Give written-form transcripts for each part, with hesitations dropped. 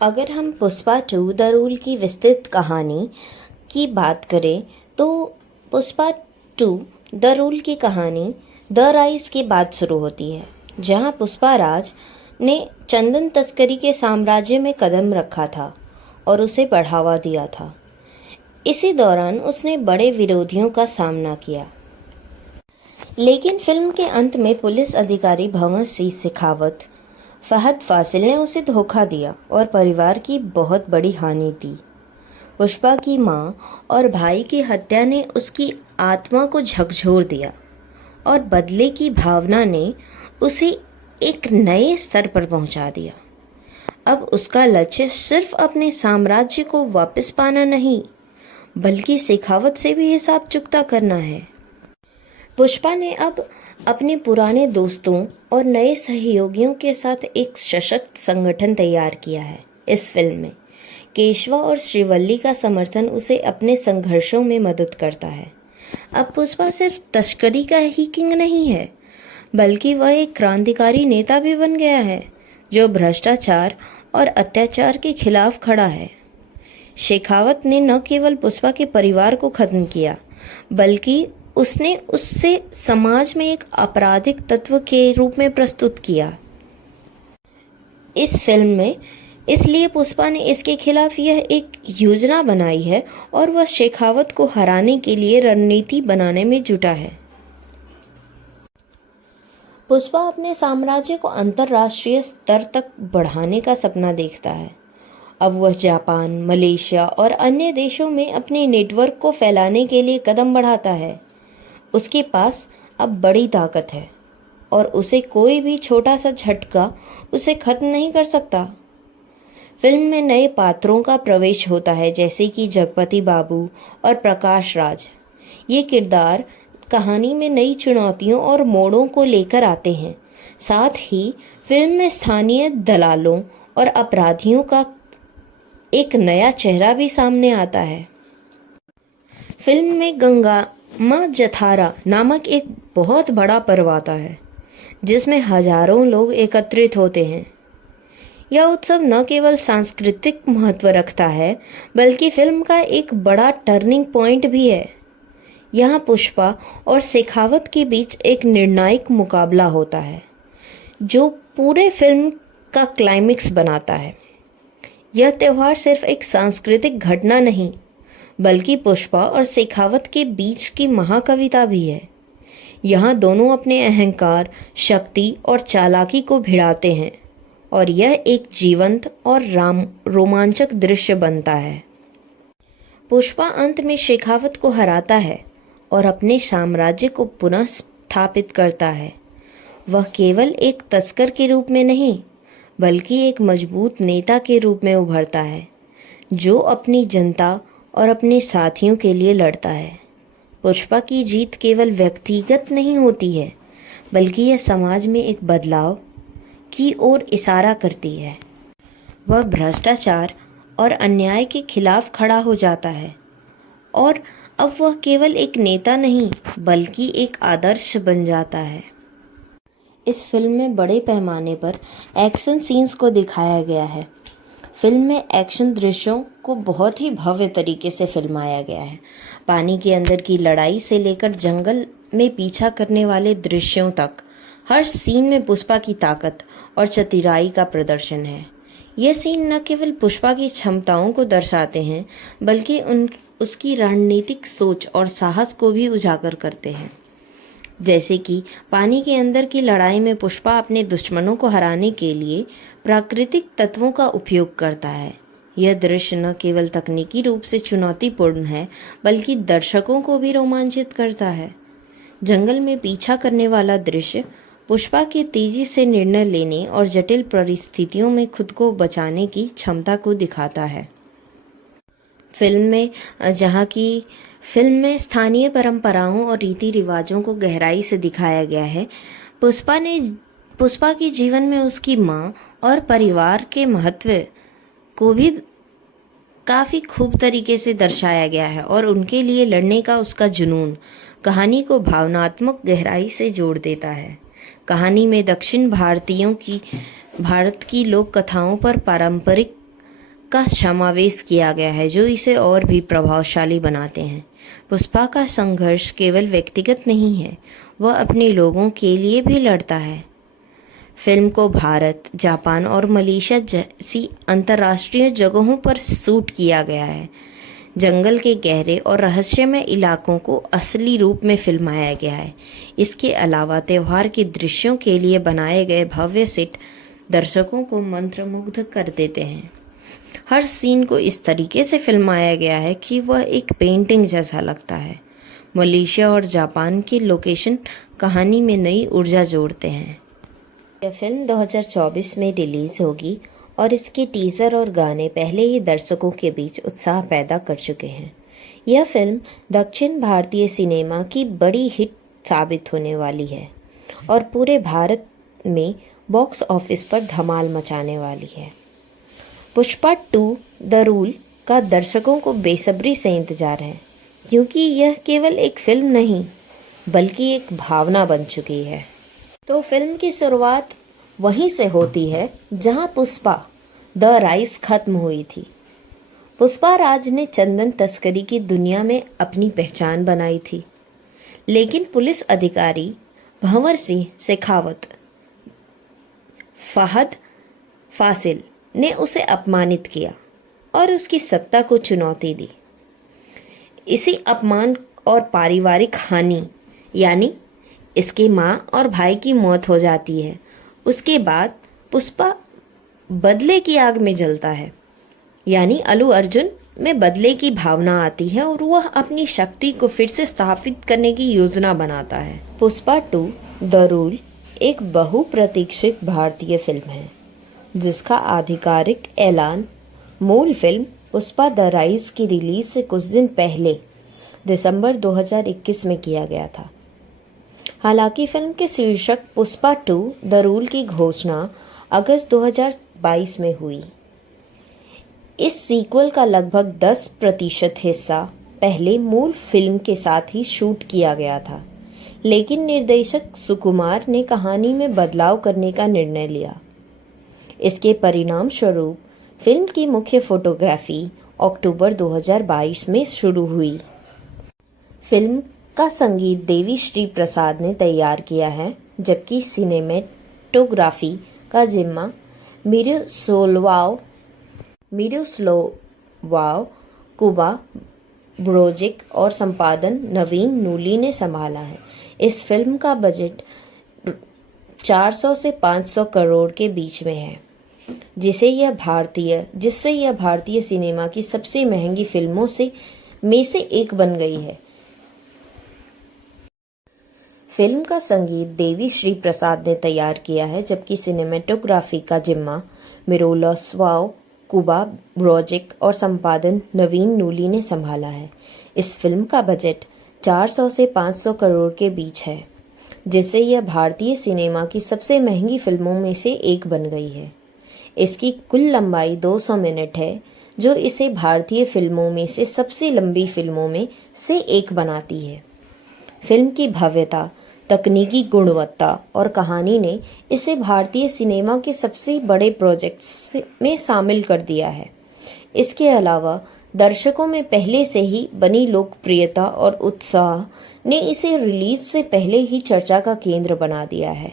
अगर हम Pushpa 2 the rule की विस्तृत कहानी की बात करें तो पुष्पा 2 द रूल की कहानी द राइज के बाद शुरू होती है, जहां पुष्पा राज ने चंदन तस्करी के साम्राज्य में कदम रखा था और उसे बढ़ावा दिया था। इसी दौरान उसने बड़े विरोधियों का सामना किया, लेकिन फिल्म के अंत में पुलिस अधिकारी भंवर सिंह शेखावत फहद फासिल ने उसे धोखा दिया और परिवार की बहुत बड़ी हानि दी। पुष्पा की मां और भाई की हत्या ने उसकी आत्मा को झकझोर दिया और बदले की भावना ने उसे एक नए स्तर पर पहुंचा दिया। अब उसका लक्ष्य सिर्फ अपने साम्राज्य को वापस पाना नहीं, बल्कि शेखावत से भी हिसाब चुकता करना है। पुष्पा ने अब अपने पुराने दोस्तों और नए सहयोगियों के साथ एक सशक्त संगठन तैयार किया है। इस फिल्म में केशवा और श्रीवल्ली का समर्थन उसे अपने संघर्षों में मदद करता है। अब पुष्पा सिर्फ तस्करी का ही किंग नहीं है, बल्कि वह एक क्रांतिकारी नेता भी बन गया है, जो भ्रष्टाचार और अत्याचार के खिलाफ खड़ा है। शेखावत ने न केवल पुष्पा के परिवार को खत्म किया, बल्कि उसने उससे समाज में एक आपराधिक तत्व के रूप में प्रस्तुत किया। इस फिल्म में इसलिए पुष्पा ने इसके खिलाफ यह एक योजना बनाई है और वह शेखावत को हराने के लिए रणनीति बनाने में जुटा है। पुष्पा अपने साम्राज्य को अंतर्राष्ट्रीय स्तर तक बढ़ाने का सपना देखता है। अब वह जापान, मलेशिया और अन्य देशों में अपने नेटवर्क को फैलाने के लिए कदम बढ़ाता है। उसके पास अब बड़ी ताकत है और उसे कोई भी छोटा सा झटका उसे खत्म नहीं कर सकता। फिल्म में नए पात्रों का प्रवेश होता है, जैसे कि जगपति बाबू और प्रकाश राज। ये किरदार कहानी में नई चुनौतियों और मोड़ों को लेकर आते हैं। साथ ही फिल्म में स्थानीय दलालों और अपराधियों का एक नया चेहरा भी सामने आता है। फिल्म में गंगा माँ जथारा नामक एक बहुत बड़ा पर्व आता है, जिसमें हजारों लोग एकत्रित होते हैं। यह उत्सव न केवल सांस्कृतिक महत्व रखता है, बल्कि फिल्म का एक बड़ा टर्निंग पॉइंट भी है। यहाँ पुष्पा और शेखावत के बीच एक निर्णायक मुकाबला होता है, जो पूरे फिल्म का क्लाइमेक्स बनाता है। यह त्यौहार सिर्फ एक सांस्कृतिक घटना नहीं, बल्कि पुष्पा और शेखावत के बीच की महाकविता भी है। यहाँ दोनों अपने अहंकार, शक्ति और चालाकी को भिड़ाते हैं और यह एक जीवंत और रोमांचक दृश्य बनता है। पुष्पा अंत में शेखावत को हराता है और अपने साम्राज्य को पुनः स्थापित करता है। वह केवल एक तस्कर के रूप में नहीं, बल्कि एक मजबूत नेता के रूप में उभरता है, जो अपनी जनता और अपने साथियों के लिए लड़ता है। पुष्पा की जीत केवल व्यक्तिगत नहीं होती है, बल्कि यह समाज में एक बदलाव की ओर इशारा करती है। वह भ्रष्टाचार और अन्याय के खिलाफ खड़ा हो जाता है और अब वह केवल एक नेता नहीं, बल्कि एक आदर्श बन जाता है। इस फिल्म में बड़े पैमाने पर एक्शन सीन्स को दिखाया गया है। फिल्म में एक्शन दृश्यों को बहुत ही भव्य तरीके से फिल्माया गया है। पानी के अंदर की लड़ाई से लेकर जंगल में पीछा करने वाले दृश्यों तक, हर सीन में पुष्पा की ताकत और चतुराई का प्रदर्शन है। ये सीन न केवल पुष्पा की क्षमताओं को दर्शाते हैं, बल्कि उसकी रणनीतिक सोच और साहस को भी उजागर करते हैं। जैसे कि पानी के अंदर की लड़ाई में पुष्पा अपने दुश्मनों को हराने के लिए प्राकृतिक तत्वों का उपयोग करता है। यह दृश्य न केवल तकनीकी रूप से चुनौतीपूर्ण है, बल्कि दर्शकों को भी रोमांचित करता है। जंगल में पीछा करने वाला दृश्य पुष्पा के तेजी से निर्णय लेने और जटिल परिस्थितियों में खुद को बचाने की क्षमता को दिखाता है। फिल्म में स्थानीय परंपराओं और रीति रिवाजों को गहराई से दिखाया गया है। पुष्पा के जीवन में उसकी माँ और परिवार के महत्व को भी काफ़ी खूब तरीके से दर्शाया गया है और उनके लिए लड़ने का उसका जुनून कहानी को भावनात्मक गहराई से जोड़ देता है। कहानी में दक्षिण भारत की लोक कथाओं पर पारंपरिक का समावेश किया गया है जो इसे और भी प्रभावशाली बनाते हैं। पुष्पा का संघर्ष केवल व्यक्तिगत नहीं है, वह अपने लोगों के लिए भी लड़ता है। फिल्म को भारत, जापान और मलेशिया जैसी अंतर्राष्ट्रीय जगहों पर शूट किया गया है। जंगल के गहरे और रहस्यमय इलाकों को असली रूप में फिल्माया गया है। इसके अलावा त्यौहार के दृश्यों के लिए बनाए गए भव्य सेट दर्शकों को मंत्रमुग्ध कर देते हैं। हर सीन को इस तरीके से फिल्माया गया है कि वह एक पेंटिंग जैसा लगता है। मलेशिया और जापान के लोकेशन कहानी में नई ऊर्जा जोड़ते हैं। यह फिल्म 2024 में रिलीज होगी और इसके टीजर और गाने पहले ही दर्शकों के बीच उत्साह पैदा कर चुके हैं। यह फिल्म दक्षिण भारतीय सिनेमा की बड़ी हिट साबित होने वाली है और पूरे भारत में बॉक्स ऑफिस पर धमाल मचाने वाली है। पुष्पा 2 द रूल का दर्शकों को बेसब्री से इंतजार है, क्योंकि यह केवल एक फिल्म नहीं बल्कि एक भावना बन चुकी है। तो फिल्म की शुरुआत वहीं से होती है जहां पुष्पा द राइज खत्म हुई थी। पुष्पा राज ने चंदन तस्करी की दुनिया में अपनी पहचान बनाई थी, लेकिन पुलिस अधिकारी भंवर सिंह शेखावत फहद फासिल ने उसे अपमानित किया और उसकी सत्ता को चुनौती दी। इसी अपमान और पारिवारिक हानि यानी इसके माँ और भाई की मौत हो जाती है। उसके बाद पुष्पा बदले की आग में जलता है, यानी अल्लू अर्जुन में बदले की भावना आती है और वह अपनी शक्ति को फिर से स्थापित करने की योजना बनाता है। पुष्पा 2 द रूल एक बहुप्रतीक्षित भारतीय फिल्म है जिसका आधिकारिक ऐलान मूल फिल्म पुष्पा द राइज की रिलीज से कुछ दिन पहले दिसंबर 2021 में किया गया था। हालांकि फिल्म के शीर्षक पुष्पा 2 द रूल की घोषणा अगस्त 2022 में हुई। इस सीक्वल का लगभग 10% हिस्सा पहले मूल फिल्म के साथ ही शूट किया गया था, लेकिन निर्देशक सुकुमार ने कहानी में बदलाव करने का निर्णय लिया। इसके परिणाम स्वरूप फिल्म की मुख्य फोटोग्राफी अक्टूबर 2022 में शुरू हुई। फिल्म का संगीत देवी श्री प्रसाद ने तैयार किया है, जबकि सिनेमेटोग्राफी का जिम्मा मिरोस्लाव कुबा ब्रोजिक और संपादन नवीन नूली ने संभाला है। इस फिल्म का बजट 400 से 500 करोड़ के बीच में है, जिससे यह भारतीय सिनेमा की सबसे महंगी फिल्मों में से एक बन गई है। फिल्म का संगीत देवी श्री प्रसाद ने तैयार किया है, जबकि सिनेमेटोग्राफी का जिम्मा मिरोस्लाव कुबा ब्रोजिक और संपादन नवीन नूली ने संभाला है। इस फिल्म का बजट 400 से 500 करोड़ के बीच है, जिससे यह भारतीय सिनेमा की सबसे महंगी फिल्मों में से एक बन गई है। इसकी कुल लंबाई 200 मिनट है, जो इसे भारतीय फिल्मों में से सबसे लंबी फिल्मों में से एक बनाती है। फिल्म की भव्यता, तकनीकी गुणवत्ता और कहानी ने इसे भारतीय सिनेमा के सबसे बड़े प्रोजेक्ट्स में शामिल कर दिया है। इसके अलावा दर्शकों में पहले से ही बनी लोकप्रियता और उत्साह ने इसे रिलीज से पहले ही चर्चा का केंद्र बना दिया है।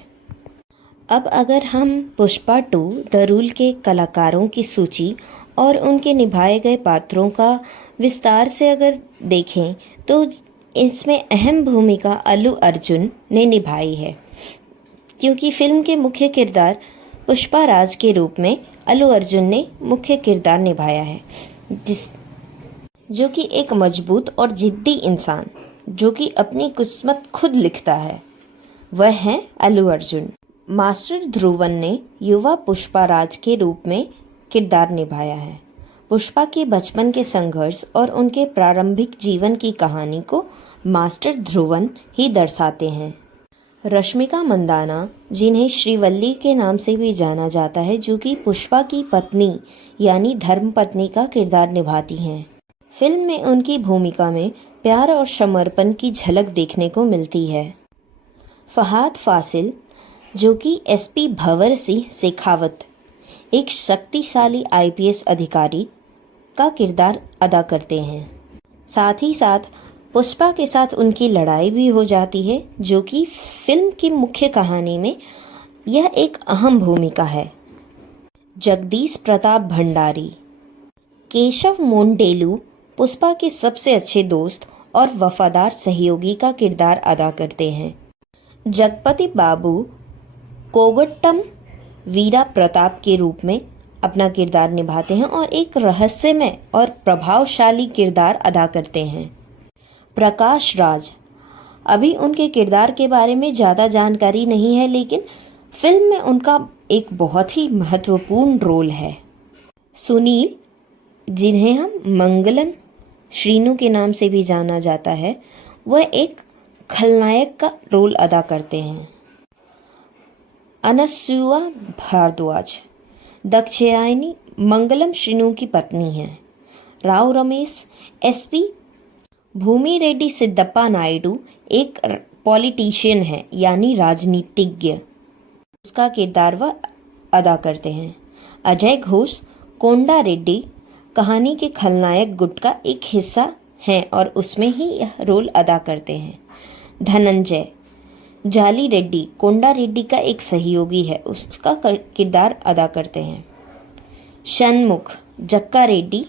अब अगर हम पुष्पा 2 द रूल के कलाकारों की सूची और उनके निभाए गए पात्रों का विस्तार से अगर देखें तो इसमें अहम भूमिका अल्लू अर्जुन ने निभाई है, क्योंकि फिल्म के मुख्य किरदार पुष्पा राज के रूप में अल्लू अर्जुन ने मुख्य किरदार निभाया है, जो कि एक मजबूत और जिद्दी इंसान जो कि अपनी किस्मत खुद लिखता है, वह है अल्लू अर्जुन। मास्टर ध्रुवन ने युवा पुष्पा राज के रूप में किरदार निभाया है। पुष्पा के बचपन के संघर्ष और उनके प्रारंभिक जीवन की कहानी को मास्टर ध्रुवन ही दर्शाते हैं। रश्मिका मंदाना, जिन्हें श्रीवल्ली के नाम से भी जाना जाता है, जो कि पुष्पा की पत्नी यानी धर्मपत्नी का किरदार निभाती हैं। फिल्म में उनकी भूमिका में प्यार और समर्पण की झलक देखने को मिलती है। फहद फासिल, जो कि एसपी भंवर सिंह शेखावत एक शक्तिशाली आईपीएस अधिकारी का किरदार अदा करते हैं। साथ ही साथ पुष्पा के साथ उनकी लड़ाई भी हो जाती है, जो कि फिल्म की मुख्य कहानी में यह एक अहम भूमिका है। जगदीश प्रताप भंडारी, केशव मोंटेलू पुष्पा के सबसे अच्छे दोस्त और वफादार सहयोगी का किरदार अदा करते हैं। जगपति बाबू कोगट्टम वीरा प्रताप के रूप में अपना किरदार निभाते हैं और एक रहस्यमय और प्रभावशाली किरदार अदा करते हैं। प्रकाश राज, अभी उनके किरदार के बारे में ज़्यादा जानकारी नहीं है, लेकिन फिल्म में उनका एक बहुत ही महत्वपूर्ण रोल है। सुनील, जिन्हें हम मंगलम श्रीनु के नाम से भी जाना जाता है, वह एक खलनायक का रोल अदा करते हैं। अनसुआ भारद्वाज, दाक्षायणी मंगलम श्रीनु की पत्नी हैं। राव रमेश, एसपी भूमि रेड्डी सिद्धप्पा नायडू एक पॉलिटिशियन है, यानी राजनीतिज्ञ, उसका किरदार वह अदा करते हैं। अजय घोष, कोंडा रेड्डी कहानी के खलनायक गुट का एक हिस्सा हैं और उसमें ही यह रोल अदा करते हैं। धनंजय, जाली रेड्डी कोंडा रेड्डी का एक सहयोगी है, उसका किरदार अदा करते हैं। षणमुख, जक्का रेड्डी।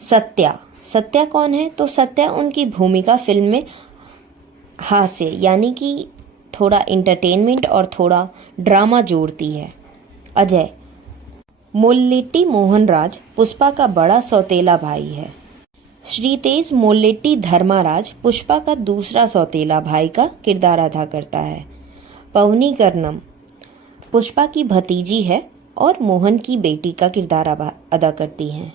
सत्या, सत्या कौन है? तो सत्या उनकी भूमिका फिल्म में हास्य यानी कि थोड़ा इंटरटेनमेंट और थोड़ा ड्रामा जोड़ती है। अजय, मोल्लेट्टी मोहनराज पुष्पा का बड़ा सौतेला भाई है। श्रीतेज मोल्लेट्टी धर्माराज पुष्पा का दूसरा सौतेला भाई का किरदार अदा करता है। पवनी कर्णम पुष्पा की भतीजी है और मोहन की बेटी का किरदार अदा करती हैं।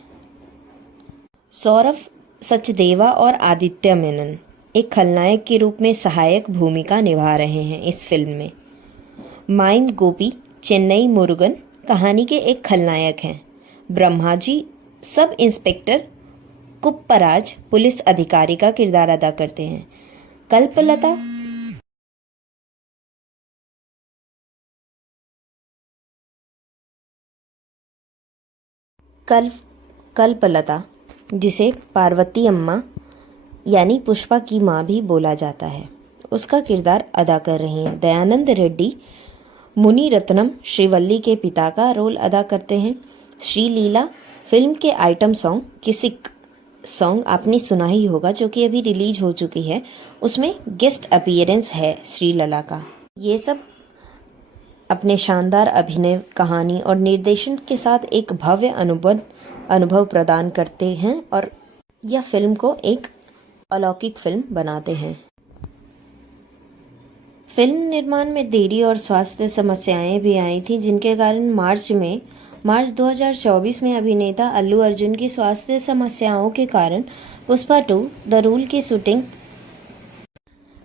सौरभ सचदेवा और आदित्य मेनन एक खलनायक के रूप में सहायक भूमिका निभा रहे हैं इस फिल्म में। माइम गोपी चेन्नई मुरुगन कहानी के एक खलनायक हैं। ब्रह्माजी सब इंस्पेक्टर कुप्पराज पुलिस अधिकारी का किरदार अदा करते हैं। कल्पलता कल्पलता जिसे पार्वती अम्मा यानी पुष्पा की माँ भी बोला जाता है, उसका किरदार अदा कर रही हैं। दयानंद रेड्डी मुनि रत्नम श्रीवल्ली के पिता का रोल अदा करते हैं। श्रीलीला फिल्म के आइटम सॉन्ग किसिक सॉन्ग आपने सुना ही होगा, जो कि अभी रिलीज हो चुकी है, उसमें गेस्ट अपीयरेंस है श्रीलला का। ये सब अपने शानदार अभिनय, कहानी और निर्देशन के साथ एक भव्य अनुभव प्रदान करते हैं और यह फिल्म को एक अलौकिक फिल्म बनाते हैं। फिल्म निर्माण में देरी और स्वास्थ्य समस्याएं भी आई थी, जिनके कारण मार्च 2024 में अभिनेता अल्लू अर्जुन की स्वास्थ्य समस्याओं के कारण पुष्पा 2 द रूल की शूटिंग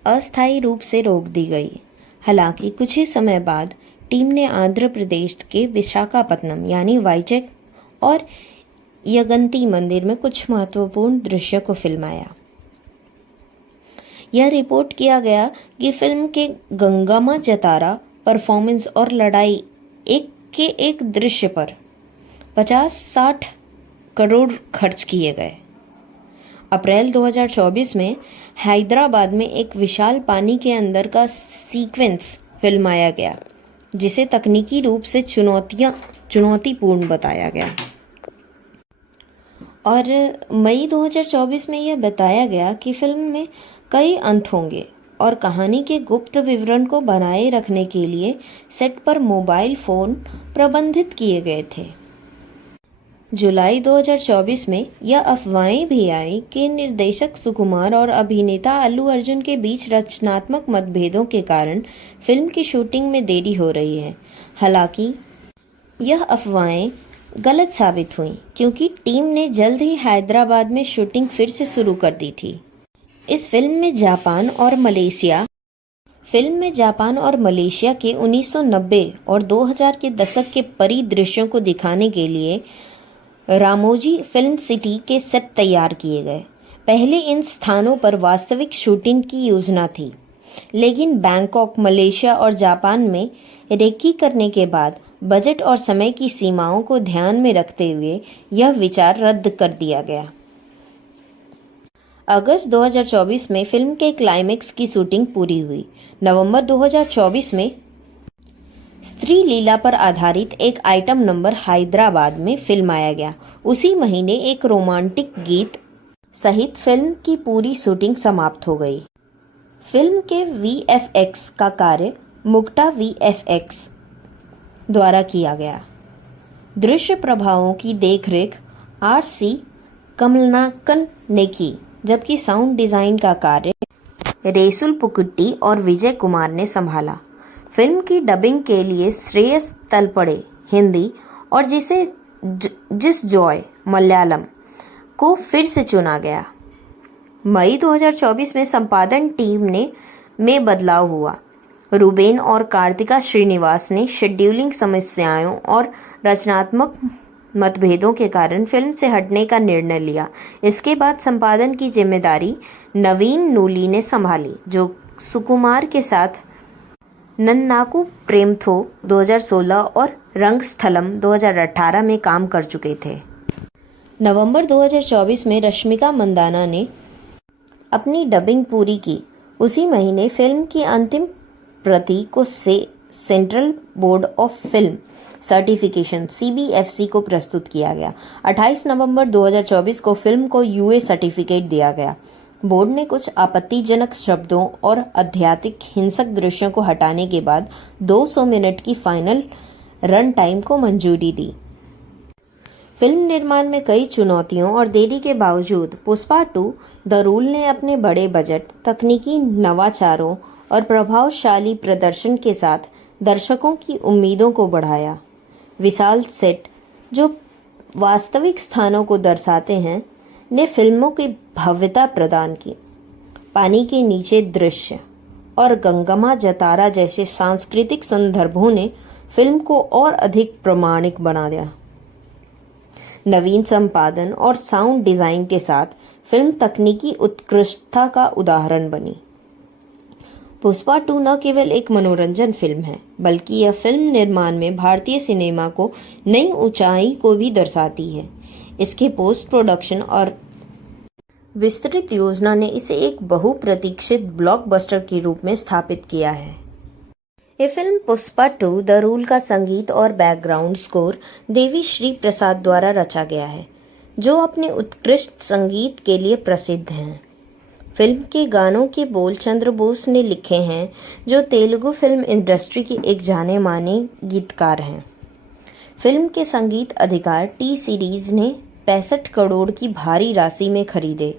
अस्थायी रूप से रोक दी गई। हालांकि कुछ ही समय बाद टीम ने आंध्र प्रदेश के विशाखापत्तनम यानी वाइजैक और यगंती मंदिर में कुछ महत्वपूर्ण दृश्यों को फिल्माया। यह रिपोर्ट किया गया कि फिल्म के गंगामा जतारा परफॉर्मेंस और लड़ाई एक दृश्य पर 50-60 करोड़ खर्च किए गए। अप्रैल 2024 में हैदराबाद में एक विशाल पानी के अंदर का सीक्वेंस फिल्माया गया, जिसे तकनीकी रूप से चुनौतीपूर्ण बताया गया। और मई 2024 में यह बताया गया कि फिल्म में कई अंत होंगे और कहानी के गुप्त विवरण को बनाए रखने के लिए सेट पर मोबाइल फ़ोन प्रबंधित किए गए थे। जुलाई 2024 में यह अफवाहें भी आई कि निर्देशक सुकुमार और अभिनेता अल्लू अर्जुन के बीच रचनात्मक मतभेदों के कारण फिल्म की शूटिंग में देरी हो रही है। हालांकि यह अफवाहें गलत साबित हुई, क्योंकि टीम ने जल्द ही हैदराबाद में शूटिंग फिर से शुरू कर दी थी। इस फिल्म में जापान और मलेशिया के 1990 और 2000 के दशक के परिदृश्यों को दिखाने के लिए रामोजी फिल्म सिटी के सेट तैयार किए गए। पहले इन स्थानों पर वास्तविक शूटिंग की योजना थी, लेकिन बैंकॉक, मलेशिया और जापान में रेकी करने के बाद बजट और समय की सीमाओं को ध्यान में रखते हुए यह विचार रद्द कर दिया गया। अगस्त 2024 में फिल्म के क्लाइमेक्स की शूटिंग पूरी हुई। नवंबर 2024 में स्त्री लीला पर आधारित एक आइटम नंबर हैदराबाद में फिल्माया गया। उसी महीने एक रोमांटिक गीत सहित फिल्म की पूरी शूटिंग समाप्त हो गई। फिल्म के वीएफएक्स का कार्य मुक्ता वीएफएक्स द्वारा किया गया। दृश्य प्रभावों की देखरेख आर.सी. कमलनाकन ने की, जबकि साउंड डिजाइन का कार्य रेसुल पुकुट्टी और विजय कुमार ने संभाला। फिल्म की डबिंग के लिए श्रेयस तलपड़े हिंदी और जिस जॉय मलयालम को फिर से चुना गया। मई 2024 में संपादन टीम में बदलाव हुआ। रूबेन और कार्तिका श्रीनिवास ने शेड्यूलिंग समस्याओं और रचनात्मक मतभेदों के कारण फिल्म से हटने का निर्णय लिया। इसके बाद संपादन की जिम्मेदारी नवीन नूली ने संभाली, जो सुकुमार के साथ नन्नाकू प्रेमथो 2016 और रंगस्थलम 2018 में काम कर चुके थे। नवंबर 2024 में रश्मिका मंदाना ने अपनी डबिंग पूरी की। उसी महीने फिल्म की अंतिम प्रति को central board of film certification (CBFC) को प्रस्तुत किया गया। 28 नवंबर 2024 को फिल्म को यूए सर्टिफिकेट दिया गया। बोर्ड ने कुछ आपत्तिजनक शब्दों और आध्यात्मिक हिंसक दृश्यों को हटाने के बाद 200 मिनट की फाइनल रन टाइम को मंजूरी दी। फिल्म निर्माण में कई चुनौतियों और देरी के बावजूद पुष्पा 2 द रूल ने अपने बड़े बजट, तकनीकी नवाचारों और प्रभावशाली प्रदर्शन के साथ दर्शकों की उम्मीदों को बढ़ाया। विशाल सेट, जो वास्तविक स्थानों को दर्शाते हैं, ने फिल्मों की भव्यता प्रदान की। पानी के नीचे दृश्य और गंगमा जतारा जैसे सांस्कृतिक संदर्भों ने फिल्म को और अधिक प्रामाणिक बना दिया। नवीन संपादन और साउंड डिजाइन के साथ फिल्म तकनीकी उत्कृष्टता का उदाहरण बनी। पुष्पा 2 न केवल एक मनोरंजन फिल्म है, बल्कि यह फिल्म निर्माण में भारतीय सिनेमा को नई ऊंचाई को भी दर्शाती है। इसके पोस्ट प्रोडक्शन और विस्तृत योजना ने इसे एक बहुप्रतीक्षित ब्लॉकबस्टर के रूप में स्थापित किया है। ये फिल्म पुष्पा 2 द रूल का संगीत और बैकग्राउंड स्कोर देवी श्री प्रसाद द्वारा रचा गया है, जो अपने उत्कृष्ट संगीत के लिए प्रसिद्ध हैं। फिल्म के गानों के बोल चंद्र बोस ने लिखे हैं, जो तेलुगु फिल्म इंडस्ट्री की एक जाने माने गीतकार हैं। फिल्म के संगीत अधिकार टी सीरीज ने 65 करोड़ की भारी राशि में खरीदे,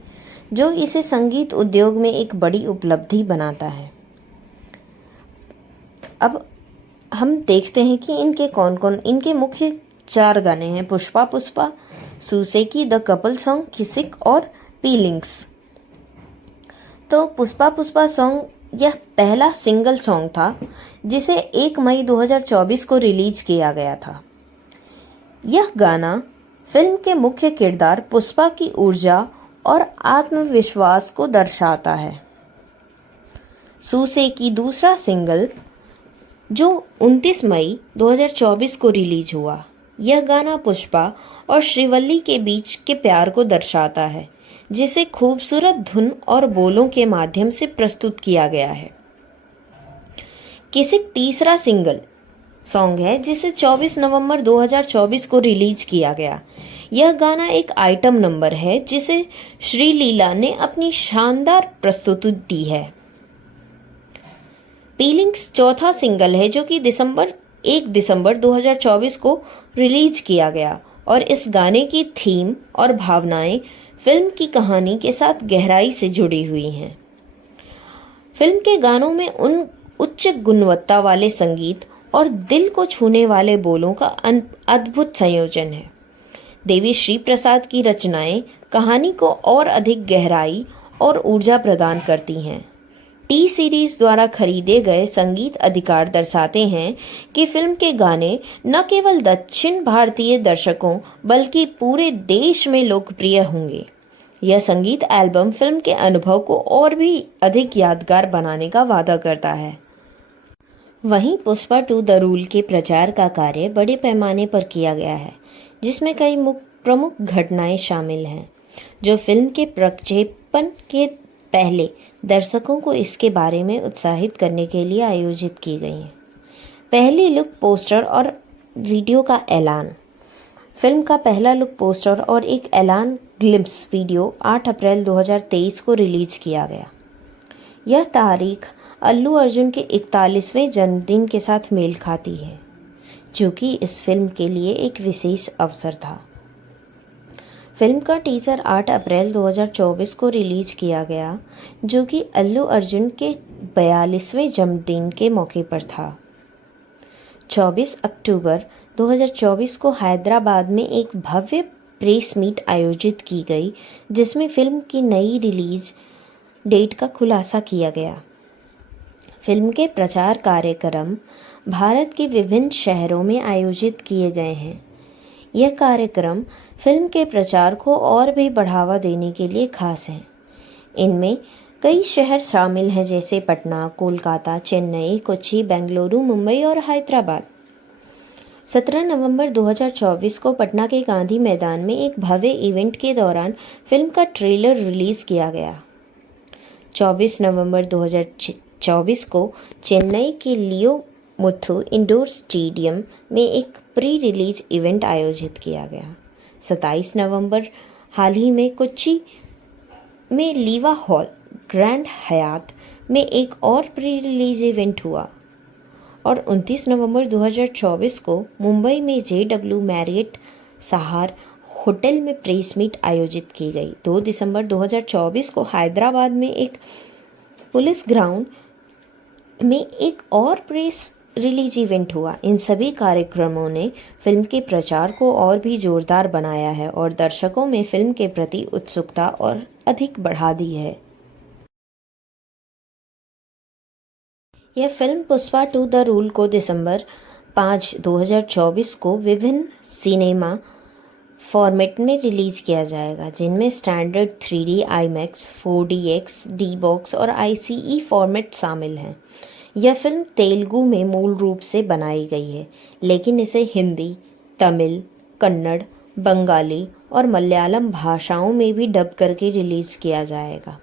जो इसे संगीत उद्योग में एक बड़ी उपलब्धि बनाता है। अब हम देखते हैं कि इनके मुख्य 4 गाने हैं: Pushpa Pushpa, Sooseki the couple song, Kissik और पीलिंग्स। तो पुष्पा पुष्पा सॉन्ग यह पहला सिंगल सॉन्ग था जिसे 1 मई 2024 को रिलीज किया गया था। यह गाना फिल्म के मुख्य किरदार पुष्पा की ऊर्जा और आत्मविश्वास को दर्शाता है। सुसेकी दूसरा सिंगल, जो 29 मई 2024 को रिलीज हुआ। यह गाना पुष्पा और श्रीवल्ली के बीच के प्यार को दर्शाता है, जिसे खूबसूरत धुन और बोलों के माध्यम से प्रस्तुत किया गया है। किसिक तीसरा सिंगल सॉन्ग है, जिसे 24 नवंबर 2024 को रिलीज किया गया। यह गाना एक आइटम नंबर है, जिसे श्रीलीला ने अपनी शानदार प्रस्तुति दी है। फीलिंग्स चौथा सिंगल है, जो कि 1 दिसंबर 2024 को रिलीज किया गया, और इस गाने की थीम और भावनाएं फिल्म की कहानी के साथ गहराई से जुड़ी हुई हैं। फिल्म के गानों में उच्च गुणवत्ता वाले संगीत और दिल को छूने वाले बोलों का अद्भुत संयोजन है। देवी श्री प्रसाद की रचनाएं कहानी को और अधिक गहराई और ऊर्जा प्रदान करती हैं। टी सीरीज द्वारा खरीदे गए संगीत अधिकार दर्शाते हैं कि फिल्म के गाने न केवल दक्षिण भारतीय दर्शकों बल्कि पूरे देश में लोकप्रिय होंगे। यह संगीत एल्बम फिल्म के अनुभव को और भी अधिक यादगार बनाने का वादा करता है। वहीं पुष्पा 2 द रूल के प्रचार का कार्य बड़े पैमाने पर किया गया है, जिसमें कई प्रमुख घटनाएं शामिल हैं जो फिल्म के प्रक्षेपण के पहले दर्शकों को इसके बारे में उत्साहित करने के लिए आयोजित की गई हैं। पहली लुक पोस्टर और वीडियो का ऐलान। फिल्म का पहला लुक पोस्टर और एक ऐलान ग्लिम्स वीडियो 8 अप्रैल 2023 को रिलीज किया गया। यह तारीख अल्लू अर्जुन के 41वें जन्मदिन के साथ मेल खाती है, जो कि इस फिल्म के लिए एक विशेष अवसर था। फिल्म का टीजर 8 अप्रैल 2024 को रिलीज किया गया, जो कि अल्लू अर्जुन के 42वें जन्मदिन के मौके पर था। 24 अक्टूबर 2024 को हैदराबाद में एक भव्य प्रेस मीट आयोजित की गई, जिसमें फिल्म की नई रिलीज डेट का खुलासा किया गया। फिल्म के प्रचार कार्यक्रम भारत के विभिन्न शहरों में आयोजित किए गए हैं। यह कार्यक्रम फिल्म के प्रचार को और भी बढ़ावा देने के लिए खास है। इनमें कई शहर शामिल हैं, जैसे पटना, कोलकाता, चेन्नई, कोच्चि, बेंगलुरु, मुंबई और हैदराबाद। 17 नवंबर 2024 को पटना के गांधी मैदान में एक भव्य इवेंट के दौरान फिल्म का ट्रेलर रिलीज किया गया। 24 नवंबर 2024 को चेन्नई के लियो मुथु इंडोर स्टेडियम में एक प्री रिलीज इवेंट आयोजित किया गया। 27 नवंबर हाल ही में कोच्चि में लीवा हॉल ग्रैंड हयात में एक और प्री रिलीज इवेंट हुआ और 29 नवंबर 2024 को मुंबई में JW मैरियट सहार होटल में प्रेस मीट आयोजित की गई। 2 दिसंबर 2024 को हैदराबाद में एक पुलिस ग्राउंड में एक और प्रेस रिलीज इवेंट हुआ। इन सभी कार्यक्रमों ने फिल्म के प्रचार को और भी जोरदार बनाया है और दर्शकों में फिल्म के प्रति उत्सुकता और अधिक बढ़ा दी है। यह फिल्म पुष्पा 2 द रूल को दिसंबर 5, 2024 को विभिन्न सिनेमा फॉर्मेट में रिलीज किया जाएगा, जिनमें standard 3D, IMAX, 4DX, D-Box और ICE फॉर्मेट शामिल हैं। यह फिल्म तेलुगु में मूल रूप से बनाई गई है, लेकिन इसे हिंदी, तमिल, कन्नड़, बंगाली और मलयालम भाषाओं में भी डब करके रिलीज किया जाएगा।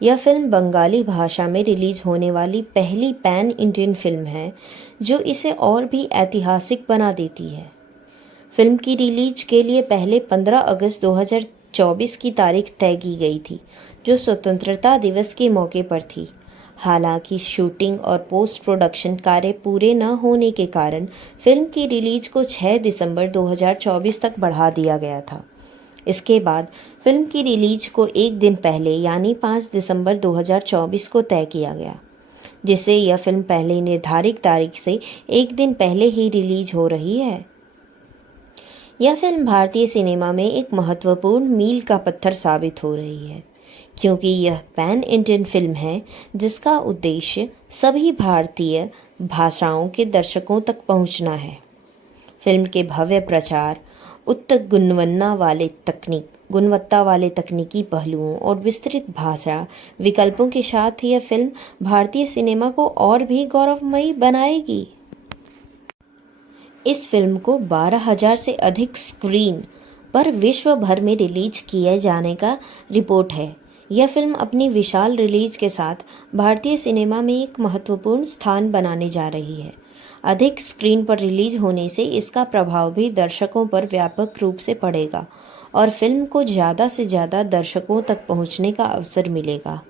यह फिल्म बंगाली भाषा में रिलीज होने वाली पहली पैन इंडियन फिल्म है, जो इसे और भी ऐतिहासिक बना देती है। फिल्म की रिलीज के लिए पहले 15 अगस्त 2024 की तारीख तय की गई थी, जो स्वतंत्रता दिवस के मौके पर थी। हालांकि शूटिंग और पोस्ट प्रोडक्शन कार्य पूरे न होने के कारण फिल्म की रिलीज को 6 दिसंबर 2024 तक बढ़ा दिया गया था। इसके बाद फिल्म की रिलीज को एक दिन पहले यानी 5 दिसंबर 2024 को तय किया गया, जिससे यह फिल्म पहले निर्धारित तारीख से एक दिन पहले ही रिलीज हो रही है। यह फिल्म भारतीय सिनेमा में एक महत्वपूर्ण मील का पत्थर साबित हो रही है, क्योंकि यह पैन इंडियन फिल्म है जिसका उद्देश्य सभी भारतीय भाषाओं के दर्शकों तक पहुंचना है। फिल्म के भव्य प्रचार, उच्च गुणवत्ता वाले तकनीकी पहलुओं और विस्तृत भाषा विकल्पों के साथ यह फिल्म भारतीय सिनेमा को और भी गौरवमयी बनाएगी। इस फिल्म को 12,000 से अधिक स्क्रीन पर विश्व भर में रिलीज किए जाने का रिपोर्ट है। यह फिल्म अपनी विशाल रिलीज के साथ भारतीय सिनेमा में एक महत्वपूर्ण स्थान बनाने जा रही है। अधिक स्क्रीन पर रिलीज होने से इसका प्रभाव भी दर्शकों पर व्यापक रूप से पड़ेगा और फिल्म को ज़्यादा से ज़्यादा दर्शकों तक पहुंचने का अवसर मिलेगा।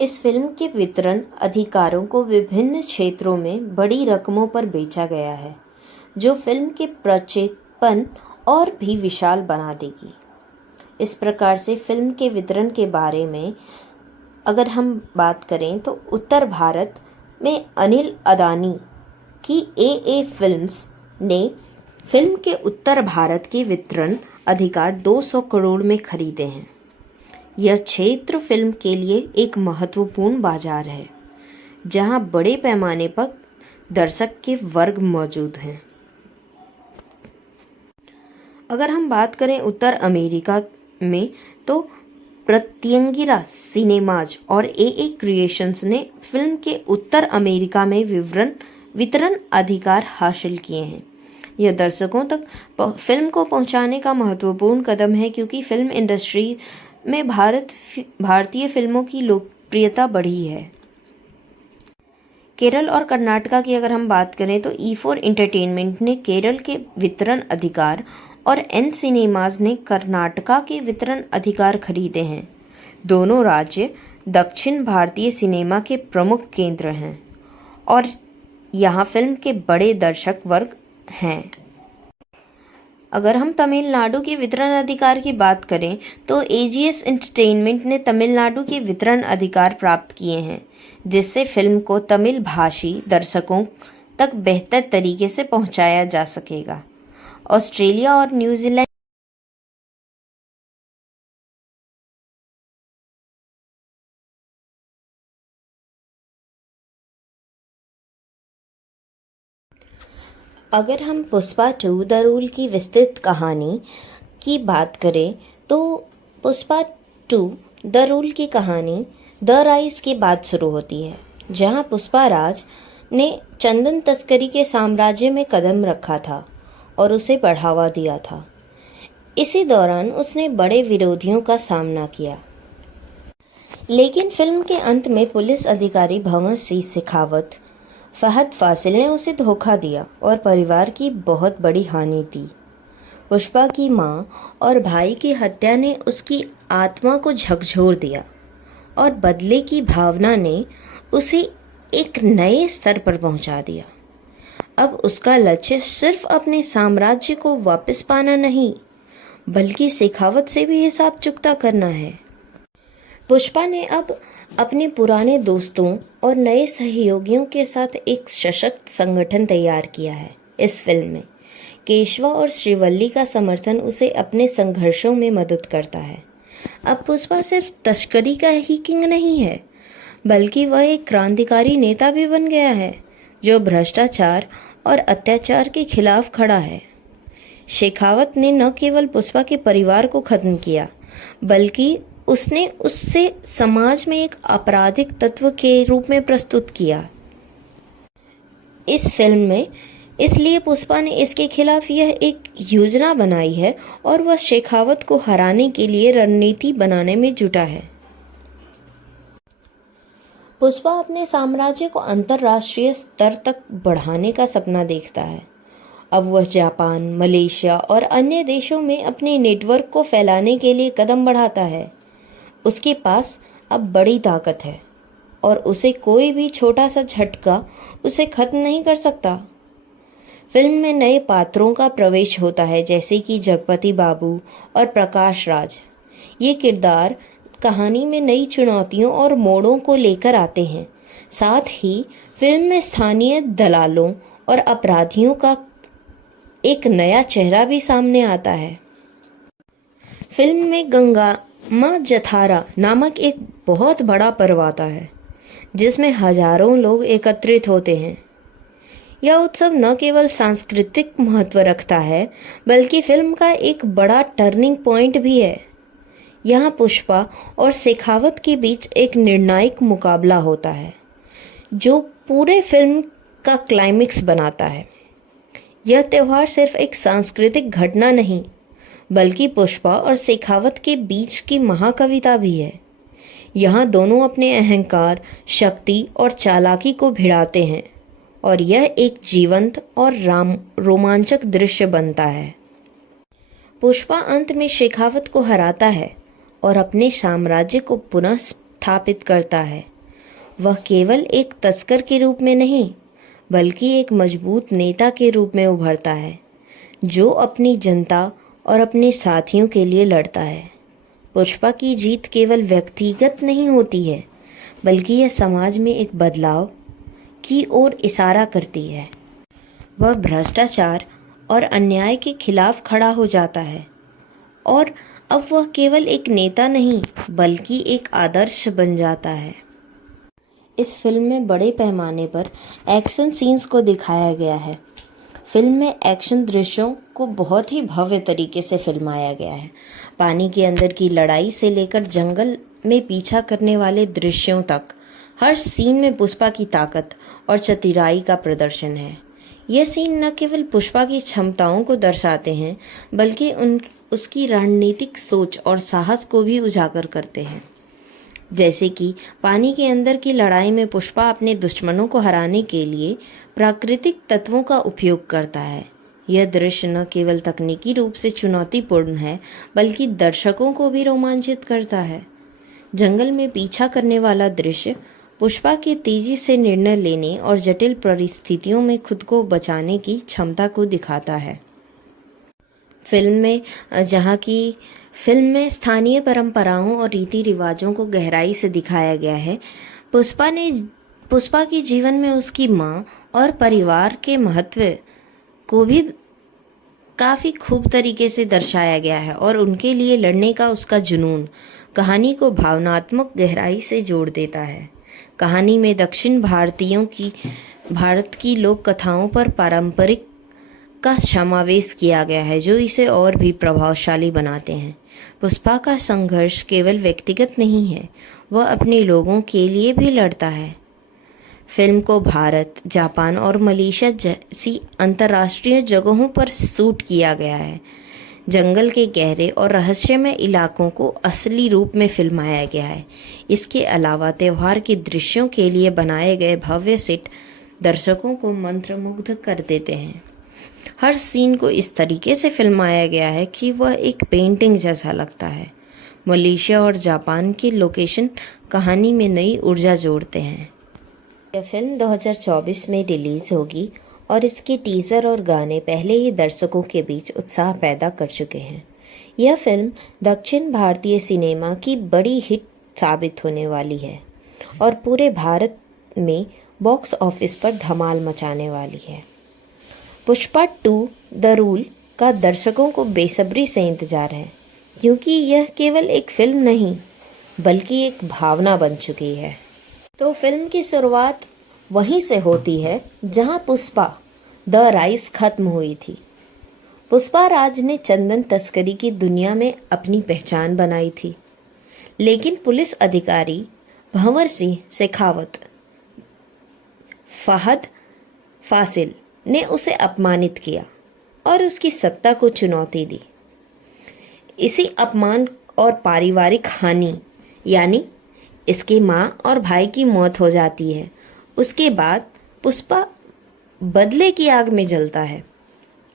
इस फिल्म के वितरण अधिकारों को विभिन्न क्षेत्रों में बड़ी रकमों पर बेचा गया है, जो फिल्म के प्रक्षेपण और भी विशाल बना देगी। इस प्रकार से फिल्म के वितरण के बारे में अगर हम बात करें तो उत्तर भारत में अनिल अदानी की AA फिल्म्स ने फिल्म के उत्तर भारत के वितरण अधिकार 200 करोड़ में खरीदे हैं। यह क्षेत्र फिल्म के लिए एक महत्वपूर्ण बाजार है, जहां बड़े पैमाने पर दर्शक के वर्ग मौजूद हैं। अगर हम बात करें उत्तर अमेरिका में तो प्रत्यंगिरा सिनेमाज और ए क्रिएशंस ने फिल्म के उत्तर अमेरिका में वितरण अधिकार हासिल किए हैं। यह दर्शकों तक फिल्म को पहुंचाने का महत्वपूर्ण कदम है क्योंकि फिल्म इंडस्ट्री में भारतीय फिल्मों की लोकप्रियता बढ़ी है। केरल और कर्नाटका की अगर हम बात करें तो E4 एंटरटेनमेंट ने केरल के वितरण अधिकार और एन सिनेमाज ने कर्नाटका के वितरण अधिकार खरीदे हैं। दोनों राज्य दक्षिण भारतीय सिनेमा के प्रमुख केंद्र हैं और यहाँ फिल्म के बड़े दर्शक वर्ग हैं। अगर हम तमिलनाडु के वितरण अधिकार की बात करें तो AGS एंटरटेनमेंट ने तमिलनाडु के वितरण अधिकार प्राप्त किए हैं, जिससे फिल्म को तमिल भाषी दर्शकों तक बेहतर तरीके से पहुंचाया जा सकेगा। ऑस्ट्रेलिया और न्यूजीलैंड अगर हम पुष्पा 2 द रूल की विस्तृत कहानी की बात करें तो पुष्पा 2 द रूल की कहानी द राइज के बाद शुरू होती है, जहां पुष्पा राज ने चंदन तस्करी के साम्राज्य में कदम रखा था और उसे बढ़ावा दिया था। इसी दौरान उसने बड़े विरोधियों का सामना किया, लेकिन फिल्म के अंत में पुलिस अधिकारी भंवर सिंह शेखावत फहद फासिल ने उसे धोखा दिया और परिवार की बहुत बड़ी हानि दी। पुष्पा की मां और भाई की हत्या ने उसकी आत्मा को झकझोर दिया और बदले की भावना ने उसे एक नए स्तर पर पहुंचा दिया। अब उसका लक्ष्य सिर्फ अपने साम्राज्य को वापस पाना नहीं, बल्कि शेखावत से भी हिसाब चुकता करना है। पुष्पा ने अब अपने पुराने दोस्तों और नए सहयोगियों के साथ एक सशक्त संगठन तैयार किया है। इस फिल्म में केशवा और श्रीवल्ली का समर्थन उसे अपने संघर्षों में मदद करता है। अब पुष्पा सिर्फ तस्करी का ही किंग नहीं है, बल्कि वह एक क्रांतिकारी नेता भी बन गया है जो भ्रष्टाचार और अत्याचार के खिलाफ खड़ा है। शेखावत ने न केवल पुष्पा के परिवार को खत्म किया, बल्कि उसने उससे समाज में एक आपराधिक तत्व के रूप में प्रस्तुत किया। इस फिल्म में इसलिए पुष्पा ने इसके खिलाफ यह एक योजना बनाई है और वह शेखावत को हराने के लिए रणनीति बनाने में जुटा है। पुष्पा अपने साम्राज्य को अंतर्राष्ट्रीय स्तर तक बढ़ाने का सपना देखता है। अब वह जापान, मलेशिया और अन्य देशों में अपने नेटवर्क को फैलाने के लिए कदम बढ़ाता है। उसके पास अब बड़ी ताकत है और उसे कोई भी छोटा सा झटका उसे खत्म नहीं कर सकता। फिल्म में नए पात्रों का प्रवेश होता है, जैसे कि जगपति बाबू और प्रकाश राज। ये किरदार कहानी में नई चुनौतियों और मोड़ों को लेकर आते हैं। साथ ही फिल्म में स्थानीय दलालों और अपराधियों का एक नया चेहरा भी सामने आता है। फिल्म में गंगा माँ जथारा नामक एक बहुत बड़ा पर्व आता है, जिसमें हजारों लोग एकत्रित होते हैं। यह उत्सव न केवल सांस्कृतिक महत्व रखता है, बल्कि फिल्म का एक बड़ा टर्निंग पॉइंट भी है। यहाँ पुष्पा और शेखावत के बीच एक निर्णायक मुकाबला होता है, जो पूरे फिल्म का क्लाइमेक्स बनाता है। यह त्यौहार सिर्फ एक सांस्कृतिक घटना नहीं, बल्कि पुष्पा और शेखावत के बीच की महाकविता भी है। यहाँ दोनों अपने अहंकार, शक्ति और चालाकी को भिड़ाते हैं और यह एक जीवंत और रोमांचक दृश्य बनता है। पुष्पा अंत में शेखावत को हराता है और अपने साम्राज्य को पुनः स्थापित करता है। वह केवल एक तस्कर के रूप में नहीं, बल्कि एक मजबूत नेता के रूप में उभरता है, जो अपनी जनता और अपने साथियों के लिए लड़ता है। पुष्पा की जीत केवल व्यक्तिगत नहीं होती है, बल्कि यह समाज में एक बदलाव की ओर इशारा करती है। वह भ्रष्टाचार और अन्याय के खिलाफ खड़ा हो जाता है और अब वह केवल एक नेता नहीं, बल्कि एक आदर्श बन जाता है। इस फिल्म में बड़े पैमाने पर एक्शन सीन्स को दिखाया गया है। फिल्म में एक्शन दृश्यों को बहुत ही भव्य तरीके से फिल्माया गया है। पानी के अंदर की लड़ाई से लेकर जंगल में पीछा करने वाले दृश्यों तक हर सीन में पुष्पा की ताकत और चतुराई का प्रदर्शन है। ये सीन न केवल पुष्पा की क्षमताओं को दर्शाते हैं बल्कि उसकी रणनीतिक सोच और साहस को भी उजागर करते हैं। जैसे कि पानी के अंदर की लड़ाई में पुष्पा अपने दुश्मनों को हराने के लिए प्राकृतिक तत्वों का उपयोग करता है। यह दृश्य न केवल तकनीकी रूप से चुनौतीपूर्ण है बल्कि दर्शकों को भी रोमांचित करता है। जंगल में पीछा करने वाला दृश्य पुष्पा के तेजी से निर्णय लेने और जटिल परिस्थितियों में खुद को बचाने की क्षमता को दिखाता है। फिल्म में स्थानीय परंपराओं और रीति रिवाजों को गहराई से दिखाया गया है। पुष्पा के जीवन में उसकी माँ और परिवार के महत्व को भी काफ़ी खूब तरीके से दर्शाया गया है और उनके लिए लड़ने का उसका जुनून कहानी को भावनात्मक गहराई से जोड़ देता है। कहानी में दक्षिण भारत की लोक कथाओं पर पारंपरिक का समावेश किया गया है जो इसे और भी प्रभावशाली बनाते हैं। पुष्पा का संघर्ष केवल व्यक्तिगत नहीं है, वह अपने लोगों के लिए भी लड़ता है। फिल्म को भारत, जापान और मलेशिया जैसी अंतर्राष्ट्रीय जगहों पर शूट किया गया है। जंगल के गहरे और रहस्यमय इलाकों को असली रूप में फिल्माया गया है। इसके अलावा त्योहार के दृश्यों के लिए बनाए गए भव्य सेट दर्शकों को मंत्रमुग्ध कर देते हैं। हर सीन को इस तरीके से फिल्माया गया है कि वह एक पेंटिंग जैसा लगता है। मलेशिया और जापान के लोकेशन कहानी में नई ऊर्जा जोड़ते हैं। यह फिल्म 2024 में रिलीज होगी और इसके टीज़र और गाने पहले ही दर्शकों के बीच उत्साह पैदा कर चुके हैं। यह फिल्म दक्षिण भारतीय सिनेमा की बड़ी हिट साबित होने वाली है और पूरे भारत में बॉक्स ऑफिस पर धमाल मचाने वाली है। पुष्पा 2 द रूल का दर्शकों को बेसब्री से इंतजार है क्योंकि यह केवल एक फिल्म नहीं बल्कि एक भावना बन चुकी है। तो फिल्म की शुरुआत वहीं से होती है जहां पुष्पा द राइज खत्म हुई थी। पुष्पा राज ने चंदन तस्करी की दुनिया में अपनी पहचान बनाई थी, लेकिन पुलिस अधिकारी भंवर सिंह शेखावत फहद फासिल ने उसे अपमानित किया और उसकी सत्ता को चुनौती दी। इसी अपमान और पारिवारिक हानि यानी इसके माँ और भाई की मौत हो जाती है। उसके बाद पुष्पा बदले की आग में जलता है,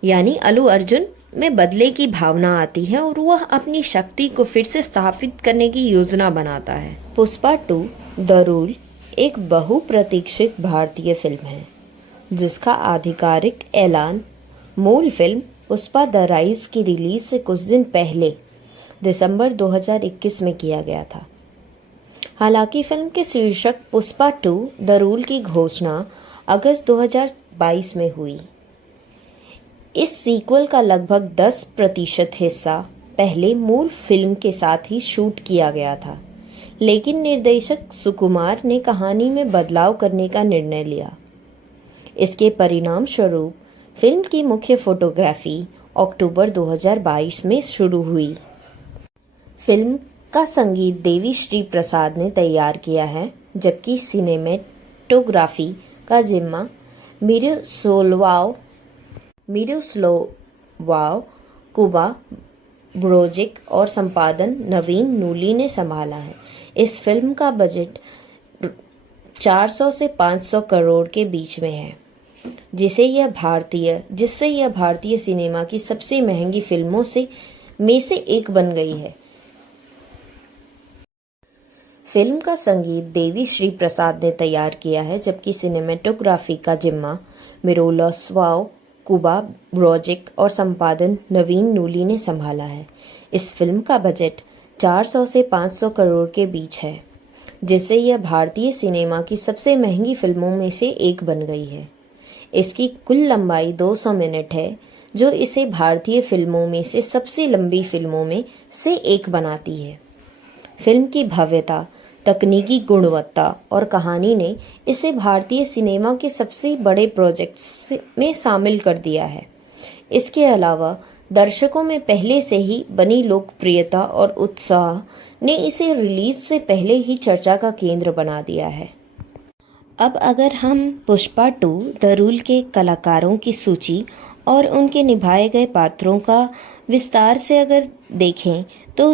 यानी अल्लू अर्जुन में बदले की भावना आती है और वह अपनी शक्ति को फिर से स्थापित करने की योजना बनाता है। पुष्पा 2 द रूल एक बहुप्रतीक्षित भारतीय फिल्म है जिसका आधिकारिक ऐलान मूल फिल्म पुष्पा द राइज की रिलीज से कुछ दिन पहले दिसंबर 2021 में किया गया था। हालांकि फिल्म के शीर्षक पुष्पा 2 द रूल की घोषणा अगस्त 2022 में हुई। इस सीक्वल का लगभग 10% हिस्सा पहले मूल फिल्म के साथ ही शूट किया गया था, लेकिन निर्देशक सुकुमार ने कहानी में बदलाव करने का निर्णय लिया। इसके परिणाम स्वरूप फिल्म की मुख्य फोटोग्राफी अक्टूबर 2022 में शुरू हुई। फिल्म का संगीत देवी श्री प्रसाद ने तैयार किया है, जबकि सिनेमेटोग्राफी का जिम्मा मिरोस्लाव कुबा ब्रोजिक और संपादन नवीन नूली ने संभाला है। इस फिल्म का बजट 400 से 500 करोड़ के बीच में है, जिससे यह भारतीय सिनेमा की सबसे महंगी फिल्मों में से एक बन गई है। फिल्म का संगीत देवी श्री प्रसाद ने तैयार किया है, जबकि सिनेमेटोग्राफी का जिम्मा मिरोस्लाव कुबा ब्रोजिक और संपादन नवीन नूली ने संभाला है। इस फिल्म का बजट 400 से 500 करोड़ के बीच है, जिससे यह भारतीय सिनेमा की सबसे महंगी फिल्मों में से एक बन गई है। इसकी कुल लंबाई 200 मिनट है, जो इसे भारतीय फिल्मों में से सबसे लंबी फिल्मों में से एक बनाती है। फिल्म की भव्यता, तकनीकी गुणवत्ता और कहानी ने इसे भारतीय सिनेमा के सबसे बड़े प्रोजेक्ट्स में शामिल कर दिया है। इसके अलावा दर्शकों में पहले से ही बनी लोकप्रियता और उत्साह ने इसे रिलीज से पहले ही चर्चा का केंद्र बना दिया है। अब अगर हम पुष्पा 2 द रूल के कलाकारों की सूची और उनके निभाए गए पात्रों का विस्तार से अगर देखें तो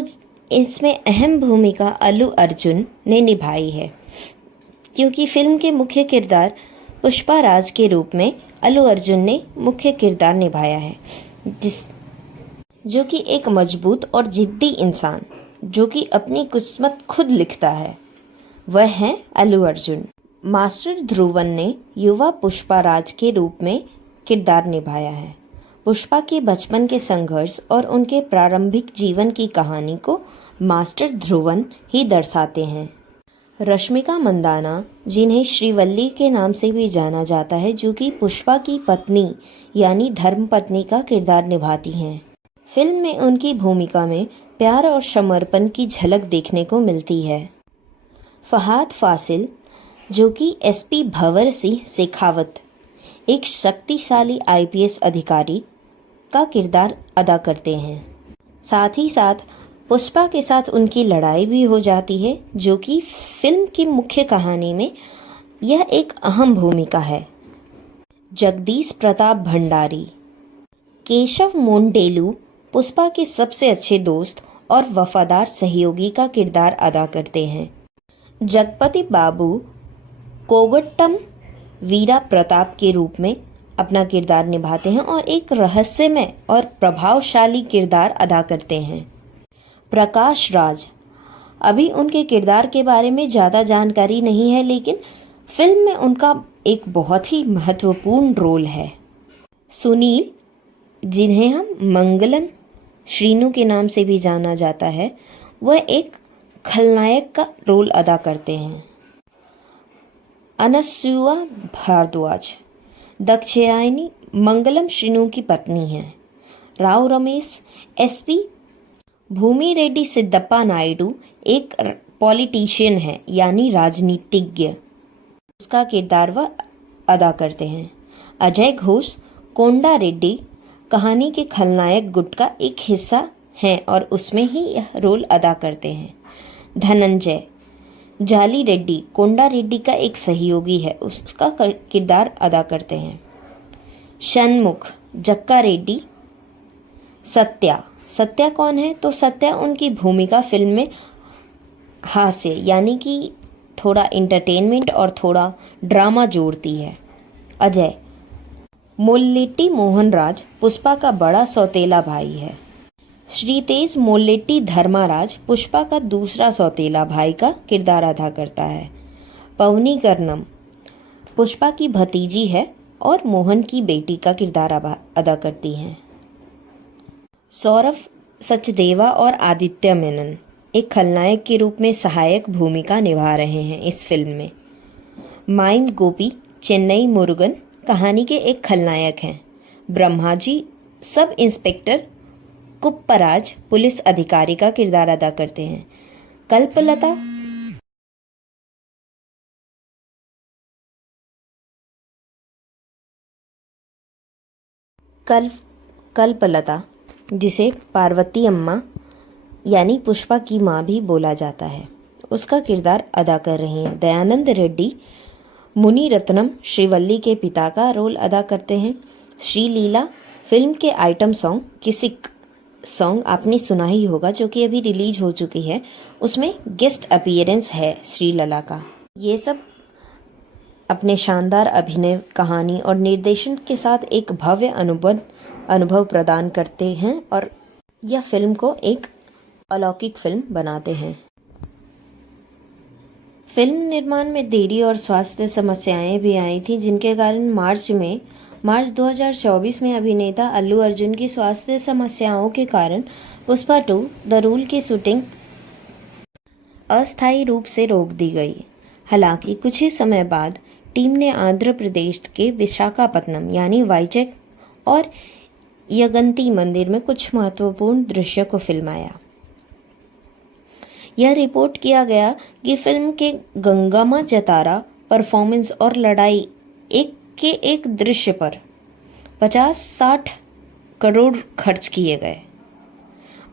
इसमें अहम भूमिका अल्लू अर्जुन ने निभाई है, क्योंकि फिल्म के मुख्य किरदार पुष्पा राज के रूप में अल्लू अर्जुन ने मुख्य किरदार निभाया है, जो कि एक मजबूत और जिद्दी इंसान जो कि अपनी किस्मत खुद लिखता है, वह है अल्लू अर्जुन। मास्टर ध्रुवन ने युवा पुष्पा राज के रूप में किरदार निभाया है। पुष्पा के बचपन के संघर्ष और उनके प्रारंभिक जीवन की कहानी को मास्टर ध्रुवन ही दर्शाते हैं। रश्मिका मंदाना, जिन्हें श्रीवल्ली के नाम से भी जाना जाता है, जो कि पुष्पा की पत्नी यानी धर्मपत्नी का किरदार निभाती हैं। फिल्म में उनकी भूमिका में प्यार और समर्पण की झलक देखने को मिलती है। फहाद फासिल, जो कि एसपी भंवर सिंह शेखावत, एक शक्तिशाली आईपीएस अधिकारी का किरदार अदा करते हैं। साथ ही साथ पुष्पा के साथ उनकी लड़ाई भी हो जाती है, जो कि फिल्म की मुख्य कहानी में यह एक अहम भूमिका है। जगदीश प्रताप भंडारी, केशव मोंडेलू पुष्पा के सबसे अच्छे दोस्त और वफादार सहयोगी का किरदार अदा करते हैं। जगपति बाबू कोगट्टम वीरा प्रताप के रूप में अपना किरदार निभाते हैं और एक रहस्यमय और प्रभावशाली किरदार अदा करते हैं। प्रकाश राज, अभी उनके किरदार के बारे में ज़्यादा जानकारी नहीं है, लेकिन फिल्म में उनका एक बहुत ही महत्वपूर्ण रोल है। सुनील, जिन्हें हम मंगलम श्रीनु के नाम से भी जाना जाता है, वह एक खलनायक का रोल अदा करते हैं। अनसुआ भारद्वाज, दक्षयायनी मंगलम श्रीनु की पत्नी हैं। राव रमेश, एसपी भूमि रेड्डी सिद्धप्पा नायडू एक पॉलिटिशियन है यानी राजनीतिज्ञ, उसका किरदार वह अदा करते हैं। अजय घोष कोंडा रेड्डी कहानी के खलनायक गुट का एक हिस्सा हैं और उसमें ही यह रोल अदा करते हैं। धनंजय जाली रेड्डी कोंडा रेड्डी का एक सहयोगी है, उसका किरदार अदा करते हैं। षणमुख जक्का रेड्डी। सत्या कौन है? तो सत्या उनकी भूमिका फिल्म में हास्य यानी कि थोड़ा इंटरटेनमेंट और थोड़ा ड्रामा जोड़ती है। अजय मोल्लेट्टी मोहनराज पुष्पा का बड़ा सौतेला भाई है। श्रीतेज मोल्लेट्टी धर्माराज पुष्पा का दूसरा सौतेला भाई का किरदार अदा करता है। पवनी कर्णम पुष्पा की भतीजी है और मोहन की बेटी का किरदार अदा करती हैं। सौरभ सचदेवा और आदित्य मेनन एक खलनायक के रूप में सहायक भूमिका निभा रहे हैं इस फिल्म में। माइन गोपी चेन्नई मुरुगन कहानी के एक खलनायक हैं। ब्रह्माजी सब इंस्पेक्टर कुप्पराज पुलिस अधिकारी का किरदार अदा करते हैं। कल्पलता, जिसे पार्वती अम्मा यानी पुष्पा की माँ भी बोला जाता है, उसका किरदार अदा कर रही हैं। दयानंद रेड्डी मुनि रत्नम श्रीवल्ली के पिता का रोल अदा करते हैं। श्रीलीला फिल्म के आइटम सॉन्ग किसिक सॉन्ग आपने सुना ही होगा, जो कि अभी रिलीज हो चुकी है, उसमें गेस्ट अपीयरेंस है श्रीलला का। ये सब अपने शानदार अभिनय, कहानी और निर्देशन के साथ एक भव्य अनुभव प्रदान करते हैं और यह फिल्म को एक अलौकिक फिल्म बनाते हैं। फिल्म निर्माण में देरी और स्वास्थ्य समस्याएं भी आई थी, जिनके कारण मार्च 2024 में अभिनेता अल्लू अर्जुन की स्वास्थ्य समस्याओं के कारण पुष्पा 2 द रूल की शूटिंग अस्थायी रूप से रोक दी गई। हालांकि कुछ ही समय बाद टीम ने आंध्र प्रदेश के विशाखापत्तनम यानी वाइजैक और यगंती मंदिर में कुछ महत्वपूर्ण दृश्यों को फिल्माया। यह रिपोर्ट किया गया कि फिल्म के गंगामा जतारा परफॉर्मेंस और लड़ाई एक दृश्य पर 50-60 करोड़ खर्च किए गए।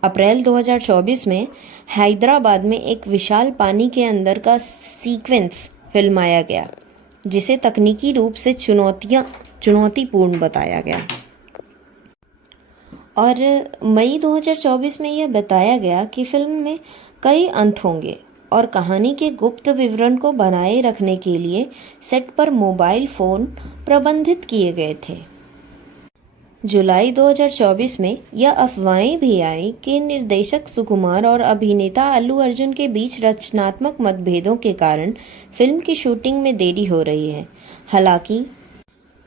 अप्रैल 2024 में हैदराबाद में एक विशाल पानी के अंदर का सीक्वेंस फिल्माया गया, जिसे तकनीकी रूप से चुनौतीपूर्ण बताया गया। और मई 2024 में यह बताया गया कि फिल्म में कई अंत होंगे और कहानी के गुप्त विवरण को बनाए रखने के लिए सेट पर मोबाइल फ़ोन प्रबंधित किए गए थे। जुलाई 2024 में यह अफवाहें भी आई कि निर्देशक सुकुमार और अभिनेता अल्लू अर्जुन के बीच रचनात्मक मतभेदों के कारण फिल्म की शूटिंग में देरी हो रही है। हालांकि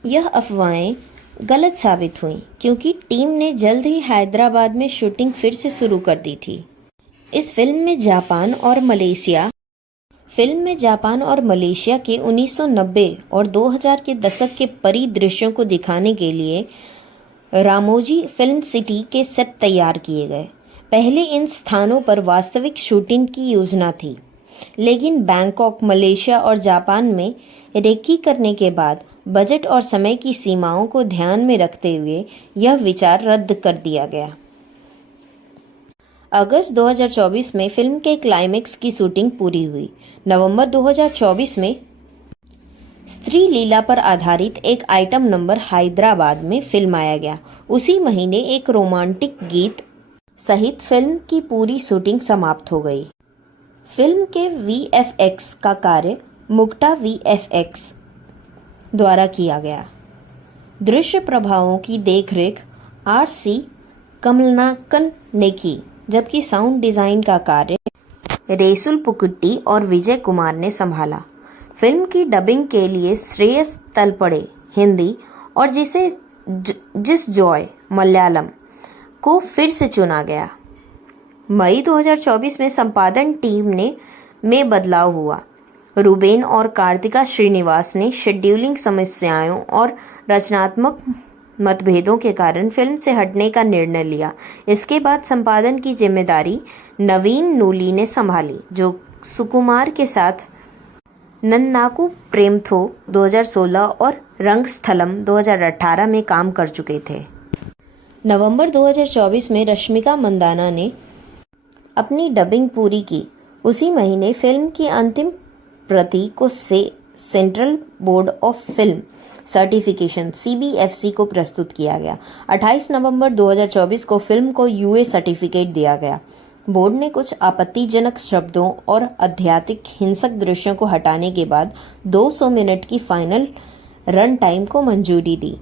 यह अफवाहें गलत साबित हुई, क्योंकि टीम ने जल्द ही हैदराबाद में शूटिंग फिर से शुरू कर दी थी। इस फिल्म में जापान और मलेशिया के 1990 और 2000 के दशक के परिदृश्यों को दिखाने के लिए रामोजी फिल्म सिटी के सेट तैयार किए गए। पहले इन स्थानों पर वास्तविक शूटिंग की योजना थी, लेकिन बैंकॉक, मलेशिया और जापान में रेकी करने के बाद बजट और समय की सीमाओं को ध्यान में रखते हुए यह विचार रद्द कर दिया गया। अगस्त 2024 में फिल्म के क्लाइमेक्स की शूटिंग पूरी हुई। नवंबर 2024 में स्त्री लीला पर आधारित एक आइटम नंबर हैदराबाद में फिल्माया गया। उसी महीने एक रोमांटिक गीत सहित फिल्म की पूरी शूटिंग समाप्त हो गई। फिल्म के वीएफएक्स का कार्य मुक्ता वीएफएक्स द्वारा किया गया। दृश्य प्रभावों की देखरेख आर.सी. कमलनाकन ने की, जबकि साउंड डिजाइन का कार्य रेसुल पुकुट्टी और विजय कुमार ने संभाला। फिल्म की डबिंग के लिए श्रेयस तलपड़े हिंदी और जिस जॉय मलयालम को फिर से चुना गया। मई 2024 में संपादन टीम में बदलाव हुआ। रूबेन और कार्तिका श्रीनिवास ने शेड्यूलिंग समस्याओं और रचनात्मक मतभेदों के कारण फिल्म से हटने का निर्णय लिया। इसके बाद संपादन की जिम्मेदारी नवीन नूली ने संभाली, जो सुकुमार के साथ नन्नाकू प्रेमथो 2016 और रंगस्थलम 2018 में काम कर चुके थे। नवंबर 2024 में रश्मिका मंदाना ने अपनी डबिंग पूरी की। उसी महीने फिल्म की अंतिम प्रति को central board of film certification (CBFC) को प्रस्तुत किया गया। 28 नवंबर 2024 को फिल्म को UA सर्टिफिकेट दिया गया। बोर्ड ने कुछ आपत्तिजनक शब्दों और आध्यात्मिक हिंसक दृश्यों को हटाने के बाद 200 मिनट की फाइनल रन टाइम को मंजूरी दी।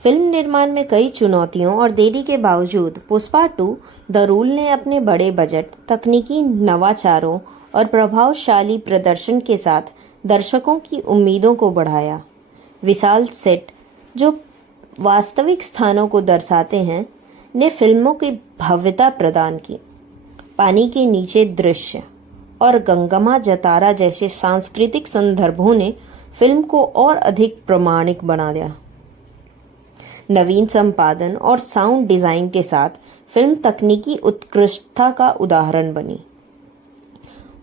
फिल्म निर्माण में कई चुनौतियों और देरी के बावजूद पुष्पा 2 द रूल ने अपने बड़े बजट, तकनीकी नवाचारों और प्रभावशाली प्रदर्शन के साथ दर्शकों की उम्मीदों को बढ़ाया। विशाल सेट, जो वास्तविक स्थानों को दर्शाते हैं, ने फिल्मों की भव्यता प्रदान की। पानी के नीचे दृश्य और गंगमा जतारा जैसे सांस्कृतिक संदर्भों ने फिल्म को और अधिक प्रामाणिक बना दिया। नवीन संपादन और साउंड डिजाइन के साथ फिल्म तकनीकी उत्कृष्टता का उदाहरण बनी।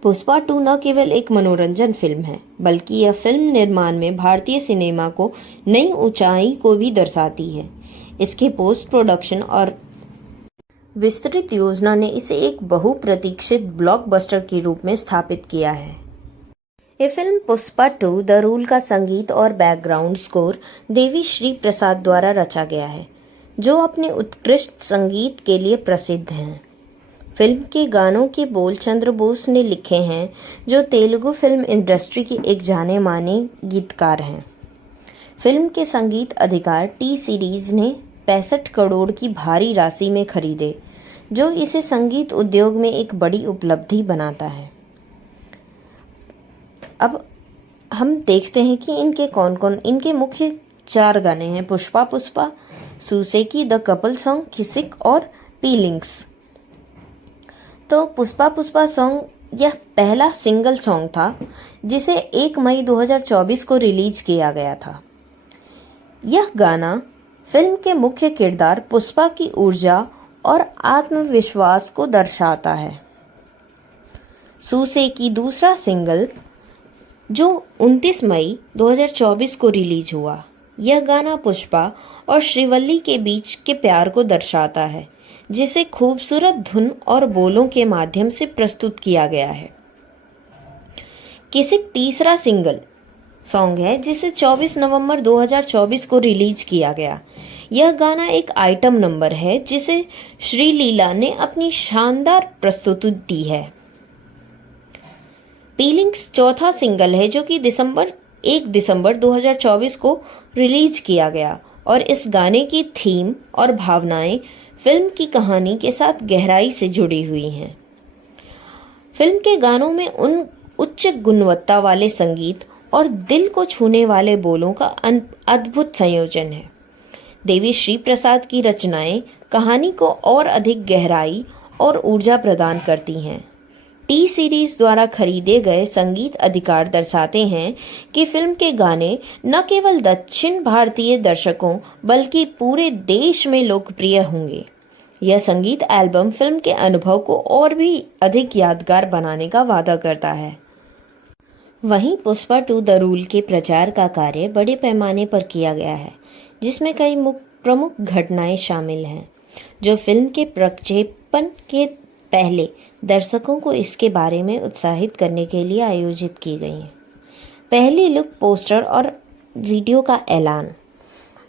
पुष्पा 2 न केवल एक मनोरंजन फिल्म है, बल्कि यह फिल्म निर्माण में भारतीय सिनेमा को नई ऊंचाई को भी दर्शाती है। इसके पोस्ट प्रोडक्शन और विस्तृत योजना ने इसे एक बहुप्रतीक्षित ब्लॉकबस्टर के रूप में स्थापित किया है। ये फिल्म पुष्पा 2 द रूल का संगीत और बैकग्राउंड स्कोर देवी श्री प्रसाद द्वारा रचा गया है, जो अपने उत्कृष्ट संगीत के लिए प्रसिद्ध हैं। फिल्म के गानों के बोल चंद्र बोस ने लिखे हैं, जो तेलुगु फिल्म इंडस्ट्री के एक जाने माने गीतकार हैं। फिल्म के संगीत अधिकार टी सीरीज ने 65 करोड़ की भारी राशि में खरीदे, जो इसे संगीत उद्योग में एक बड़ी उपलब्धि बनाता है। अब हम देखते हैं कि इनके मुख्य 4 गाने हैं: Pushpa Pushpa, Sooseki the couple song, Kissik और पीलिंग्स। तो पुष्पा पुष्पा सॉन्ग यह पहला सिंगल सॉन्ग था जिसे 1 मई 2024 को रिलीज किया गया था। यह गाना फिल्म के मुख्य किरदार पुष्पा की ऊर्जा और आत्मविश्वास को दर्शाता है। सुसेकी दूसरा सिंगल, जो 29 मई 2024 को रिलीज हुआ, यह गाना पुष्पा और श्रीवल्ली के बीच के प्यार को दर्शाता है, जिसे खूबसूरत धुन और बोलों के माध्यम से प्रस्तुत किया गया है। किसिक तीसरा सिंगल सॉन्ग है जिसे 24 नवंबर 2024 को रिलीज किया गया। यह गाना एक आइटम नंबर है जिसे श्रीलीला ने अपनी शानदार प्रस्तुति दी है। फीलिंग्स चौथा सिंगल है जो कि 1 दिसंबर 2024 को रिलीज किया गया और इस गाने की थीम और भावनाएं फिल्म की कहानी के साथ गहराई से जुड़ी हुई हैं। फिल्म के गानों में उच्च गुणवत्ता वाले संगीत और दिल को छूने वाले बोलों का अद्भुत संयोजन है। देवी श्री प्रसाद की रचनाएं कहानी को और अधिक गहराई और ऊर्जा प्रदान करती हैं। टी सीरीज द्वारा खरीदे गए संगीत अधिकार दर्शाते हैं कि फिल्म के गाने न केवल दक्षिण भारतीय दर्शकों बल्कि पूरे देश में लोकप्रिय होंगे। यह संगीत एल्बम फिल्म के अनुभव को और भी अधिक यादगार बनाने का वादा करता है। वहीं पुष्पा 2 द रूल के प्रचार का कार्य बड़े पैमाने पर किया गया है, जिसमें कई प्रमुख घटनाएं शामिल हैं जो फिल्म के प्रक्षेपण के पहले दर्शकों को इसके बारे में उत्साहित करने के लिए आयोजित की गई हैं। पहली लुक पोस्टर और वीडियो का ऐलान।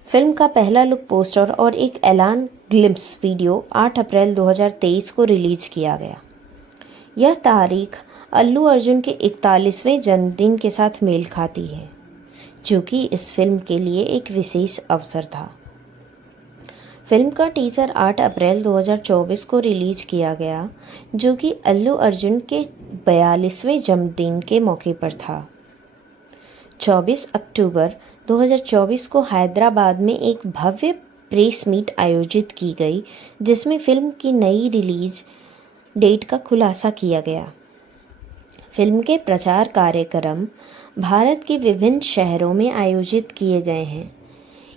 फिल्म का पहला लुक पोस्टर और एक ऐलान ग्लिम्स वीडियो 8 अप्रैल 2023 को रिलीज किया गया। यह तारीख अल्लू अर्जुन के 41वें जन्मदिन के साथ मेल खाती है, जो कि इस फिल्म के लिए एक विशेष अवसर था। फिल्म का टीजर 8 अप्रैल 2024 को रिलीज किया गया, जो कि अल्लू अर्जुन के 42वें जन्मदिन के मौके पर था। 24 अक्टूबर 2024 को हैदराबाद में एक भव्य प्रेस मीट आयोजित की गई, जिसमें फिल्म की नई रिलीज डेट का खुलासा किया गया। फिल्म के प्रचार कार्यक्रम भारत के विभिन्न शहरों में आयोजित किए गए हैं।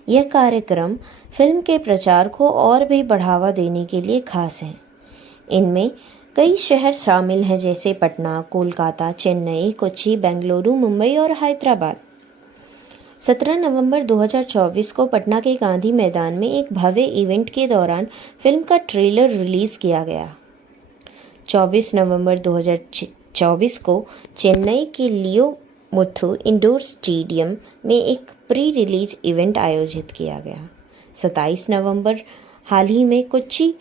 यह कार्यक्रम फिल्म के प्रचार को और भी बढ़ावा देने के लिए खास है। इनमें कई शहर शामिल हैं जैसे पटना, कोलकाता, चेन्नई, कोच्चि, बेंगलुरु, मुंबई और हैदराबाद। 17 नवंबर 2024 को पटना के गांधी मैदान में एक भव्य इवेंट के दौरान फिल्म का ट्रेलर रिलीज किया गया। 24 नवंबर 2024 को चेन्नई के लियो मुथु इंडोर स्टेडियम में एक प्री रिलीज इवेंट आयोजित किया गया। 27 नवंबर हाल ही में कोच्चि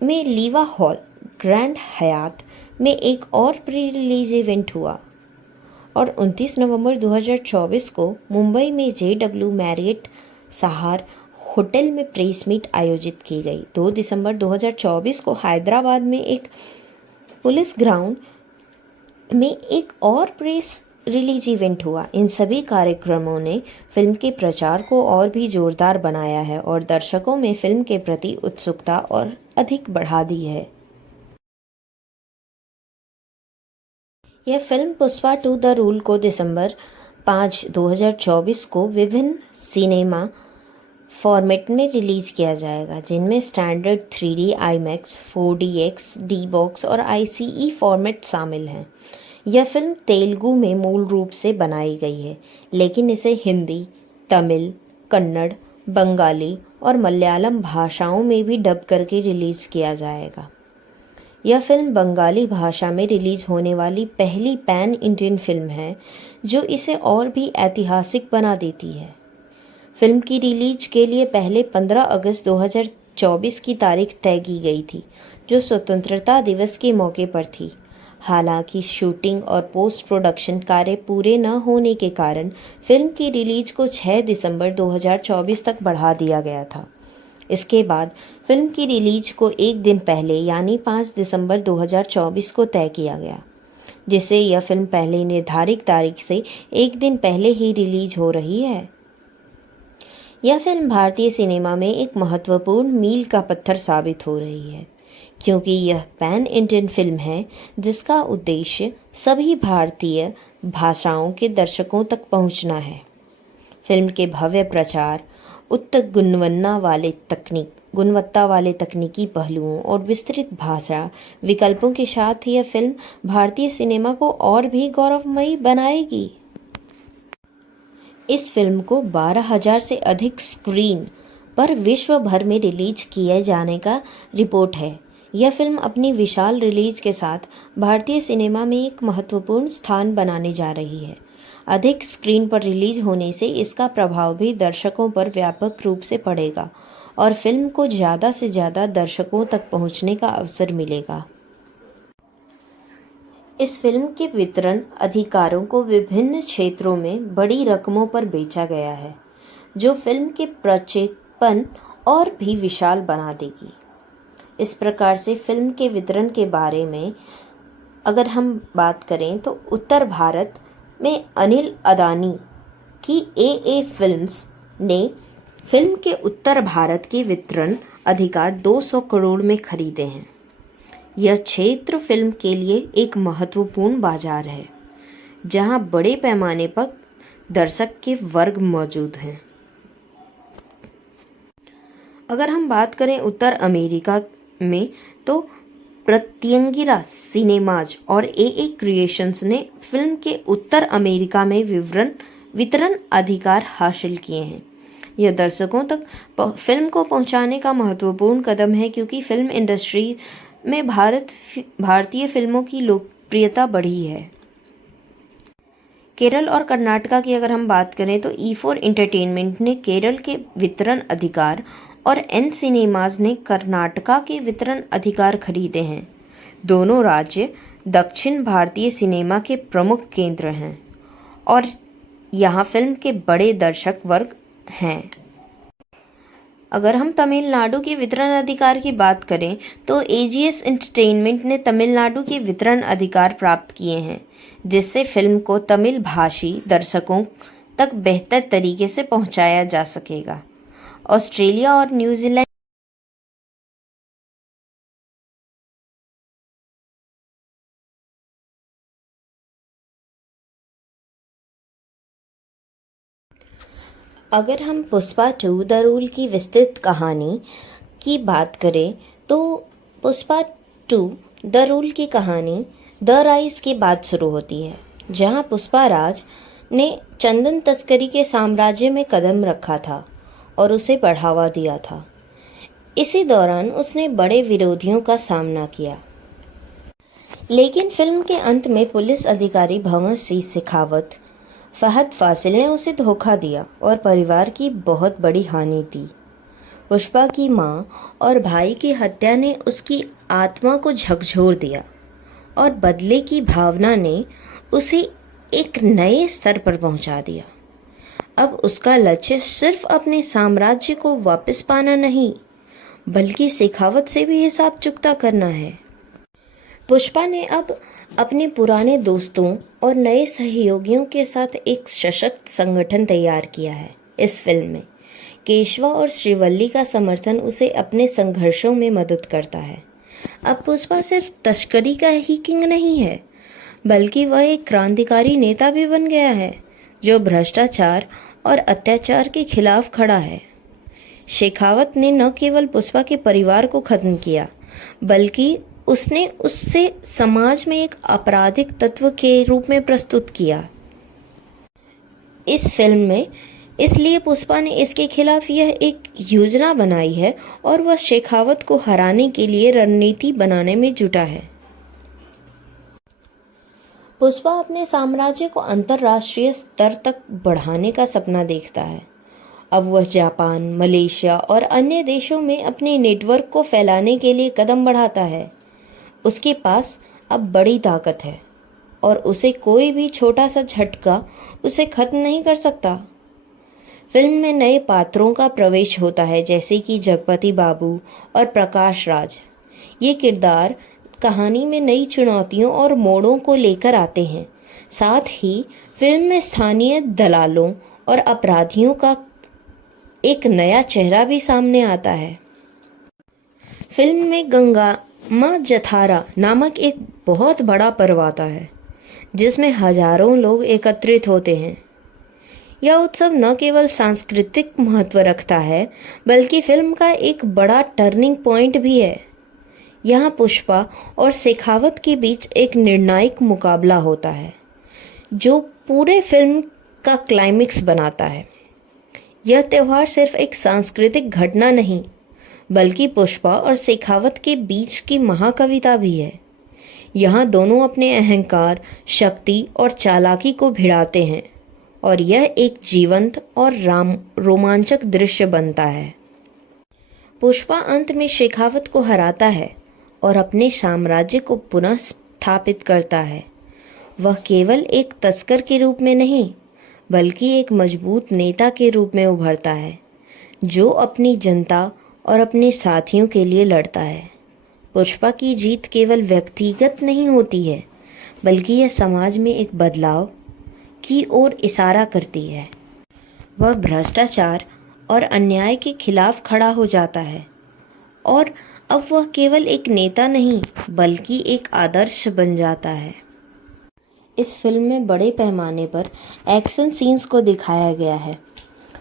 में लीवा हॉल ग्रैंड हयात में एक और प्री रिलीज इवेंट हुआ और 29 नवंबर 2024 को मुंबई में JW मैरियट सहार होटल में प्रेस मीट आयोजित की गई। 2 दिसंबर 2024 को हैदराबाद में एक पुलिस ग्राउंड में एक और प्रेस रिलीज इवेंट हुआ। इन सभी कार्यक्रमों ने फिल्म के प्रचार को और भी जोरदार बनाया है और दर्शकों में फिल्म के प्रति उत्सुकता और अधिक बढ़ा दी है। यह फिल्म पुष्पा 2 द रूल को दिसंबर 5, 2024 को विभिन्न सिनेमा फॉर्मेट में रिलीज किया जाएगा, जिनमें standard 3D, IMAX, 4DX, D-Box और ICE फॉर्मेट शामिल हैं। यह फिल्म तेलुगु में मूल रूप से बनाई गई है, लेकिन इसे हिंदी, तमिल, कन्नड़, बंगाली और मलयालम भाषाओं में भी डब करके रिलीज किया जाएगा। यह फिल्म बंगाली भाषा में रिलीज होने वाली पहली पैन इंडियन फिल्म है, जो इसे और भी ऐतिहासिक बना देती है। फिल्म की रिलीज के लिए पहले 15 अगस्त 2024 की तारीख तय की गई थी, जो स्वतंत्रता दिवस के मौके पर थी। हालांकि शूटिंग और पोस्ट प्रोडक्शन कार्य पूरे न होने के कारण फिल्म की रिलीज को 6 दिसंबर 2024 तक बढ़ा दिया गया था। इसके बाद फिल्म की रिलीज को एक दिन पहले यानी 5 दिसंबर 2024 को तय किया गया, जिससे यह फिल्म पहले निर्धारित तारीख से एक दिन पहले ही रिलीज हो रही है। यह फिल्म भारतीय सिनेमा में एक महत्वपूर्ण मील का पत्थर साबित हो रही है, क्योंकि यह पैन इंडियन फिल्म है जिसका उद्देश्य सभी भारतीय भाषाओं के दर्शकों तक पहुंचना है। फिल्म के भव्य प्रचार, उच्च गुणवत्ता वाले तकनीकी पहलुओं और विस्तृत भाषा विकल्पों के साथ यह फिल्म भारतीय सिनेमा को और भी गौरवमयी बनाएगी। इस फिल्म को 12,000 से अधिक स्क्रीन पर विश्व भर में रिलीज किए जाने का रिपोर्ट है। यह फिल्म अपनी विशाल रिलीज के साथ भारतीय सिनेमा में एक महत्वपूर्ण स्थान बनाने जा रही है। अधिक स्क्रीन पर रिलीज होने से इसका प्रभाव भी दर्शकों पर व्यापक रूप से पड़ेगा और फिल्म को ज़्यादा से ज़्यादा दर्शकों तक पहुंचने का अवसर मिलेगा। इस फिल्म के वितरण अधिकारों को विभिन्न क्षेत्रों में बड़ी रकमों पर बेचा गया है, जो फिल्म के प्रक्षेपण और भी विशाल बना देगी। इस प्रकार से फिल्म के वितरण के बारे में अगर हम बात करें तो उत्तर भारत में अनिल अदानी की ए फिल्म्स ने फिल्म के उत्तर भारत के वितरण अधिकार 200 करोड़ में खरीदे हैं। यह क्षेत्र फिल्म के लिए एक महत्वपूर्ण बाजार है, जहां बड़े पैमाने पर दर्शक के वर्ग मौजूद हैं। अगर हम बात करें उत्तर अमेरिका में तो प्रत्यंगिरा सिनेमाज और ए क्रिएशंस ने फिल्म के उत्तर अमेरिका में वितरण अधिकार हासिल किए हैं। यह दर्शकों तक फिल्म को पहुंचाने का महत्वपूर्ण कदम है, क्योंकि फिल्म इंडस्ट्री में भारतीय फिल्मों की लोकप्रियता बढ़ी है। केरल और कर्नाटका की अगर हम बात करें तो E4 एंटरटेनमेंट ने केरल के वितरण अधिकार और एन सिनेमाज ने कर्नाटका के वितरण अधिकार खरीदे हैं। दोनों राज्य दक्षिण भारतीय सिनेमा के प्रमुख केंद्र हैं और यहाँ फिल्म के बड़े दर्शक वर्ग हैं। अगर हम तमिलनाडु के वितरण अधिकार की बात करें तो AGS एंटरटेनमेंट ने तमिलनाडु के वितरण अधिकार प्राप्त किए हैं, जिससे फिल्म को तमिल भाषी दर्शकों तक बेहतर तरीके से पहुंचाया जा सकेगा। ऑस्ट्रेलिया और न्यूजीलैंड अगर हम पुष्पा 2 द रूल की विस्तृत कहानी की बात करें तो पुष्पा 2 द रूल की कहानी द राइज के बाद शुरू होती है, जहां पुष्पा राज ने चंदन तस्करी के साम्राज्य में कदम रखा था और उसे बढ़ावा दिया था। इसी दौरान उसने बड़े विरोधियों का सामना किया, लेकिन फिल्म के अंत में पुलिस अधिकारी भंवर सिंह शेखावत फहद फासिल ने उसे धोखा दिया और परिवार की बहुत बड़ी हानि दी। पुष्पा की मां और भाई की हत्या ने उसकी आत्मा को झकझोर दिया और बदले की भावना ने उसे एक नए स्तर पर पहुंचा दिया। अब उसका लक्ष्य सिर्फ अपने साम्राज्य को वापस पाना नहीं, बल्कि शेखावत से भी हिसाब चुकता करना है। पुष्पा ने अब अपने पुराने दोस्तों और नए सहयोगियों के साथ एक सशक्त संगठन तैयार किया है। इस फिल्म में केशवा और श्रीवल्ली का समर्थन उसे अपने संघर्षों में मदद करता है। अब पुष्पा सिर्फ तस्करी का ही किंग नहीं है, बल्कि वह एक क्रांतिकारी नेता भी बन गया है, जो भ्रष्टाचार और अत्याचार के खिलाफ खड़ा है। शेखावत ने न केवल पुष्पा के परिवार को खत्म किया, बल्कि उसने उससे समाज में एक आपराधिक तत्व के रूप में प्रस्तुत किया। इस फिल्म में इसलिए पुष्पा ने इसके खिलाफ यह एक योजना बनाई है और वह शेखावत को हराने के लिए रणनीति बनाने में जुटा है। पुष्पा अपने साम्राज्य को अंतर्राष्ट्रीय स्तर तक बढ़ाने का सपना देखता है। अब वह जापान, मलेशिया और अन्य देशों में अपने नेटवर्क को फैलाने के लिए कदम बढ़ाता है। उसके पास अब बड़ी ताकत है और उसे कोई भी छोटा सा झटका उसे खत्म नहीं कर सकता। फिल्म में नए पात्रों का प्रवेश होता है, जैसे कि जगपति बाबू और प्रकाश राज। ये किरदार कहानी में नई चुनौतियों और मोड़ों को लेकर आते हैं। साथ ही फिल्म में स्थानीय दलालों और अपराधियों का एक नया चेहरा भी सामने आता है। फिल्म में गंगा माँ जथारा नामक एक बहुत बड़ा पर्व आता है, जिसमें हजारों लोग एकत्रित होते हैं। यह उत्सव न केवल सांस्कृतिक महत्व रखता है, बल्कि फिल्म का एक बड़ा टर्निंग पॉइंट भी है। यहाँ पुष्पा और शेखावत के बीच एक निर्णायक मुकाबला होता है, जो पूरे फिल्म का क्लाइमेक्स बनाता है। यह त्यौहार सिर्फ एक सांस्कृतिक घटना नहीं, बल्कि पुष्पा और शेखावत के बीच की महाकविता भी है। यहाँ दोनों अपने अहंकार, शक्ति और चालाकी को भिड़ाते हैं और यह एक जीवंत और रोमांचक दृश्य बनता है। पुष्पा अंत में शेखावत को हराता है और अपने साम्राज्य को पुनः स्थापित करता है। वह केवल एक तस्कर के रूप में नहीं, बल्कि एक मजबूत नेता के रूप में उभरता है, जो अपनी जनता और अपने साथियों के लिए लड़ता है। पुष्पा की जीत केवल व्यक्तिगत नहीं होती है, बल्कि यह समाज में एक बदलाव की ओर इशारा करती है। वह भ्रष्टाचार और अन्याय के खिलाफ खड़ा हो जाता है और अब वह केवल एक नेता नहीं, बल्कि एक आदर्श बन जाता है। इस फिल्म में बड़े पैमाने पर एक्शन सीन्स को दिखाया गया है।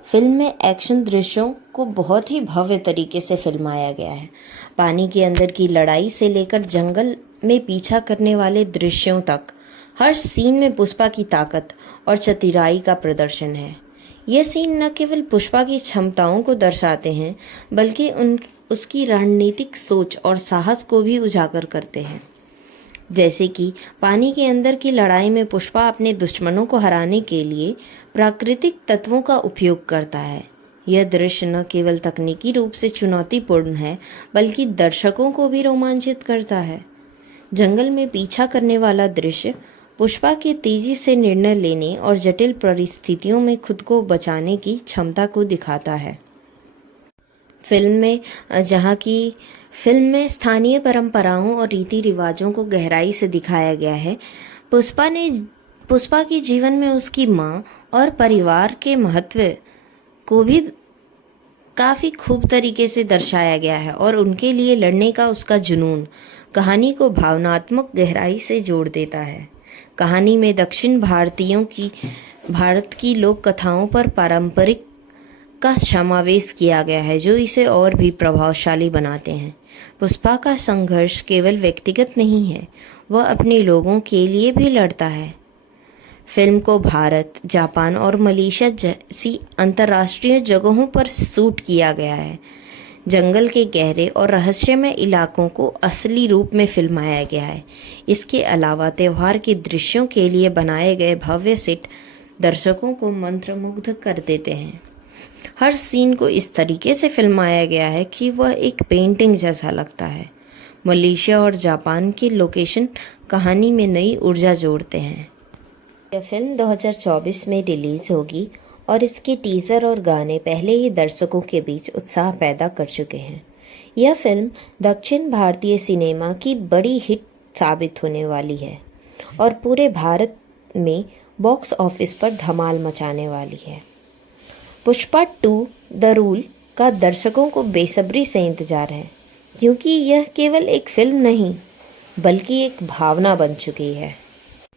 फिल्म में एक्शन दृश्यों को बहुत ही भव्य तरीके से फिल्माया गया है। पानी के अंदर की लड़ाई से लेकर जंगल में पीछा करने वाले दृश्यों तक, हर सीन में पुष्पा की ताकत और चतुराई का प्रदर्शन है। ये सीन न केवल पुष्पा की क्षमताओं को दर्शाते हैं, बल्कि उसकी रणनीतिक सोच और साहस को भी उजागर करते हैं। जैसे कि पानी के अंदर की लड़ाई में पुष्पा अपने दुश्मनों को हराने के लिए प्राकृतिक तत्वों का उपयोग करता है। यह दृश्य न केवल तकनीकी रूप से चुनौतीपूर्ण है, बल्कि दर्शकों को भी रोमांचित करता है। जंगल में पीछा करने वाला दृश्य पुष्पा के तेजी से निर्णय लेने और जटिल परिस्थितियों में खुद को बचाने की क्षमता को दिखाता है। फिल्म में स्थानीय परंपराओं और रीति रिवाजों को गहराई से दिखाया गया है। पुष्पा के जीवन में उसकी माँ और परिवार के महत्व को भी काफ़ी खूब तरीके से दर्शाया गया है और उनके लिए लड़ने का उसका जुनून कहानी को भावनात्मक गहराई से जोड़ देता है। कहानी में दक्षिण भारत की लोक कथाओं पर पारंपरिक का समावेश किया गया है, जो इसे और भी प्रभावशाली बनाते हैं। पुष्पा का संघर्ष केवल व्यक्तिगत नहीं है, वह अपने लोगों के लिए भी लड़ता है। फिल्म को भारत, जापान और मलेशिया जैसी अंतर्राष्ट्रीय जगहों पर शूट किया गया है। जंगल के गहरे और रहस्यमय इलाकों को असली रूप में फिल्माया गया है। इसके अलावा त्यौहार के दृश्यों के लिए बनाए गए भव्य सेट दर्शकों को मंत्रमुग्ध कर देते हैं। हर सीन को इस तरीके से फिल्माया गया है कि वह एक पेंटिंग जैसा लगता है। मलेशिया और जापान के लोकेशन कहानी में नई ऊर्जा जोड़ते हैं। यह फिल्म 2024 में रिलीज होगी और इसके टीज़र और गाने पहले ही दर्शकों के बीच उत्साह पैदा कर चुके हैं। यह फिल्म दक्षिण भारतीय सिनेमा की बड़ी हिट साबित होने वाली है और पूरे भारत में बॉक्स ऑफिस पर धमाल मचाने वाली है। पुष्पा 2 द रूल का दर्शकों को बेसब्री से इंतजार है, क्योंकि यह केवल एक फिल्म नहीं, बल्कि एक भावना बन चुकी है।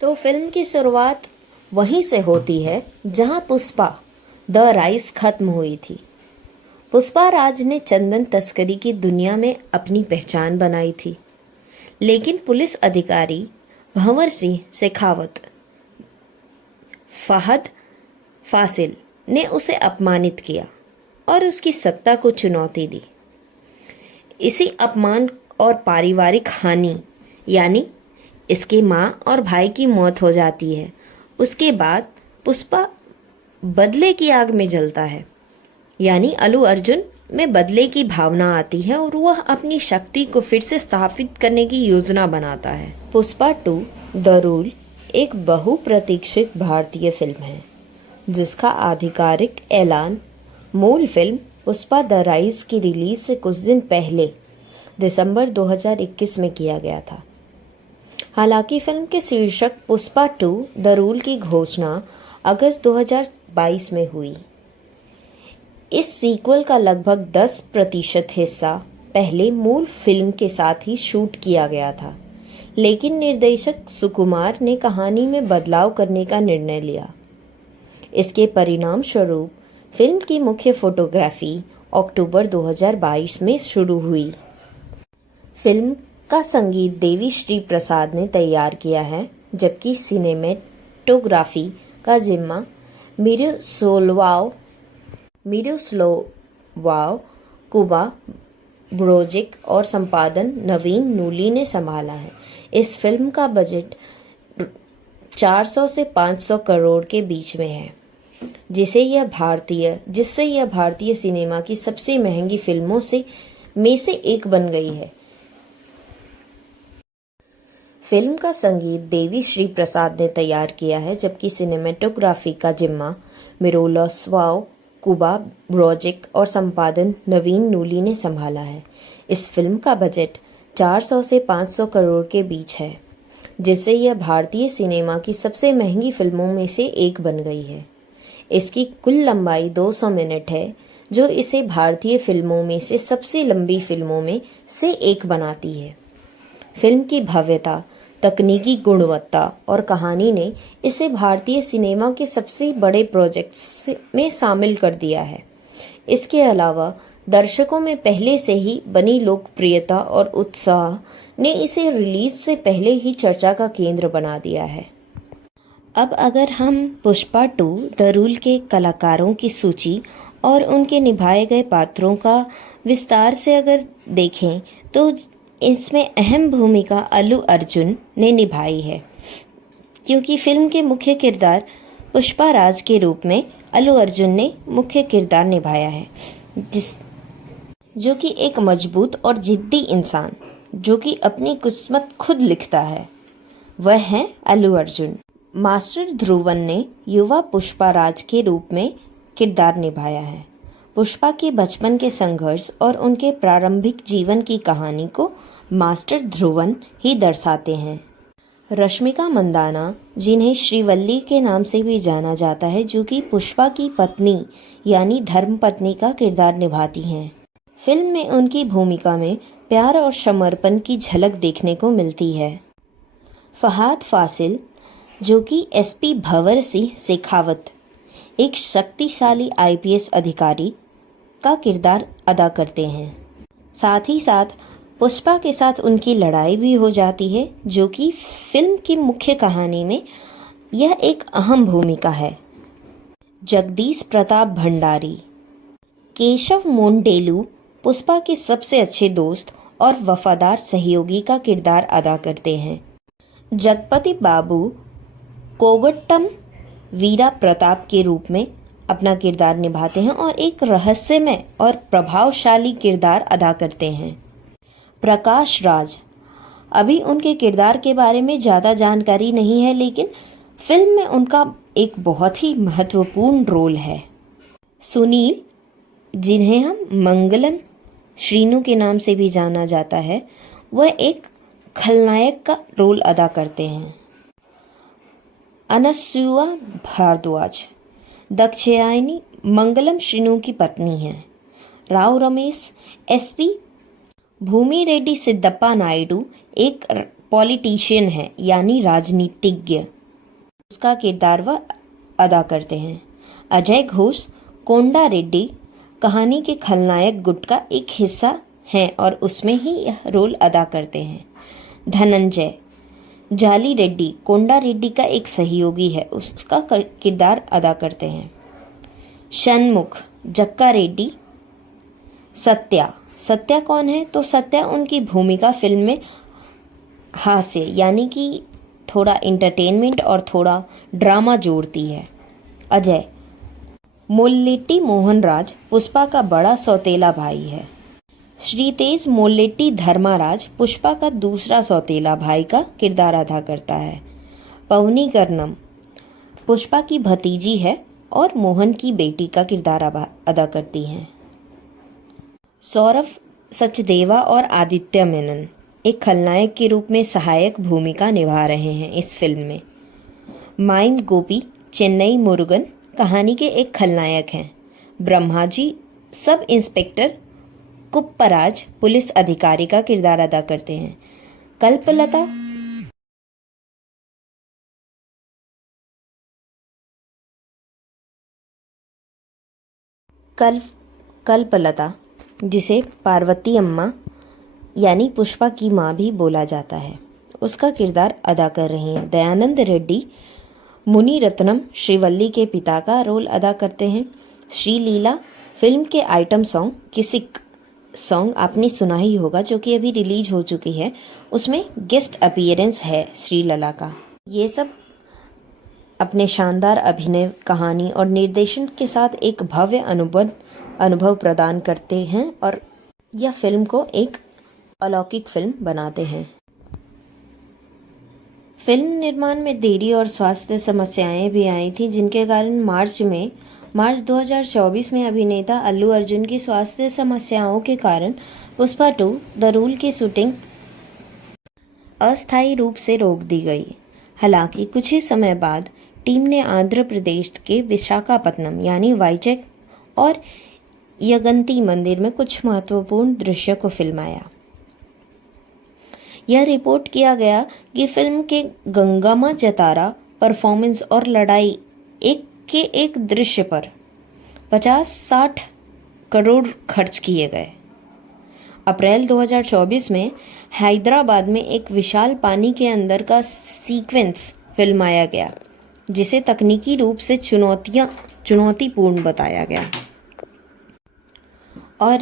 तो फिल्म की शुरुआत वहीं से होती है जहां पुष्पा द राइज खत्म हुई थी। पुष्पा राज ने चंदन तस्करी की दुनिया में अपनी पहचान बनाई थी, लेकिन पुलिस अधिकारी भंवर सिंह शेखावत, फहद फासिल ने उसे अपमानित किया और उसकी सत्ता को चुनौती दी। इसी अपमान और पारिवारिक हानि, यानी इसके माँ और भाई की मौत हो जाती है। उसके बाद पुष्पा बदले की आग में जलता है, यानी अल्लू अर्जुन में बदले की भावना आती है और वह अपनी शक्ति को फिर से स्थापित करने की योजना बनाता है। पुष्पा 2 द रूल एक बहुप्रतीक्षित भारतीय फिल्म है, जिसका आधिकारिक ऐलान मूल फिल्म पुष्पा द राइज की रिलीज से कुछ दिन पहले दिसंबर 2021 में किया गया था। हालांकि फिल्म के शीर्षक पुष्पा 2 द रूल की घोषणा अगस्त 2022 में हुई। इस सीक्वल का लगभग 10% हिस्सा पहले मूल फिल्म के साथ ही शूट किया गया था, लेकिन निर्देशक सुकुमार ने कहानी में बदलाव करने का निर्णय लिया। इसके परिणाम स्वरूप फिल्म की मुख्य फोटोग्राफी अक्टूबर 2022 में शुरू हुई। फिल्म का संगीत देवी श्री प्रसाद ने तैयार किया है, जबकि सिनेमेटोग्राफी का जिम्मा मिरोस्लाव कुबा ब्रोजिक और संपादन नवीन नूली ने संभाला है। इस फिल्म का बजट 400 से 500 करोड़ के बीच में है, जिससे यह भारतीय सिनेमा की सबसे महंगी फिल्मों में से एक बन गई है। फिल्म का संगीत देवी श्री प्रसाद ने तैयार किया है, जबकि सिनेमेटोग्राफी का जिम्मा मिरोस्लाव कुबा ब्रोजिक और संपादन नवीन नूली ने संभाला है। इस फिल्म का बजट 400 से 500 करोड़ के बीच है, जिससे यह भारतीय सिनेमा की सबसे महंगी फिल्मों में से एक बन गई है। इसकी कुल लंबाई 200 मिनट है, जो इसे भारतीय फिल्मों में से सबसे लंबी फिल्मों में से एक बनाती है। फिल्म की भव्यता, तकनीकी गुणवत्ता और कहानी ने इसे भारतीय सिनेमा के सबसे बड़े प्रोजेक्ट्स में शामिल कर दिया है। इसके अलावा दर्शकों में पहले से ही बनी लोकप्रियता और उत्साह ने इसे रिलीज से पहले ही चर्चा का केंद्र बना दिया है। अब अगर हम पुष्पा 2 द रूल के कलाकारों की सूची और उनके निभाए गए पात्रों का विस्तार से अगर देखें तो इसमें अहम भूमिका अल्लू अर्जुन ने निभाई है, क्योंकि फिल्म के मुख्य किरदार पुष्पा राज के रूप में अल्लू अर्जुन ने मुख्य किरदार निभाया है, जो कि एक मजबूत और जिद्दी इंसान जो कि अपनी किस्मत खुद लिखता है, वह है अल्लू अर्जुन। मास्टर ध्रुवन ने युवा पुष्पा राज के रूप में किरदार निभाया है। पुष्पा के बचपन के संघर्ष और उनके प्रारंभिक जीवन की कहानी को मास्टर ध्रुवन ही दर्शाते हैं। रश्मिका मंदाना, जिन्हें श्रीवल्ली के नाम से भी जाना जाता है, जो कि पुष्पा की पत्नी यानी धर्मपत्नी का किरदार निभाती हैं। फिल्म में उनकी भूमिका में प्यार और समर्पण की झलक देखने को मिलती है। फहाद फासिल, जो कि एसपी भंवर सिंह शेखावत, एक शक्तिशाली आईपीएस अधिकारी का किरदार अदा करते हैं। साथ ही साथ पुष्पा के साथ उनकी लड़ाई भी हो जाती है, जो कि फिल्म की मुख्य कहानी में यह एक अहम भूमिका है। जगदीश प्रताप भंडारी, केशव मोंडेलू पुष्पा के सबसे अच्छे दोस्त और वफादार सहयोगी का किरदार अदा करते हैं। जगपति बाबू कोगट्टम वीरा प्रताप के रूप में अपना किरदार निभाते हैं और एक रहस्यमय और प्रभावशाली किरदार अदा करते हैं। प्रकाश राज, अभी उनके किरदार के बारे में ज़्यादा जानकारी नहीं है, लेकिन फिल्म में उनका एक बहुत ही महत्वपूर्ण रोल है। सुनील, जिन्हें हम मंगलम श्रीनु के नाम से भी जाना जाता है, वह एक खलनायक का रोल अदा करते हैं। अनसुआ भारद्वाज, दक्षयायनी मंगलम श्रीनु की पत्नी हैं। राव रमेश, एसपी भूमि रेड्डी सिद्धप्पा नायडू एक पॉलिटिशियन है यानी राजनीतिज्ञ, उसका किरदार वह अदा करते हैं। अजय घोष कोंडा रेड्डी कहानी के खलनायक गुट का एक हिस्सा हैं और उसमें ही यह रोल अदा करते हैं। धनंजय जाली रेड्डी कोंडा रेड्डी का एक सहयोगी है, उसका किरदार अदा करते हैं। षणमुख जक्का रेड्डी। सत्या कौन है? तो सत्या उनकी भूमिका फिल्म में हास्य यानी कि थोड़ा एंटरटेनमेंट और थोड़ा ड्रामा जोड़ती है। अजय मोल्लेट्टी मोहनराज पुष्पा का बड़ा सौतेला भाई है। श्रीतेज मोल्लेट्टी धर्माराज पुष्पा का दूसरा सौतेला भाई का किरदार अदा करता है। पवनी कर्णम पुष्पा की भतीजी है और मोहन की बेटी का किरदार अदा करती हैं। सौरभ सचदेवा और आदित्य मेनन एक खलनायक के रूप में सहायक भूमिका निभा रहे हैं इस फिल्म में। माइम गोपी चेन्नई मुरुगन कहानी के एक खलनायक हैं। ब्रह्माजी सब इंस्पेक्टर कुप्पराज पुलिस अधिकारी का किरदार अदा करते हैं। कल्पलता जिसे पार्वती अम्मा यानी पुष्पा की माँ भी बोला जाता है, उसका किरदार अदा कर रही हैं। दयानंद रेड्डी मुनि रत्नम श्रीवल्ली के पिता का रोल अदा करते हैं। श्री लीला फिल्म के आइटम सॉन्ग किसिक सॉन्ग आपने सुना ही होगा, जो कि अभी रिलीज हो चुकी है, उसमें गेस्ट अपीयरेंस है श्री लला का। ये सब अपने शानदार अभिनय, कहानी और निर्देशन के साथ एक भव्य अनुभव प्रदान करते हैं और यह फिल्म को एक अलौकिक फिल्म बनाते हैं। फिल्म निर्माण में देरी और स्वास्थ्य समस्याएं भी आई थी, जिनके कारण मार्च 2024 में अभिनेता अल्लू अर्जुन की स्वास्थ्य समस्याओं के कारण पुष्पा 2 द रूल की शूटिंग अस्थायी रूप से रोक दी गई। हालांकि कुछ ही समय बाद टीम ने आंध्र प्रदेश के विशाखापत्तनम यानी वाइजैक और यगंती मंदिर में कुछ महत्वपूर्ण दृश्य को फिल्माया। यह रिपोर्ट किया गया कि फिल्म के गंगामा जतारा परफॉर्मेंस और लड़ाई एक दृश्य पर 50-60 करोड़ खर्च किए गए। अप्रैल 2024 में हैदराबाद में एक विशाल पानी के अंदर का सीक्वेंस फिल्माया गया, जिसे तकनीकी रूप से चुनौतीपूर्ण बताया गया। और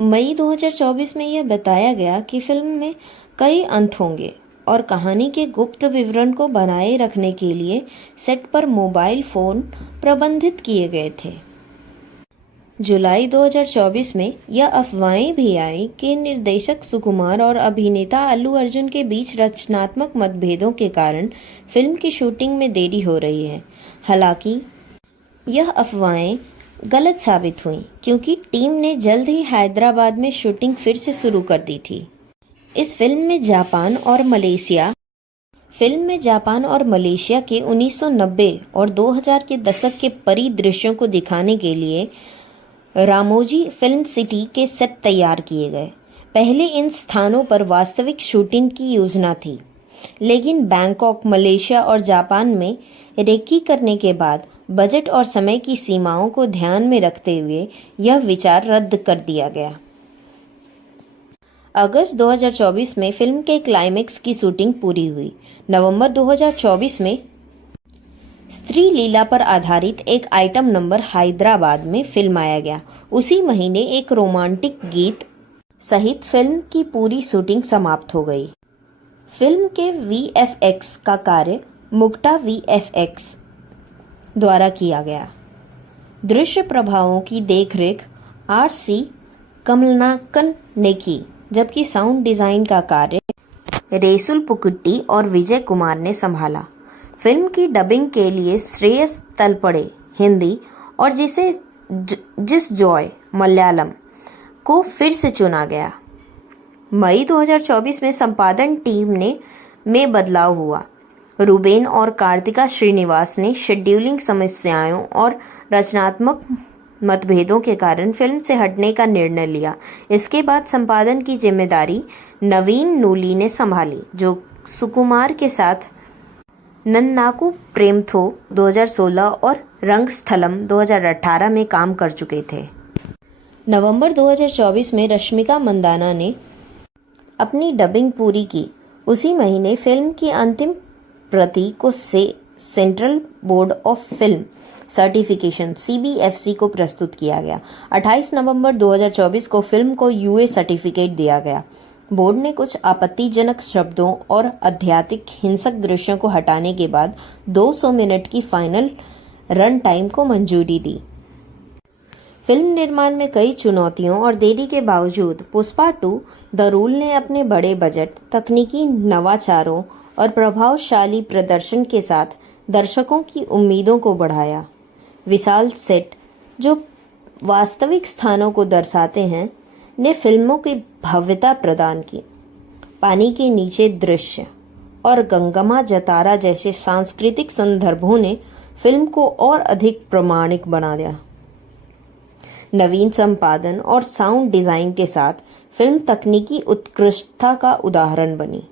मई 2024 में यह बताया गया कि फिल्म में कई अंत होंगे और कहानी के गुप्त विवरण को बनाए रखने के लिए सेट पर मोबाइल फोन प्रबंधित किए गए थे। जुलाई 2024 में यह अफवाहें भी आई कि निर्देशक सुकुमार और अभिनेता अल्लू अर्जुन के बीच रचनात्मक मतभेदों के कारण फिल्म की शूटिंग में देरी हो रही है। हालांकि यह अफवाहें गलत साबित हुई, क्योंकि टीम ने जल्द ही हैदराबाद में शूटिंग फिर से शुरू कर दी थी। इस फिल्म में जापान और मलेशिया के 1990 और 2000 के दशक के परिदृश्यों को दिखाने के लिए रामोजी फिल्म सिटी के सेट तैयार किए गए। पहले इन स्थानों पर वास्तविक शूटिंग की योजना थी, लेकिन बैंकॉक, मलेशिया और जापान में रेकी करने के बाद बजट और समय की सीमाओं को ध्यान में रखते हुए यह विचार रद्द कर दिया गया। अगस्त 2024 में फिल्म के क्लाइमेक्स की शूटिंग पूरी हुई। नवंबर 2024 में स्त्री लीला पर आधारित एक आइटम नंबर हैदराबाद में फिल्माया गया। उसी महीने एक रोमांटिक गीत सहित फिल्म की पूरी शूटिंग समाप्त हो गई। फिल्म के वीएफएक्स का कार्य मुक्ता वीएफएक्स द्वारा किया गया। दृश्य प्रभावों की देखरेख आर.सी. कमलनाकन ने की, जबकि साउंड डिजाइन का कार्य रेसुल पुकुट्टी और विजय कुमार ने संभाला। फिल्म की डबिंग के लिए श्रेयस तलपड़े हिंदी और जिस जॉय मलयालम को फिर से चुना गया। मई 2024 में संपादन टीम में बदलाव हुआ। रूबेन और कार्तिका श्रीनिवास ने शेड्यूलिंग समस्याओं और रचनात्मक मतभेदों के कारण फिल्म से हटने का निर्णय लिया। इसके बाद संपादन की जिम्मेदारी नवीन नूली ने संभाली, जो सुकुमार के साथ नन्नाकू प्रेमथो 2016 और रंगस्थलम 2018 में काम कर चुके थे। नवंबर 2024 में रश्मिका मंदाना ने अपनी डबिंग पूरी की। उसी महीने फिल्म की अंतिम प्रति को central board of film certification (CBFC) को प्रस्तुत किया गया। 28 नवंबर 2024 को फिल्म को UA सर्टिफिकेट दिया गया। बोर्ड ने कुछ आपत्तिजनक शब्दों और अत्यधिक हिंसक दृश्यों को हटाने के बाद 200 मिनट की फाइनल रन टाइम को मंजूरी दी। फिल्म निर्माण में कई चुनौतियों और देरी के बावजूद पुष्पा 2 द रूल ने अपने बड़े बजट, तकनीकी नवाचारों और प्रभावशाली प्रदर्शन के साथ दर्शकों की उम्मीदों को बढ़ाया। विशाल सेट, जो वास्तविक स्थानों को दर्शाते हैं, ने फिल्मों की भव्यता प्रदान की। पानी के नीचे दृश्य और गंगमा जतारा जैसे सांस्कृतिक संदर्भों ने फिल्म को और अधिक प्रामाणिक बना दिया। नवीन संपादन और साउंड डिजाइन के साथ फिल्म तकनीकी उत्कृष्टता का उदाहरण बनी।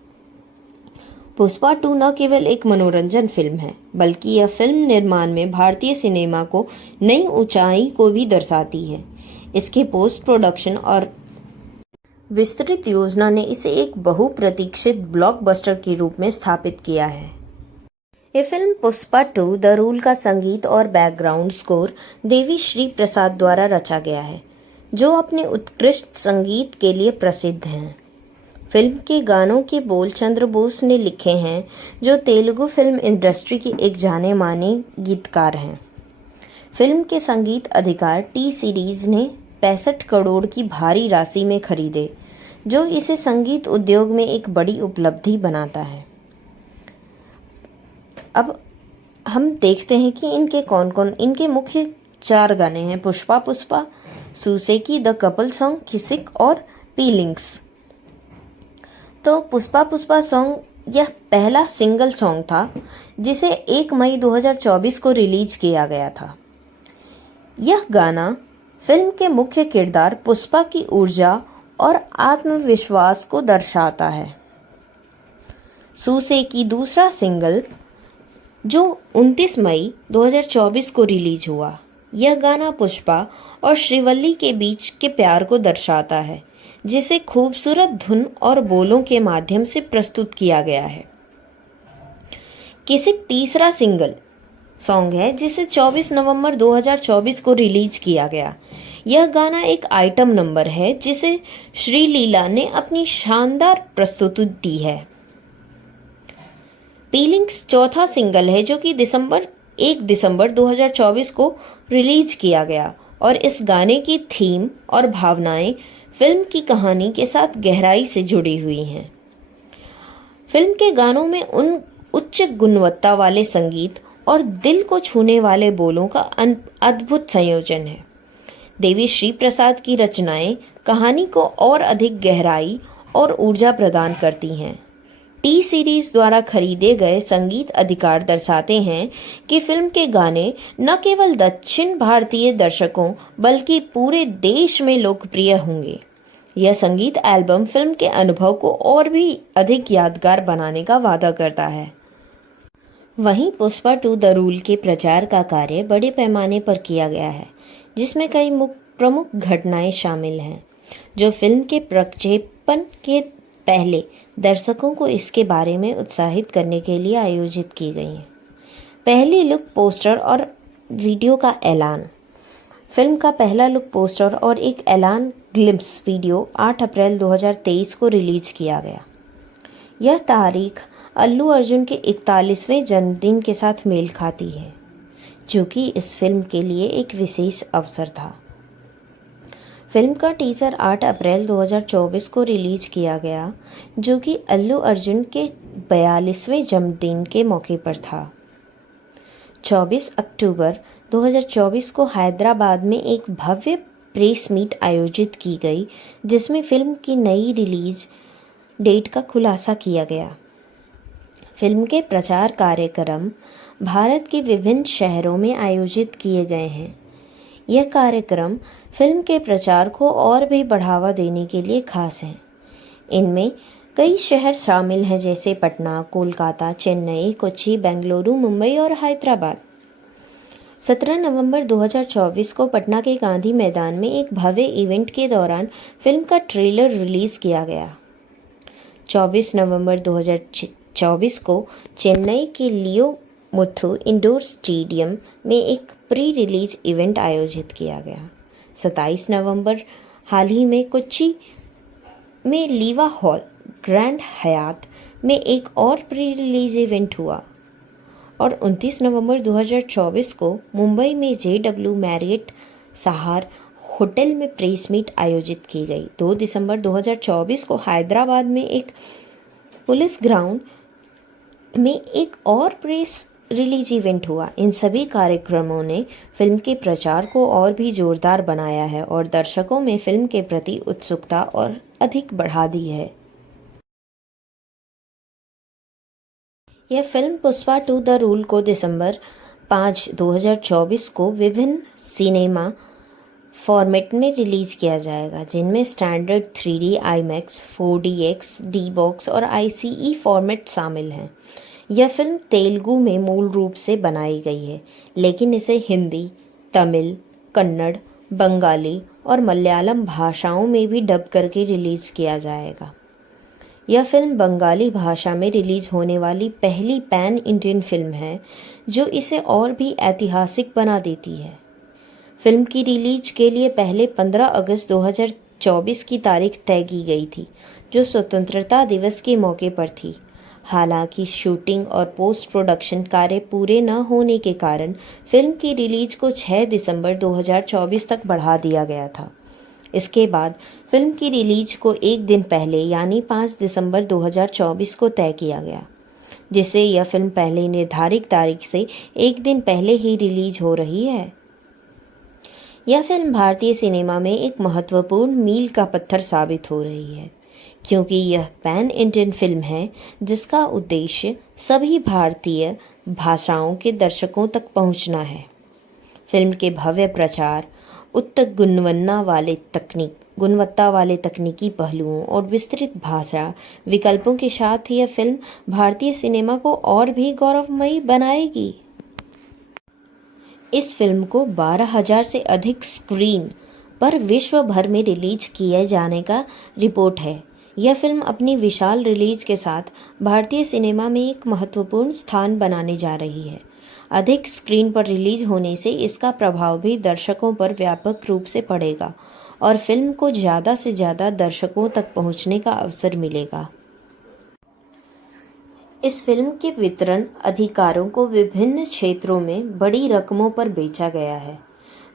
पुष्पा 2 न केवल एक मनोरंजन फिल्म है, बल्कि यह फिल्म निर्माण में भारतीय सिनेमा को नई ऊंचाई को भी दर्शाती है। इसके पोस्ट प्रोडक्शन और विस्तृत योजना ने इसे एक बहुप्रतीक्षित ब्लॉकबस्टर के रूप में स्थापित किया है। ये फिल्म पुष्पा 2 द रूल का संगीत और बैकग्राउंड स्कोर देवी श्री प्रसाद द्वारा रचा गया है, जो अपने उत्कृष्ट संगीत के लिए प्रसिद्ध हैं। फिल्म के गानों के बोल चंद्र बोस ने लिखे हैं, जो तेलुगु फिल्म इंडस्ट्री के एक जाने माने गीतकार हैं। फिल्म के संगीत अधिकार टी सीरीज ने 65 करोड़ की भारी राशि में खरीदे, जो इसे संगीत उद्योग में एक बड़ी उपलब्धि बनाता है। अब हम देखते हैं कि इनके मुख्य 4 गाने हैं: Pushpa Pushpa, Sooseki the couple song, Kissik और पीलिंग्स। तो पुष्पा पुष्पा सॉन्ग यह पहला सिंगल सॉन्ग था जिसे 1 मई 2024 को रिलीज किया गया था। यह गाना फिल्म के मुख्य किरदार पुष्पा की ऊर्जा और आत्मविश्वास को दर्शाता है। सुसेकी दूसरा सिंगल, जो 29 मई 2024 को रिलीज हुआ। यह गाना पुष्पा और श्रीवल्ली के बीच के प्यार को दर्शाता है, जिसे खूबसूरत धुन और बोलों के माध्यम से प्रस्तुत किया गया है। किसिक तीसरा सिंगल सॉन्ग है, जिसे 24 नवंबर 2024 को रिलीज किया गया। यह गाना एक आइटम नंबर है, जिसे श्रीलीला ने अपनी शानदार प्रस्तुति दी है। पीलिंग्स चौथा सिंगल है, जो कि 1 दिसंबर 2024 को रिलीज किया गया, और इस गाने की थीम और भावनाएं फिल्म की कहानी के साथ गहराई से जुड़ी हुई हैं। फिल्म के गानों में उच्च गुणवत्ता वाले संगीत और दिल को छूने वाले बोलों का अद्भुत संयोजन है। देवी श्री प्रसाद की रचनाएं कहानी को और अधिक गहराई और ऊर्जा प्रदान करती हैं। टी सीरीज द्वारा खरीदे गए संगीत अधिकार दर्शाते हैं कि फिल्म के गाने न केवल दक्षिण भारतीय दर्शकों बल्कि पूरे देश में लोकप्रिय होंगे। यह संगीत एल्बम फिल्म के अनुभव को और भी अधिक यादगार बनाने का वादा करता है। वहीं पुष्पा 2 द रूल के प्रचार का कार्य बड़े पैमाने पर किया गया है, जिसमें कई प्रमुख घटनाएं शामिल हैं, जो फिल्म के प्रक्षेपण के पहले दर्शकों को इसके बारे में उत्साहित करने के लिए आयोजित की गई हैं। पहली लुक पोस्टर और वीडियो का ऐलान। फिल्म का पहला लुक पोस्टर और एक ऐलान ग्लिम्स वीडियो 8 अप्रैल 2023 को रिलीज किया गया। यह तारीख अल्लू अर्जुन के 41वें जन्मदिन के साथ मेल खाती है, जो कि इस फिल्म के लिए एक विशेष अवसर था। फिल्म का टीजर 8 अप्रैल 2024 को रिलीज किया गया, जो कि अल्लू अर्जुन के 42वें जन्मदिन के मौके पर था। 24 अक्टूबर 2024 को हैदराबाद में एक भव्य प्रेस मीट आयोजित की गई, जिसमें फिल्म की नई रिलीज डेट का खुलासा किया गया। फिल्म के प्रचार कार्यक्रम भारत के विभिन्न शहरों में आयोजित किए गए हैं। यह कार्यक्रम फिल्म के प्रचार को और भी बढ़ावा देने के लिए खास है। इनमें कई शहर शामिल हैं, जैसे पटना, कोलकाता, चेन्नई, कोच्चि, बेंगलुरु, मुंबई और हैदराबाद। 17 नवंबर 2024 को पटना के गांधी मैदान में एक भव्य इवेंट के दौरान फिल्म का ट्रेलर रिलीज किया गया। 24 नवंबर 2024 को चेन्नई के लियो मुथु इंडोर स्टेडियम में एक प्री रिलीज इवेंट आयोजित किया गया। 27 नवंबर हाल ही में कोच्चि में लीवा हॉल ग्रैंड हयात में एक और प्री रिलीज इवेंट हुआ, और 29 नवंबर 2024 को मुंबई में JW मैरियट सहार होटल में प्रेस मीट आयोजित की गई। 2 दिसंबर 2024 को हैदराबाद में एक पुलिस ग्राउंड में एक और प्रेस रिलीज इवेंट हुआ। इन सभी कार्यक्रमों ने फिल्म के प्रचार को और भी जोरदार बनाया है और दर्शकों में फिल्म के प्रति उत्सुकता और अधिक बढ़ा दी है। यह फिल्म पुष्पा 2 द रूल को दिसंबर 5, 2024 को विभिन्न सिनेमा फॉर्मेट में रिलीज किया जाएगा, जिनमें standard 3D, IMAX, 4DX, D-Box और ICE फॉर्मेट शामिल हैं। यह फिल्म तेलुगु में मूल रूप से बनाई गई है, लेकिन इसे हिंदी, तमिल, कन्नड़, बंगाली और मलयालम भाषाओं में भी डब करके रिलीज किया जाएगा। यह फिल्म बंगाली भाषा में रिलीज होने वाली पहली पैन इंडियन फिल्म है जो इसे और भी ऐतिहासिक बना देती है। फिल्म की रिलीज के लिए पहले 15 अगस्त 2024 की तारीख तय की गई थी, जो स्वतंत्रता दिवस के मौके पर थी। हालांकि शूटिंग और पोस्ट प्रोडक्शन कार्य पूरे न होने के कारण फिल्म की रिलीज को 6 दिसंबर 2024 तक बढ़ा दिया गया था। इसके बाद फिल्म की रिलीज को एक दिन पहले यानी 5 दिसंबर 2024 को तय किया गया, जिससे यह फिल्म पहले निर्धारित तारीख से एक दिन पहले ही रिलीज हो रही है। यह फिल्म भारतीय सिनेमा में एक महत्वपूर्ण मील का पत्थर साबित हो रही है, क्योंकि यह पैन इंडियन फिल्म है जिसका उद्देश्य सभी भारतीय भाषाओं के दर्शकों तक पहुंचना है। फिल्म के भव्य प्रचार, उच्च गुणवत्ता वाले तकनीकी पहलुओं और विस्तृत भाषा विकल्पों के साथ यह फिल्म भारतीय सिनेमा को और भी गौरवमयी बनाएगी। इस फिल्म को 12,000 से अधिक स्क्रीन पर विश्व भर में रिलीज किए जाने का रिपोर्ट है। यह फिल्म अपनी विशाल रिलीज के साथ भारतीय सिनेमा में एक महत्वपूर्ण स्थान बनाने जा रही है। अधिक स्क्रीन पर रिलीज होने से इसका प्रभाव भी दर्शकों पर व्यापक रूप से पड़ेगा और फिल्म को ज़्यादा से ज़्यादा दर्शकों तक पहुंचने का अवसर मिलेगा। इस फिल्म के वितरण अधिकारों को विभिन्न क्षेत्रों में बड़ी रकमों पर बेचा गया है,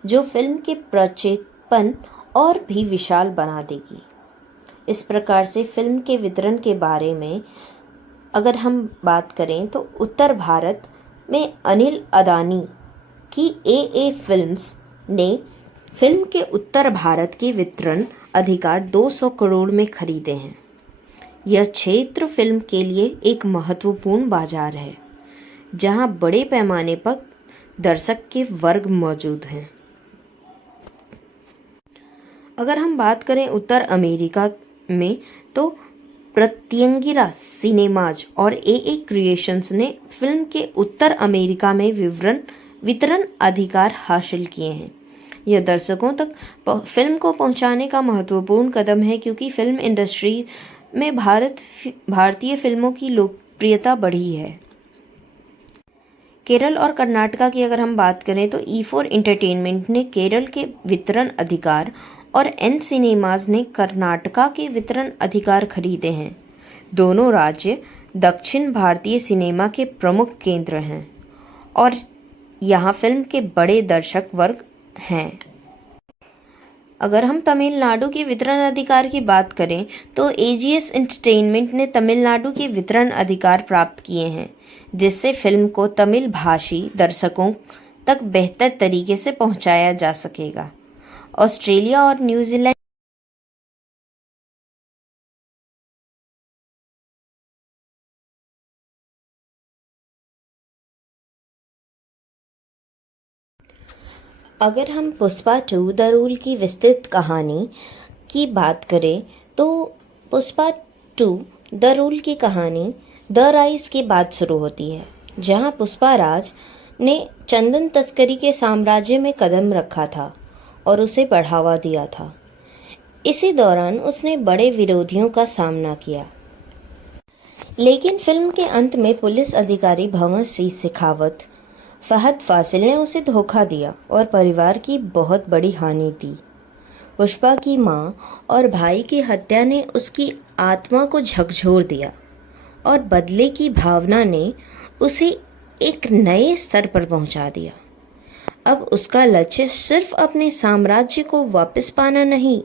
जो फिल्म के प्रक्षेपण और भी विशाल बना देगी। इस प्रकार से फिल्म के वितरण के बारे में अगर हम बात करें तो उत्तर भारत में अनिल अदानी की एए फिल्म्स ने फिल्म के उत्तर भारत के वितरण अधिकार 200 करोड़ में खरीदे हैं। यह क्षेत्र फिल्म के लिए एक महत्वपूर्ण बाजार है, जहां बड़े पैमाने पर दर्शक के वर्ग मौजूद हैं। अगर हम बात करें उत्तर अमेरिका में तो प्रत्यंगिरा सिनेमाज और एए क्रिएशंस ने फिल्म के उत्तर अमेरिका में वितरण अधिकार हासिल किए हैं। यह दर्शकों तक फिल्म को पहुंचाने का महत्वपूर्ण कदम है, क्योंकि फिल्म इंडस्ट्री में भारतीय फिल्मों की लोकप्रियता बढ़ी है। केरल और कर्नाटका की अगर हम बात करें तो E4 एंटरटेनमेंट ने केरल के वितरण अधिकार और एन सिनेमाज ने कर्नाटका के वितरण अधिकार खरीदे हैं। दोनों राज्य दक्षिण भारतीय सिनेमा के प्रमुख केंद्र हैं और यहाँ फिल्म के बड़े दर्शक वर्ग हैं। अगर हम तमिलनाडु के वितरण अधिकार की बात करें तो एजीएस एंटरटेनमेंट ने तमिलनाडु के वितरण अधिकार प्राप्त किए हैं, जिससे फिल्म को तमिल भाषी दर्शकों तक बेहतर तरीके से पहुंचाया जा सकेगा। ऑस्ट्रेलिया और न्यूजीलैंड अगर हम पुष्पा 2 द रूल की विस्तृत कहानी की बात करें तो पुष्पा 2 द रूल की कहानी द राइज के बाद शुरू होती है, जहां पुष्पा राज ने चंदन तस्करी के साम्राज्य में कदम रखा था और उसे बढ़ावा दिया था। इसी दौरान उसने बड़े विरोधियों का सामना किया, लेकिन फिल्म के अंत में पुलिस अधिकारी भंवर सिंह शेखावत फहद फासिल ने उसे धोखा दिया और परिवार की बहुत बड़ी हानि दी। पुष्पा की मां और भाई की हत्या ने उसकी आत्मा को झकझोर दिया और बदले की भावना ने उसे एक नए स्तर पर पहुंचा दिया। अब उसका लक्ष्य सिर्फ अपने साम्राज्य को वापस पाना नहीं,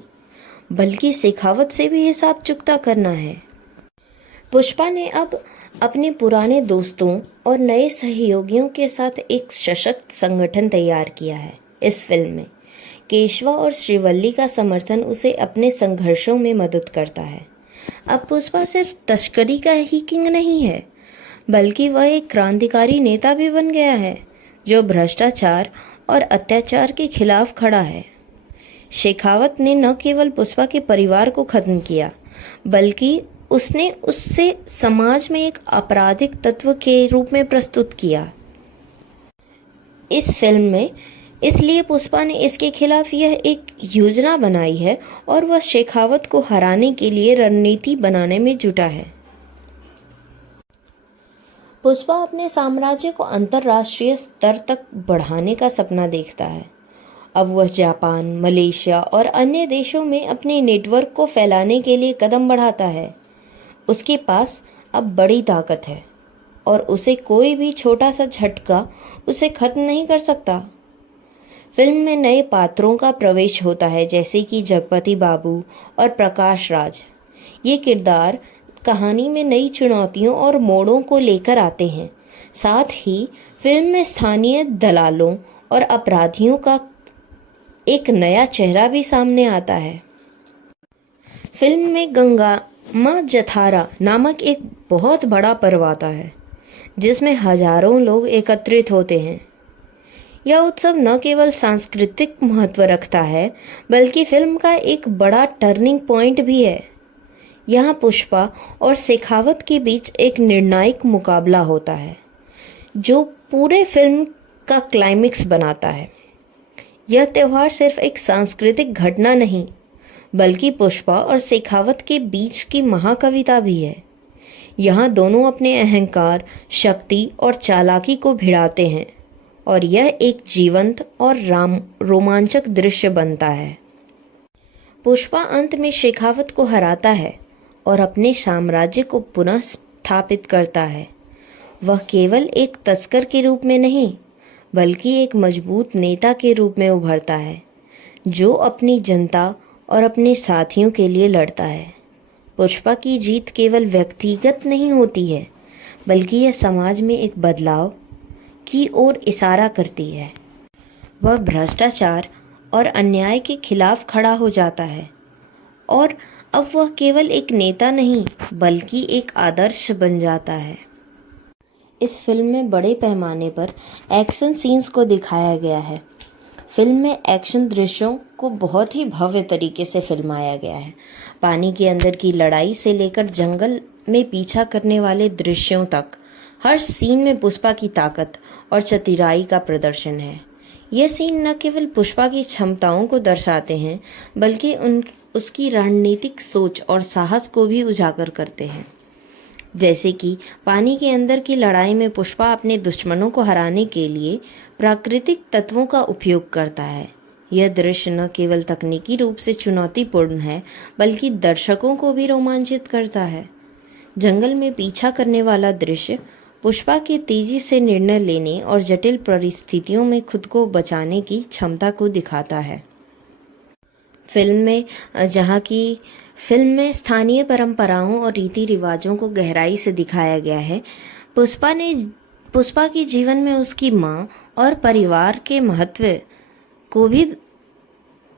बल्कि शेखावत से भी हिसाब चुकता करना है। पुष्पा ने अब अपने पुराने दोस्तों और नए सहयोगियों के साथ एक सशक्त संगठन तैयार किया है। इस फिल्म में केशवा और श्रीवल्ली का समर्थन उसे अपने संघर्षों में मदद करता है। अब पुष्पा सिर्फ तस्करी का ही किंग नहीं है, बल्कि वह एक क्रांतिकारी नेता भी बन गया है, जो भ्रष्टाचार और अत्याचार के खिलाफ खड़ा है। शेखावत ने न केवल पुष्पा के परिवार को खत्म किया, बल्कि उसने उससे समाज में एक आपराधिक तत्व के रूप में प्रस्तुत किया। इस फिल्म में इसलिए पुष्पा ने इसके खिलाफ यह एक योजना बनाई है और वह शेखावत को हराने के लिए रणनीति बनाने में जुटा है। पुष्पा अपने साम्राज्य को अंतर्राष्ट्रीय स्तर तक बढ़ाने का सपना देखता है। अब वह जापान, मलेशिया और अन्य देशों में अपने नेटवर्क को फैलाने के लिए कदम बढ़ाता है। उसके पास अब बड़ी ताकत है और उसे कोई भी छोटा सा झटका उसे खत्म नहीं कर सकता। फिल्म में नए पात्रों का प्रवेश होता है, जैसे कि जगपति बाबू और प्रकाश राज। ये किरदार कहानी में नई चुनौतियों और मोड़ों को लेकर आते हैं। साथ ही फिल्म में स्थानीय दलालों और अपराधियों का एक नया चेहरा भी सामने आता है। फिल्म में गंगा माँ जथारा नामक एक बहुत बड़ा पर्व आता है, जिसमें हजारों लोग एकत्रित होते हैं। यह उत्सव न केवल सांस्कृतिक महत्व रखता है, बल्कि फिल्म का एक बड़ा टर्निंग पॉइंट भी है। यहाँ पुष्पा और शेखावत के बीच एक निर्णायक मुकाबला होता है, जो पूरे फिल्म का क्लाइमेक्स बनाता है। यह त्यौहार सिर्फ एक सांस्कृतिक घटना नहीं, बल्कि पुष्पा और शेखावत के बीच की महाकविता भी है। यहाँ दोनों अपने अहंकार, शक्ति और चालाकी को भिड़ाते हैं और यह एक जीवंत और रोमांचक दृश्य बनता है। पुष्पा अंत में शेखावत को हराता है और अपने साम्राज्य को पुनः स्थापित करता है। वह केवल एक तस्कर के रूप में नहीं, बल्कि एक मजबूत नेता के रूप में उभरता है, जो अपनी जनता और अपने साथियों के लिए लड़ता है। पुष्पा की जीत केवल व्यक्तिगत नहीं होती है, बल्कि यह समाज में एक बदलाव की ओर इशारा करती है। वह भ्रष्टाचार और अन्याय के खिलाफ खड़ा हो जाता है और अब वह केवल एक नेता नहीं, बल्कि एक आदर्श बन जाता है। इस फिल्म में बड़े पैमाने पर एक्शन सीन्स को दिखाया गया है। फिल्म में एक्शन दृश्यों को बहुत ही भव्य तरीके से फिल्माया गया है। पानी के अंदर की लड़ाई से लेकर जंगल में पीछा करने वाले दृश्यों तक, हर सीन में पुष्पा की ताकत और चतुराई का प्रदर्शन है। ये सीन न केवल पुष्पा की क्षमताओं को दर्शाते हैं, बल्कि उसकी रणनीतिक सोच और साहस को भी उजागर करते हैं। जैसे कि पानी के अंदर की लड़ाई में पुष्पा अपने दुश्मनों को हराने के लिए प्राकृतिक तत्वों का उपयोग करता है। यह दृश्य न केवल तकनीकी रूप से चुनौतीपूर्ण है, बल्कि दर्शकों को भी रोमांचित करता है। जंगल में पीछा करने वाला दृश्य पुष्पा की तेजी से निर्णय लेने और जटिल परिस्थितियों में खुद को बचाने की क्षमता को दिखाता है। फिल्म में स्थानीय परंपराओं और रीति रिवाजों को गहराई से दिखाया गया है। पुष्पा की जीवन में उसकी माँ और परिवार के महत्व को भी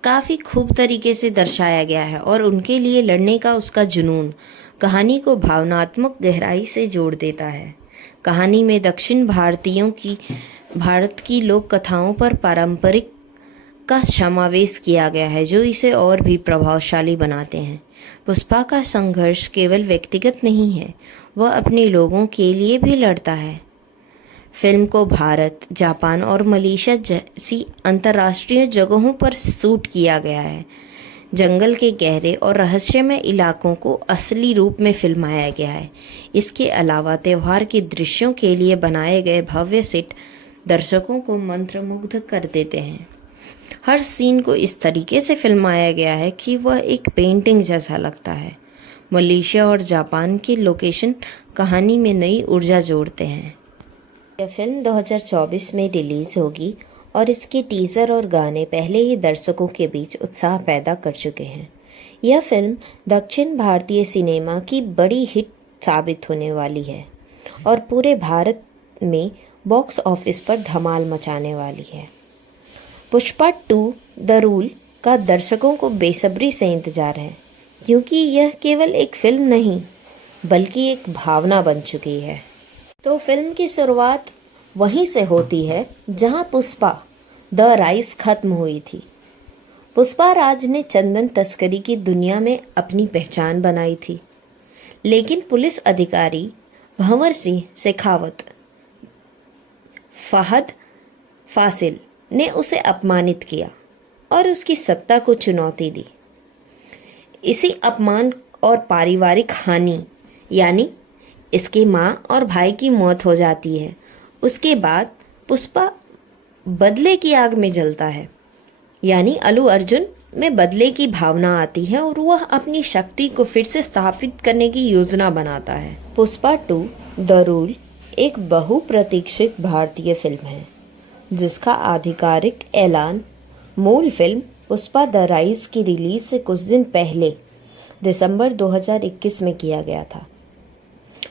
काफ़ी खूब तरीके से दर्शाया गया है और उनके लिए लड़ने का उसका जुनून कहानी को भावनात्मक गहराई से जोड़ देता है। कहानी में दक्षिण भारत की लोक कथाओं पर पारंपरिक का समावेश किया गया है, जो इसे और भी प्रभावशाली बनाते हैं। पुष्पा का संघर्ष केवल व्यक्तिगत नहीं है, वह अपने लोगों के लिए भी लड़ता है। फिल्म को भारत, जापान और मलेशिया जैसी अंतर्राष्ट्रीय जगहों पर शूट किया गया है। जंगल के गहरे और रहस्यमय इलाकों को असली रूप में फिल्माया गया है। इसके अलावा त्योहार के दृश्यों के लिए बनाए गए भव्य सेट दर्शकों को मंत्रमुग्ध कर देते हैं। हर सीन को इस तरीके से फिल्माया गया है कि वह एक पेंटिंग जैसा लगता है। मलेशिया और जापान के लोकेशन कहानी में नई ऊर्जा जोड़ते हैं। यह फिल्म 2024 में रिलीज़ होगी और इसके टीज़र और गाने पहले ही दर्शकों के बीच उत्साह पैदा कर चुके हैं। यह फिल्म दक्षिण भारतीय सिनेमा की बड़ी हिट साबित होने वाली है और पूरे भारत में बॉक्स ऑफिस पर धमाल मचाने वाली है। पुष्पा 2 द रूल का दर्शकों को बेसब्री से इंतजार है, क्योंकि यह केवल एक फिल्म नहीं, बल्कि एक भावना बन चुकी है। तो फिल्म की शुरुआत वहीं से होती है जहां पुष्पा द राइज खत्म हुई थी। पुष्पा राज ने चंदन तस्करी की दुनिया में अपनी पहचान बनाई थी, लेकिन पुलिस अधिकारी भंवर सिंह शेखावत, फहद फासिल ने उसे अपमानित किया और उसकी सत्ता को चुनौती दी। इसी अपमान और पारिवारिक हानि यानी इसके माँ और भाई की मौत हो जाती है। उसके बाद पुष्पा बदले की आग में जलता है, यानी अल्लू अर्जुन में बदले की भावना आती है और वह अपनी शक्ति को फिर से स्थापित करने की योजना बनाता है। पुष्पा 2 द रूल एक बहुप्रतीक्षित भारतीय फिल्म है जिसका आधिकारिक ऐलान मूल फिल्म पुष्पा द राइज की रिलीज से कुछ दिन पहले दिसंबर 2021 में किया गया था।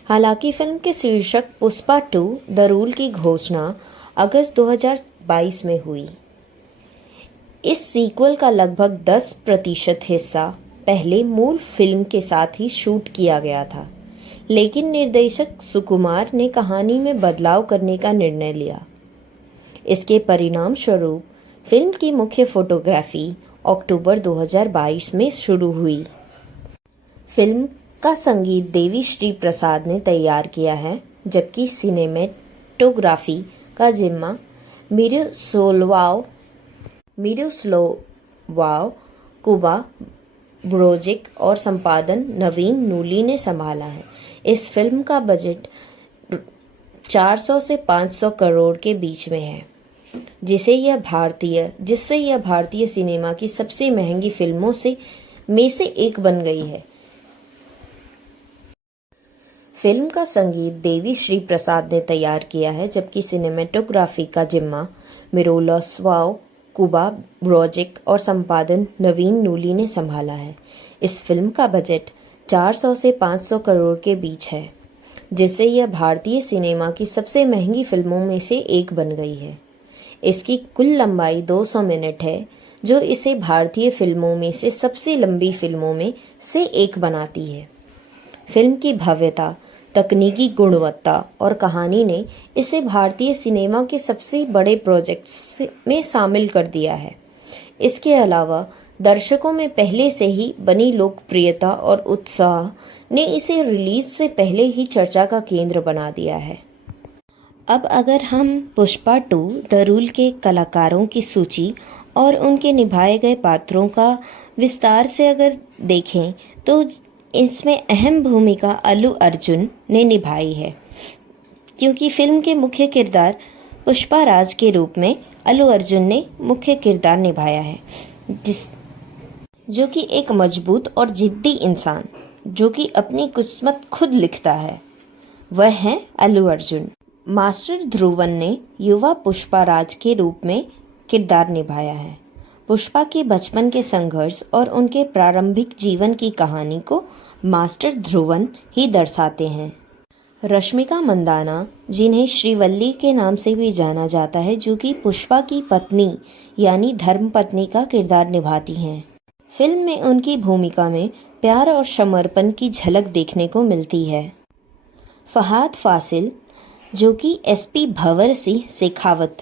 हालांकि फिल्म के शीर्षक पुष्पा 2 द रूल की घोषणा अगस्त 2022 में हुई। इस सीक्वल का लगभग 10% हिस्सा पहले मूल फिल्म के साथ ही शूट किया गया था, लेकिन निर्देशक सुकुमार ने कहानी में बदलाव करने का निर्णय लिया। इसके परिणाम स्वरूप फिल्म की मुख्य फोटोग्राफी अक्टूबर 2022 में शुरू हुई। फिल्म का संगीत देवी श्री प्रसाद ने तैयार किया है, जबकि सिनेमेटोग्राफी का जिम्मा मिरोस्लाव कुबा ब्रोजिक और संपादन नवीन नूली ने संभाला है। इस फिल्म का बजट 400 से 500 करोड़ के बीच में है, जिससे यह भारतीय सिनेमा की सबसे महंगी फिल्मों में से एक बन गई है। फिल्म का संगीत देवी श्री प्रसाद ने तैयार किया है, जबकि सिनेमेटोग्राफी का जिम्मा मिरोस्लाव कुबा ब्रोजिक और संपादन नवीन नूली ने संभाला है। इस फिल्म का बजट 400 से 500 करोड़ के बीच है, जिससे यह भारतीय सिनेमा की सबसे महंगी फिल्मों में से एक बन गई है। इसकी कुल लंबाई 200 मिनट है, जो इसे भारतीय फिल्मों में से सबसे लंबी फिल्मों में से एक बनाती है। फिल्म की भव्यता, तकनीकी गुणवत्ता और कहानी ने इसे भारतीय सिनेमा के सबसे बड़े प्रोजेक्ट्स में शामिल कर दिया है। इसके अलावा दर्शकों में पहले से ही बनी लोकप्रियता और उत्साह ने इसे रिलीज से पहले ही चर्चा का केंद्र बना दिया है। अब अगर हम पुष्पा 2 द रूल के कलाकारों की सूची और उनके निभाए गए पात्रों का विस्तार से अगर देखें तो इसमें अहम भूमिका अल्लू अर्जुन ने निभाई है, क्योंकि फिल्म के मुख्य किरदार पुष्पा राज के रूप में अल्लू अर्जुन ने मुख्य किरदार निभाया है, जो कि एक मजबूत और जिद्दी इंसान जो कि अपनी किस्मत खुद लिखता है, वह है अल्लू अर्जुन। मास्टर ध्रुवन ने युवा पुष्पा राज के रूप में किरदार निभाया है। पुष्पा के बचपन के संघर्ष और उनके प्रारंभिक जीवन की कहानी को मास्टर ध्रुवन ही दर्शाते हैं। रश्मिका मंदाना, जिन्हें श्रीवल्ली के नाम से भी जाना जाता है, जो कि पुष्पा की पत्नी यानी धर्मपत्नी का किरदार निभाती हैं। फिल्म में उनकी भूमिका में प्यार और समर्पण की झलक देखने को मिलती है। फहाद फासिल, जो कि एसपी भंवर सिंह शेखावत,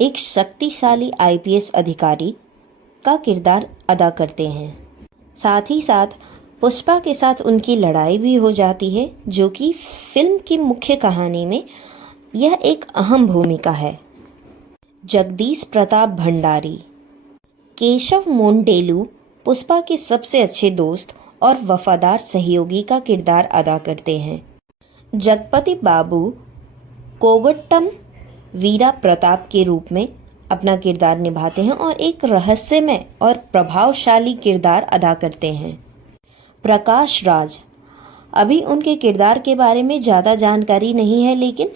एक शक्तिशाली आईपीएस अधिकारी का किरदार अदा करते हैं। साथ ही साथ पुष्पा के साथ उनकी लड़ाई भी हो जाती है, जो कि फिल्म की मुख्य कहानी में यह एक अहम भूमिका है। जगदीश प्रताप भंडारी, केशव मोंडेलू पुष्पा के सबसे अच्छे दोस्त और वफादार सहयोगी का किरदार अदा करते हैं। जगपति बाबू कोवट्टम वीरा प्रताप के रूप में अपना किरदार निभाते हैं और एक रहस्यमय और प्रभावशाली किरदार अदा करते हैं। प्रकाश राज, अभी उनके किरदार के बारे में ज़्यादा जानकारी नहीं है, लेकिन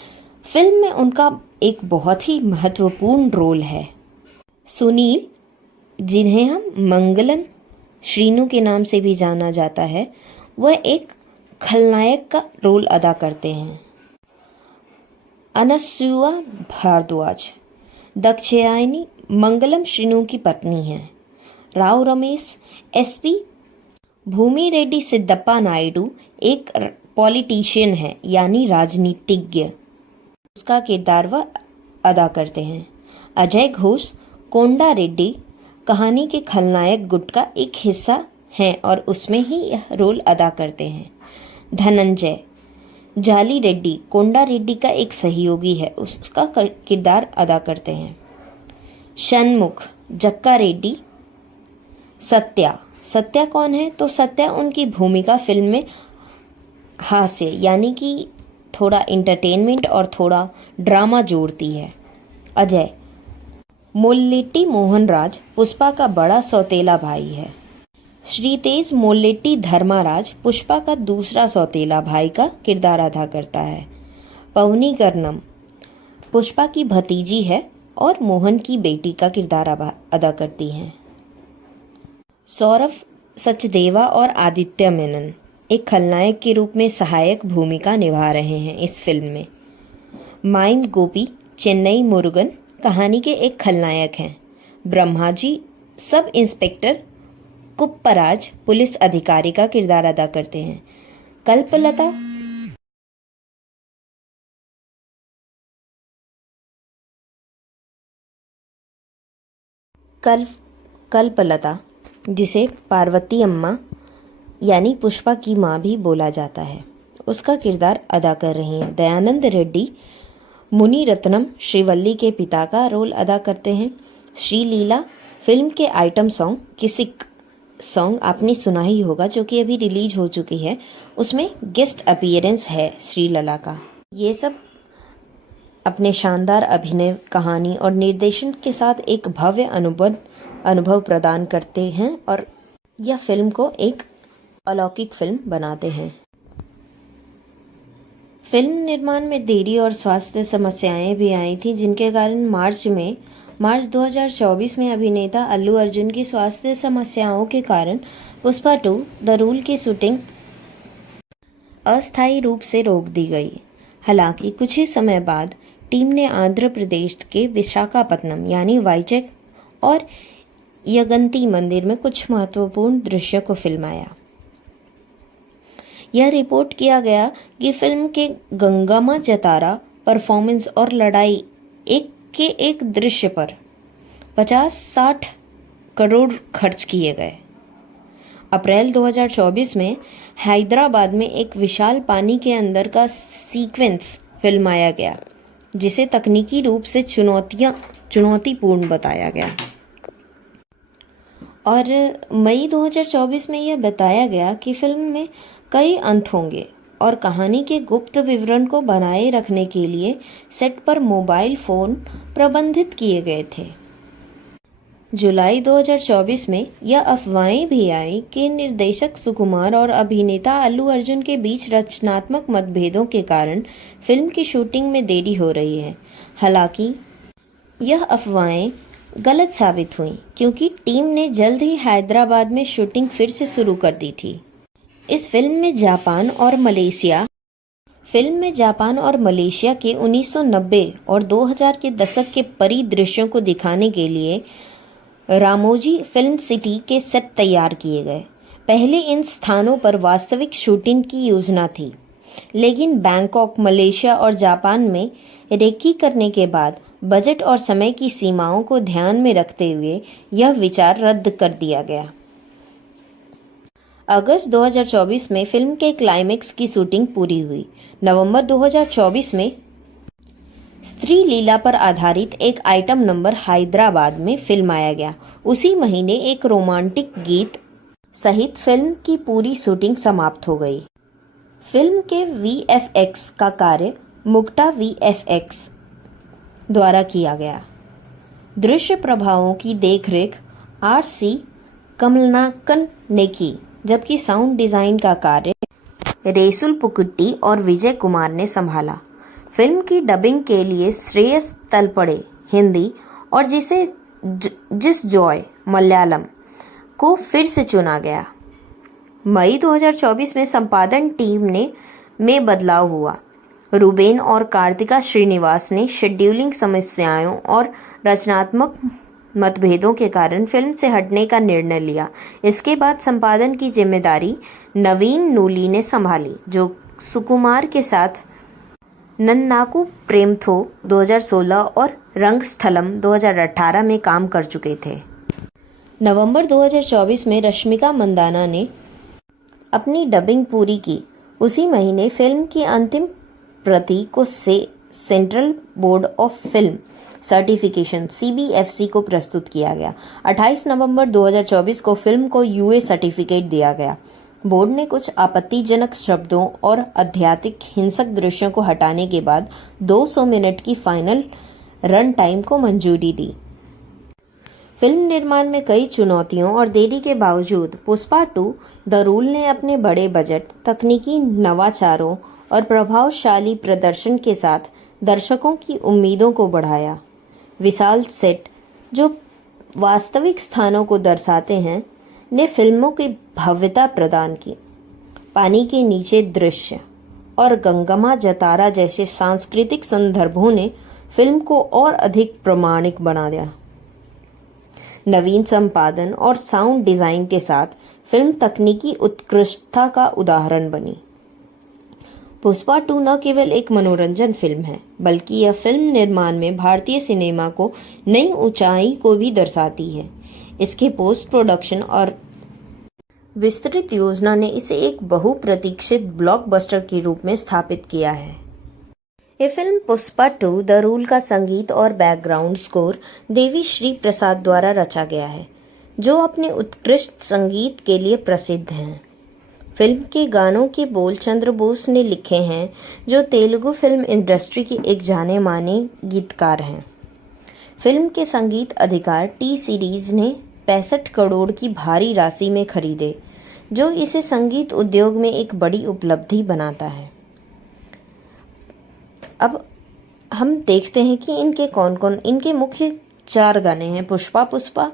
फिल्म में उनका एक बहुत ही महत्वपूर्ण रोल है। सुनील, जिन्हें हम मंगलम श्रीनु के नाम से भी जाना जाता है, वह एक खलनायक का रोल अदा करते हैं। अनसुआ भारद्वाज दक्षयायनी मंगलम श्रीनु की पत्नी हैं। राव रमेश, एसपी भूमि रेड्डी सिद्धप्पा नायडू एक पॉलिटिशियन है यानी राजनीतिज्ञ, उसका किरदार वह अदा करते हैं। अजय घोष कोंडा रेड्डी कहानी के खलनायक गुट का एक हिस्सा हैं और उसमें ही यह रोल अदा करते हैं। धनंजय जाली रेड्डी कोंडा रेड्डी का एक सहयोगी है, उसका किरदार अदा करते हैं। षणमुख, जक्का रेड्डी, सत्या। सत्या कौन है? तो सत्या उनकी भूमिका फिल्म में हास्य यानी कि थोड़ा इंटरटेनमेंट और थोड़ा ड्रामा जोड़ती है। अजय, मोल्लेट्टी मोहनराज पुष्पा का बड़ा सौतेला भाई है। श्रीतेज मोल्लेट्टी धर्माराज पुष्पा का दूसरा सौतेला भाई का किरदार अदा करता है। पवनी कर्णम पुष्पा की भतीजी है और मोहन की बेटी का किरदार अदा करती हैं। सौरभ सचदेवा और आदित्य मेनन एक खलनायक के रूप में सहायक भूमिका निभा रहे हैं इस फिल्म में। माइम गोपी चेन्नई मुरुगन कहानी के एक खलनायक हैं। ब्रह्माजी सब इंस्पेक्टर कुप्पराज पुलिस अधिकारी का किरदार अदा करते हैं। कल्पलता कल्पलता जिसे पार्वती अम्मा यानी पुष्पा की माँ भी बोला जाता है, उसका किरदार अदा कर रही हैं। दयानंद रेड्डी मुनि रत्नम श्रीवल्ली के पिता का रोल अदा करते हैं। श्रीलीला फिल्म के आइटम सॉन्ग किसिक सॉन्ग आपने सुना ही होगा, जो कि अभी रिलीज हो चुकी है, उसमें गेस्ट अपीयरेंस है श्रीलला का। ये सब अपने शानदार अभिनय, कहानी और निर्देशन के साथ एक भव्य अनुभव प्रदान करते हैं और यह फिल्म को एक अलौकिक फिल्म बनाते हैं। फिल्म निर्माण में देरी और स्वास्थ्य समस्याएं भी आई थी, जिनके कारण मार्च 2024 में अभिनेता अल्लू अर्जुन की स्वास्थ्य समस्याओं के कारण पुष्पा 2 द रूल की शूटिंग अस्थायी रूप से रोक दी गई। हालांकि कुछ ही समय बाद टीम ने आंध्र प्रदेश के विशाखापत्तनम यानी वाइजैक और यगंती मंदिर में कुछ महत्वपूर्ण दृश्य को फिल्माया। यह रिपोर्ट किया गया कि फिल्म के गंगामा जतारा परफॉर्मेंस और लड़ाई एक दृश्य पर 50-60 करोड़ खर्च किए गए। अप्रैल 2024 में हैदराबाद में एक विशाल पानी के अंदर का सीक्वेंस फिल्माया गया, जिसे तकनीकी रूप से चुनौतीपूर्ण बताया गया। और मई 2024 में यह बताया गया कि फिल्म में कई अंत होंगे और कहानी के गुप्त विवरण को बनाए रखने के लिए सेट पर मोबाइल फोन प्रबंधित किए गए थे। जुलाई 2024 में यह अफवाहें भी आई कि निर्देशक सुकुमार और अभिनेता अल्लू अर्जुन के बीच रचनात्मक मतभेदों के कारण फिल्म की शूटिंग में देरी हो रही है। हालांकि यह अफवाहें गलत साबित हुई, क्योंकि टीम ने जल्द ही हैदराबाद में शूटिंग फिर से शुरू कर दी थी। इस फिल्म में जापान और मलेशिया के 1990 और 2000 के दशक के परिदृश्यों को दिखाने के लिए रामोजी फिल्म सिटी के सेट तैयार किए गए। पहले इन स्थानों पर वास्तविक शूटिंग की योजना थी, लेकिन बैंकॉक, मलेशिया और जापान में रेकी करने के बाद बजट और समय की सीमाओं को ध्यान में रखते हुए यह विचार रद्द कर दिया गया। अगस्त 2024 में फिल्म के क्लाइमेक्स की शूटिंग पूरी हुई। नवंबर 2024 में स्त्री लीला पर आधारित एक आइटम नंबर हैदराबाद में फिल्माया गया। उसी महीने एक रोमांटिक गीत सहित फिल्म की पूरी शूटिंग समाप्त हो गई। फिल्म के वीएफएक्स का कार्य मुक्ता वीएफएक्स द्वारा किया गया। दृश्य प्रभावों की देखरेख आर.सी. कमलनाकन ने की, जबकि साउंड डिजाइन का कार्य रेसुल पुकुट्टी और विजय कुमार ने संभाला। फिल्म की डबिंग के लिए श्रेयस तलपड़े हिंदी और जिस जॉय मलयालम को फिर से चुना गया। मई 2024 में संपादन टीम में बदलाव हुआ। रूबेन और कार्तिका श्रीनिवास ने शेड्यूलिंग समस्याओं और रचनात्मक मतभेदों के कारण फिल्म से हटने का निर्णय लिया। इसके बाद संपादन की जिम्मेदारी नवीन नूली ने संभाली, जो सुकुमार के साथ नन्नाकू प्रेमथो 2016 और रंगस्थलम 2018 में काम कर चुके थे। नवंबर 2024 में रश्मिका मंदाना ने अपनी डबिंग पूरी की। उसी महीने फिल्म की अंतिम प्रति को central board of film certification CBFC को प्रस्तुत किया गया। 28 नवंबर 2024 को फिल्म को UA सर्टिफिकेट दिया गया। बोर्ड ने कुछ आपत्तिजनक शब्दों और आध्यात्मिक हिंसक दृश्यों को हटाने के बाद 200 मिनट की फाइनल रन टाइम को मंजूरी दी। फिल्म निर्माण में कई चुनौतियों और देरी के बावजूद पुष्पा 2 द रूल ने अपने बड़े बजट, तकनीकी नवाचारों और प्रभावशाली प्रदर्शन के साथ दर्शकों की उम्मीदों को बढ़ाया। विशाल सेट जो वास्तविक स्थानों को दर्शाते हैं ने फिल्मों की भव्यता प्रदान की। पानी के नीचे दृश्य और गंगमा जतारा जैसे सांस्कृतिक संदर्भों ने फिल्म को और अधिक प्रामाणिक बना दिया। नवीन संपादन और साउंड डिजाइन के साथ फिल्म तकनीकी उत्कृष्टता का उदाहरण बनी। पुष्पा 2 न केवल एक मनोरंजन फिल्म है, बल्कि यह फिल्म निर्माण में भारतीय सिनेमा को नई ऊंचाई को भी दर्शाती है। इसके पोस्ट प्रोडक्शन और विस्तृत योजना ने इसे एक बहुप्रतीक्षित ब्लॉकबस्टर के रूप में स्थापित किया है। ये फिल्म पुष्पा 2 द रूल का संगीत और बैकग्राउंड स्कोर देवी श्री प्रसाद द्वारा रचा गया है, जो अपने उत्कृष्ट संगीत के लिए प्रसिद्ध हैं। फिल्म के गानों के बोल चंद्र बोस ने लिखे हैं, जो तेलुगु फिल्म इंडस्ट्री की एक जाने माने गीतकार हैं। फिल्म के संगीत अधिकार टी सीरीज ने 65 करोड़ की भारी राशि में खरीदे, जो इसे संगीत उद्योग में एक बड़ी उपलब्धि बनाता है। अब हम देखते हैं कि इनके मुख्य 4 गाने हैं: Pushpa Pushpa,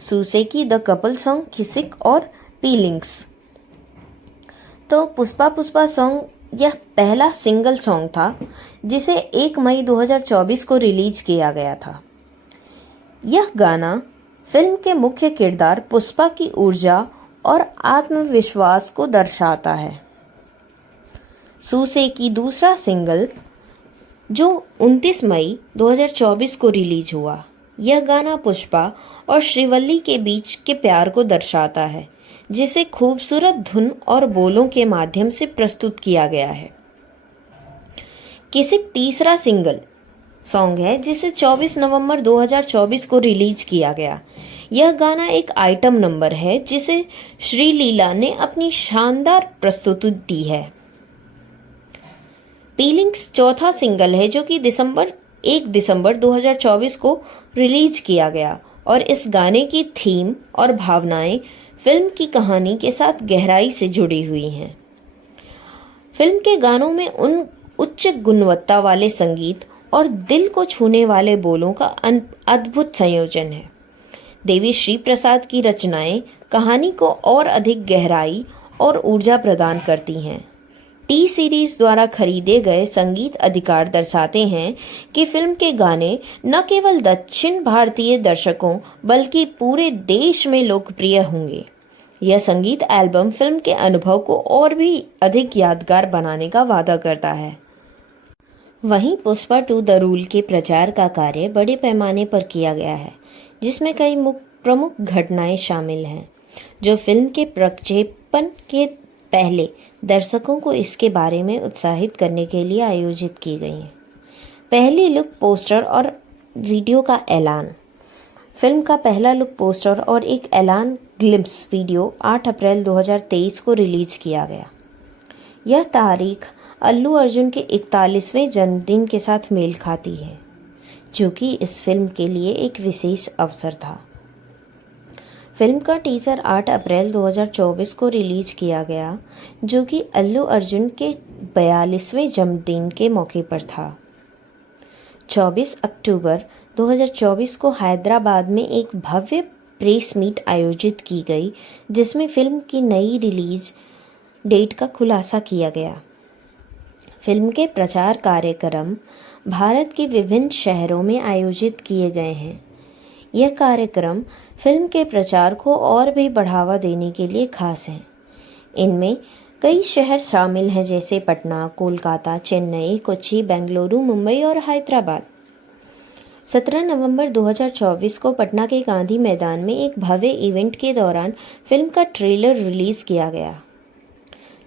Sooseki the couple song, Kissik और पीलिंग्स। तो पुष्पा पुष्पा सॉन्ग यह पहला सिंगल सॉन्ग था जिसे 1 मई 2024 को रिलीज किया गया था। यह गाना फिल्म के मुख्य किरदार पुष्पा की ऊर्जा और आत्मविश्वास को दर्शाता है। सुसेकी दूसरा सिंगल जो 29 मई 2024 को रिलीज हुआ। यह गाना पुष्पा और श्रीवल्ली के बीच के प्यार को दर्शाता है, जिसे खूबसूरत धुन और बोलों के माध्यम से प्रस्तुत किया गया है। किसिक तीसरा सिंगल सॉन्ग है जिसे 24 नवंबर 2024 को रिलीज किया गया। यह गाना एक आइटम नंबर है जिसे श्रीलीला ने अपनी शानदार प्रस्तुति दी है। पीलिंग्स चौथा सिंगल है जो कि 1 दिसंबर 2024 को रिलीज किया गया और इस गाने की थीम और भावनाएं फिल्म की कहानी के साथ गहराई से जुड़ी हुई हैं। फिल्म के गानों में उन उच्च गुणवत्ता वाले संगीत और दिल को छूने वाले बोलों का अद्भुत संयोजन है। देवी श्री प्रसाद की रचनाएं कहानी को और अधिक गहराई और ऊर्जा प्रदान करती हैं। टी सीरीज द्वारा खरीदे गए संगीत अधिकार दर्शाते हैं कि फिल्म के गाने न केवल दक्षिण भारतीय दर्शकों बल्कि पूरे देश में लोकप्रिय होंगे। यह संगीत एल्बम फिल्म के अनुभव को और भी अधिक यादगार बनाने का वादा करता है। वहीं पुष्पा 2 द रूल के प्रचार का कार्य बड़े पैमाने पर किया गया है, जिसमें कई प्रमुख घटनाएं शामिल हैं, जो फिल्म के प्रक्षेपण के पहले दर्शकों को इसके बारे में उत्साहित करने के लिए आयोजित की गई हैं। पहली लुक पोस्टर और वीडियो का ऐलान। फिल्म का पहला लुक पोस्टर और एक ऐलान ग्लिम्स वीडियो 8 अप्रैल 2023 को रिलीज किया गया। यह तारीख अल्लू अर्जुन के 41वें जन्मदिन के साथ मेल खाती है, जो कि इस फिल्म के लिए एक विशेष अवसर था। फिल्म का टीजर 8 अप्रैल 2024 को रिलीज किया गया, जो कि अल्लू अर्जुन के 42वें जन्मदिन के मौके पर था। 24 अक्टूबर 2024 को हैदराबाद में एक भव्य प्रेस मीट आयोजित की गई, जिसमें फिल्म की नई रिलीज डेट का खुलासा किया गया। फिल्म के प्रचार कार्यक्रम भारत के विभिन्न शहरों में आयोजित किए गए हैं। यह कार्यक्रम फिल्म के प्रचार को और भी बढ़ावा देने के लिए खास है। इनमें कई शहर शामिल हैं, जैसे पटना, कोलकाता, चेन्नई, कोच्चि, बेंगलुरु, मुंबई और हैदराबाद। 17 नवंबर 2024 को पटना के गांधी मैदान में एक भव्य इवेंट के दौरान फिल्म का ट्रेलर रिलीज किया गया।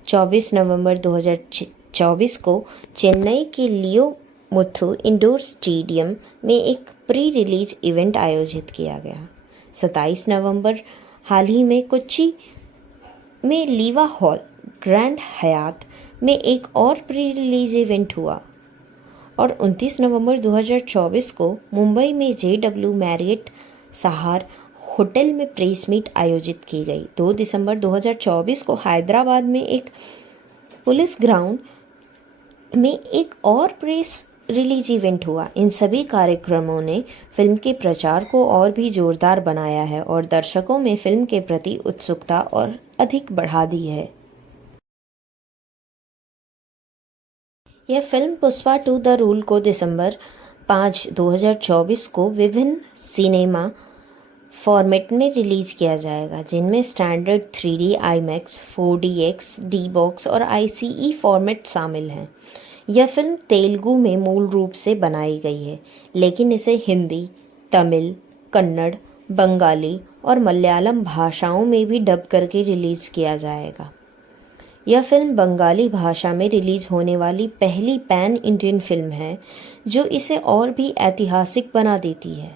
24 नवंबर 2024 को चेन्नई के लियो मुथु इंडोर स्टेडियम में एक प्री रिलीज इवेंट आयोजित किया गया। 27 नवंबर हाल ही में कोच्चि में लीवा हॉल ग्रैंड हयात में एक और प्री रिलीज इवेंट हुआ और 29 नवंबर 2024 को मुंबई में JW मैरियट सहार होटल में प्रेस मीट आयोजित की गई। 2 दिसंबर 2024 को हैदराबाद में एक पुलिस ग्राउंड में एक और प्रेस रिलीज इवेंट हुआ। इन सभी कार्यक्रमों ने फिल्म के प्रचार को और भी जोरदार बनाया है और दर्शकों में फिल्म के प्रति उत्सुकता और अधिक बढ़ा दी है। यह फिल्म पुष्पा 2 द रूल को दिसंबर 5, 2024 को विभिन्न सिनेमा फॉर्मेट में रिलीज किया जाएगा, जिनमें standard 3D, IMAX, 4DX, D-Box और ICE फॉर्मेट शामिल हैं। यह फिल्म तेलुगु में मूल रूप से बनाई गई है, लेकिन इसे हिंदी, तमिल, कन्नड़, बंगाली और मलयालम भाषाओं में भी डब करके रिलीज किया जाएगा। यह फिल्म बंगाली भाषा में रिलीज होने वाली पहली पैन इंडियन फिल्म है, जो इसे और भी ऐतिहासिक बना देती है।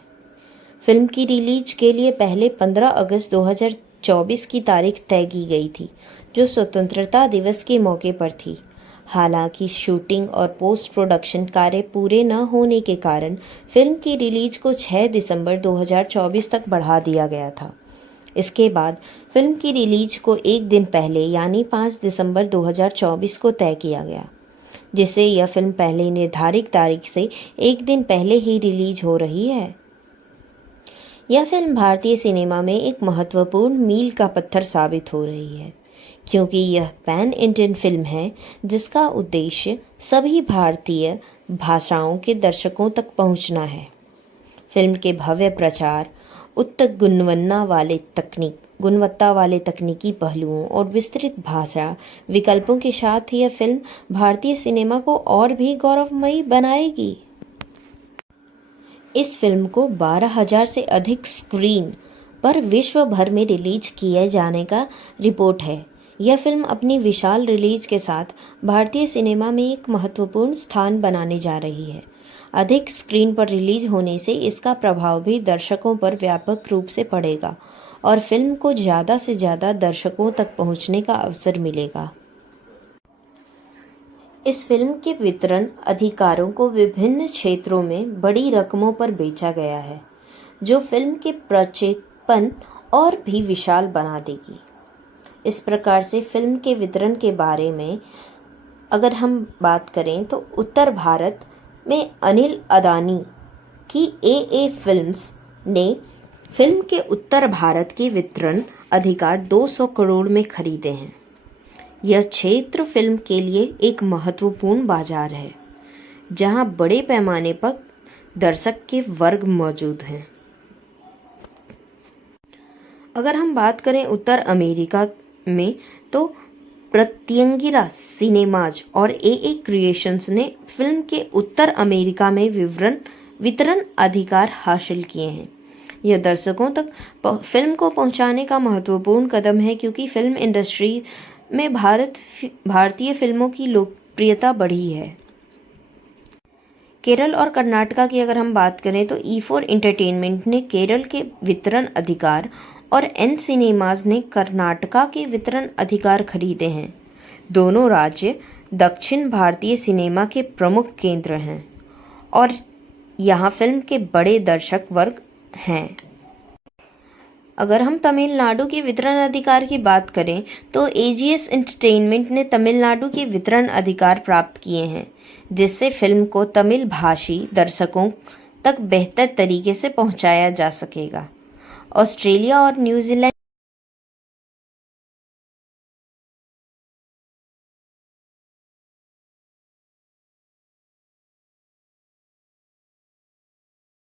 फिल्म की रिलीज के लिए पहले 15 अगस्त 2024 की तारीख तय की गई थी, जो स्वतंत्रता दिवस के मौके पर थी। हालांकि शूटिंग और पोस्ट प्रोडक्शन कार्य पूरे न होने के कारण फिल्म की रिलीज को 6 दिसंबर 2024 तक बढ़ा दिया गया था। इसके बाद फिल्म की रिलीज को एक दिन पहले यानी 5 दिसंबर 2024 को तय किया गया, जिससे यह फिल्म पहले निर्धारित तारीख से एक दिन पहले ही रिलीज हो रही है। यह फिल्म भारतीय सिनेमा में एक महत्वपूर्ण मील का पत्थर साबित हो रही है, क्योंकि यह पैन इंडियन फिल्म है जिसका उद्देश्य सभी भारतीय भाषाओं के दर्शकों तक पहुंचना है। फिल्म के भव्य प्रचार, उच्च गुणवत्ता वाले तकनीकी पहलुओं और विस्तृत भाषा विकल्पों के साथ यह फिल्म भारतीय सिनेमा को और भी गौरवमयी बनाएगी। इस फिल्म को 12,000 से अधिक स्क्रीन पर विश्व भर में रिलीज किए जाने का रिपोर्ट है। यह फिल्म अपनी विशाल रिलीज के साथ भारतीय सिनेमा में एक महत्वपूर्ण स्थान बनाने जा रही है। अधिक स्क्रीन पर रिलीज होने से इसका प्रभाव भी दर्शकों पर व्यापक रूप से पड़ेगा और फिल्म को ज़्यादा से ज़्यादा दर्शकों तक पहुंचने का अवसर मिलेगा। इस फिल्म के वितरण अधिकारों को विभिन्न क्षेत्रों में बड़ी रकमों पर बेचा गया है, जो फिल्म के प्रक्षेपण और भी विशाल बना देगी। इस प्रकार से फिल्म के वितरण के बारे में अगर हम बात करें तो उत्तर भारत में अनिल अदानी की AA फिल्म्स ने फिल्म के उत्तर भारत के वितरण अधिकार 200 करोड़ में खरीदे हैं। यह क्षेत्र फिल्म के लिए एक महत्वपूर्ण बाजार है, जहां बड़े पैमाने पर दर्शक के वर्ग मौजूद हैं। अगर हम बात करें उत्तर अमेरिका में तो प्रत्यंगिरा सिनेमाज और AA क्रिएशंस ने फिल्म के उत्तर अमेरिका में वितरण अधिकार हासिल किए हैं। यह दर्शकों तक फिल्म को पहुंचाने का महत्वपूर्ण कदम है, क्योंकि फिल्म इंडस्ट्री में भारतीय फिल्मों की लोकप्रियता बढ़ी है। केरल और कर्नाटका की अगर हम बात करें तो E4 एंटरटेनमेंट ने केरल के वितरण अधिकार और N सिनेमाज ने कर्नाटका के वितरण अधिकार खरीदे हैं। दोनों राज्य दक्षिण भारतीय सिनेमा के प्रमुख केंद्र हैं और यहाँ फिल्म के बड़े दर्शक वर्ग हैं। अगर हम तमिलनाडु के वितरण अधिकार की बात करें तो AGS एंटरटेनमेंट ने तमिलनाडु के वितरण अधिकार प्राप्त किए हैं, जिससे फिल्म को तमिल भाषी दर्शकों तक बेहतर तरीके से पहुंचाया जा सकेगा। ऑस्ट्रेलिया और न्यूजीलैंड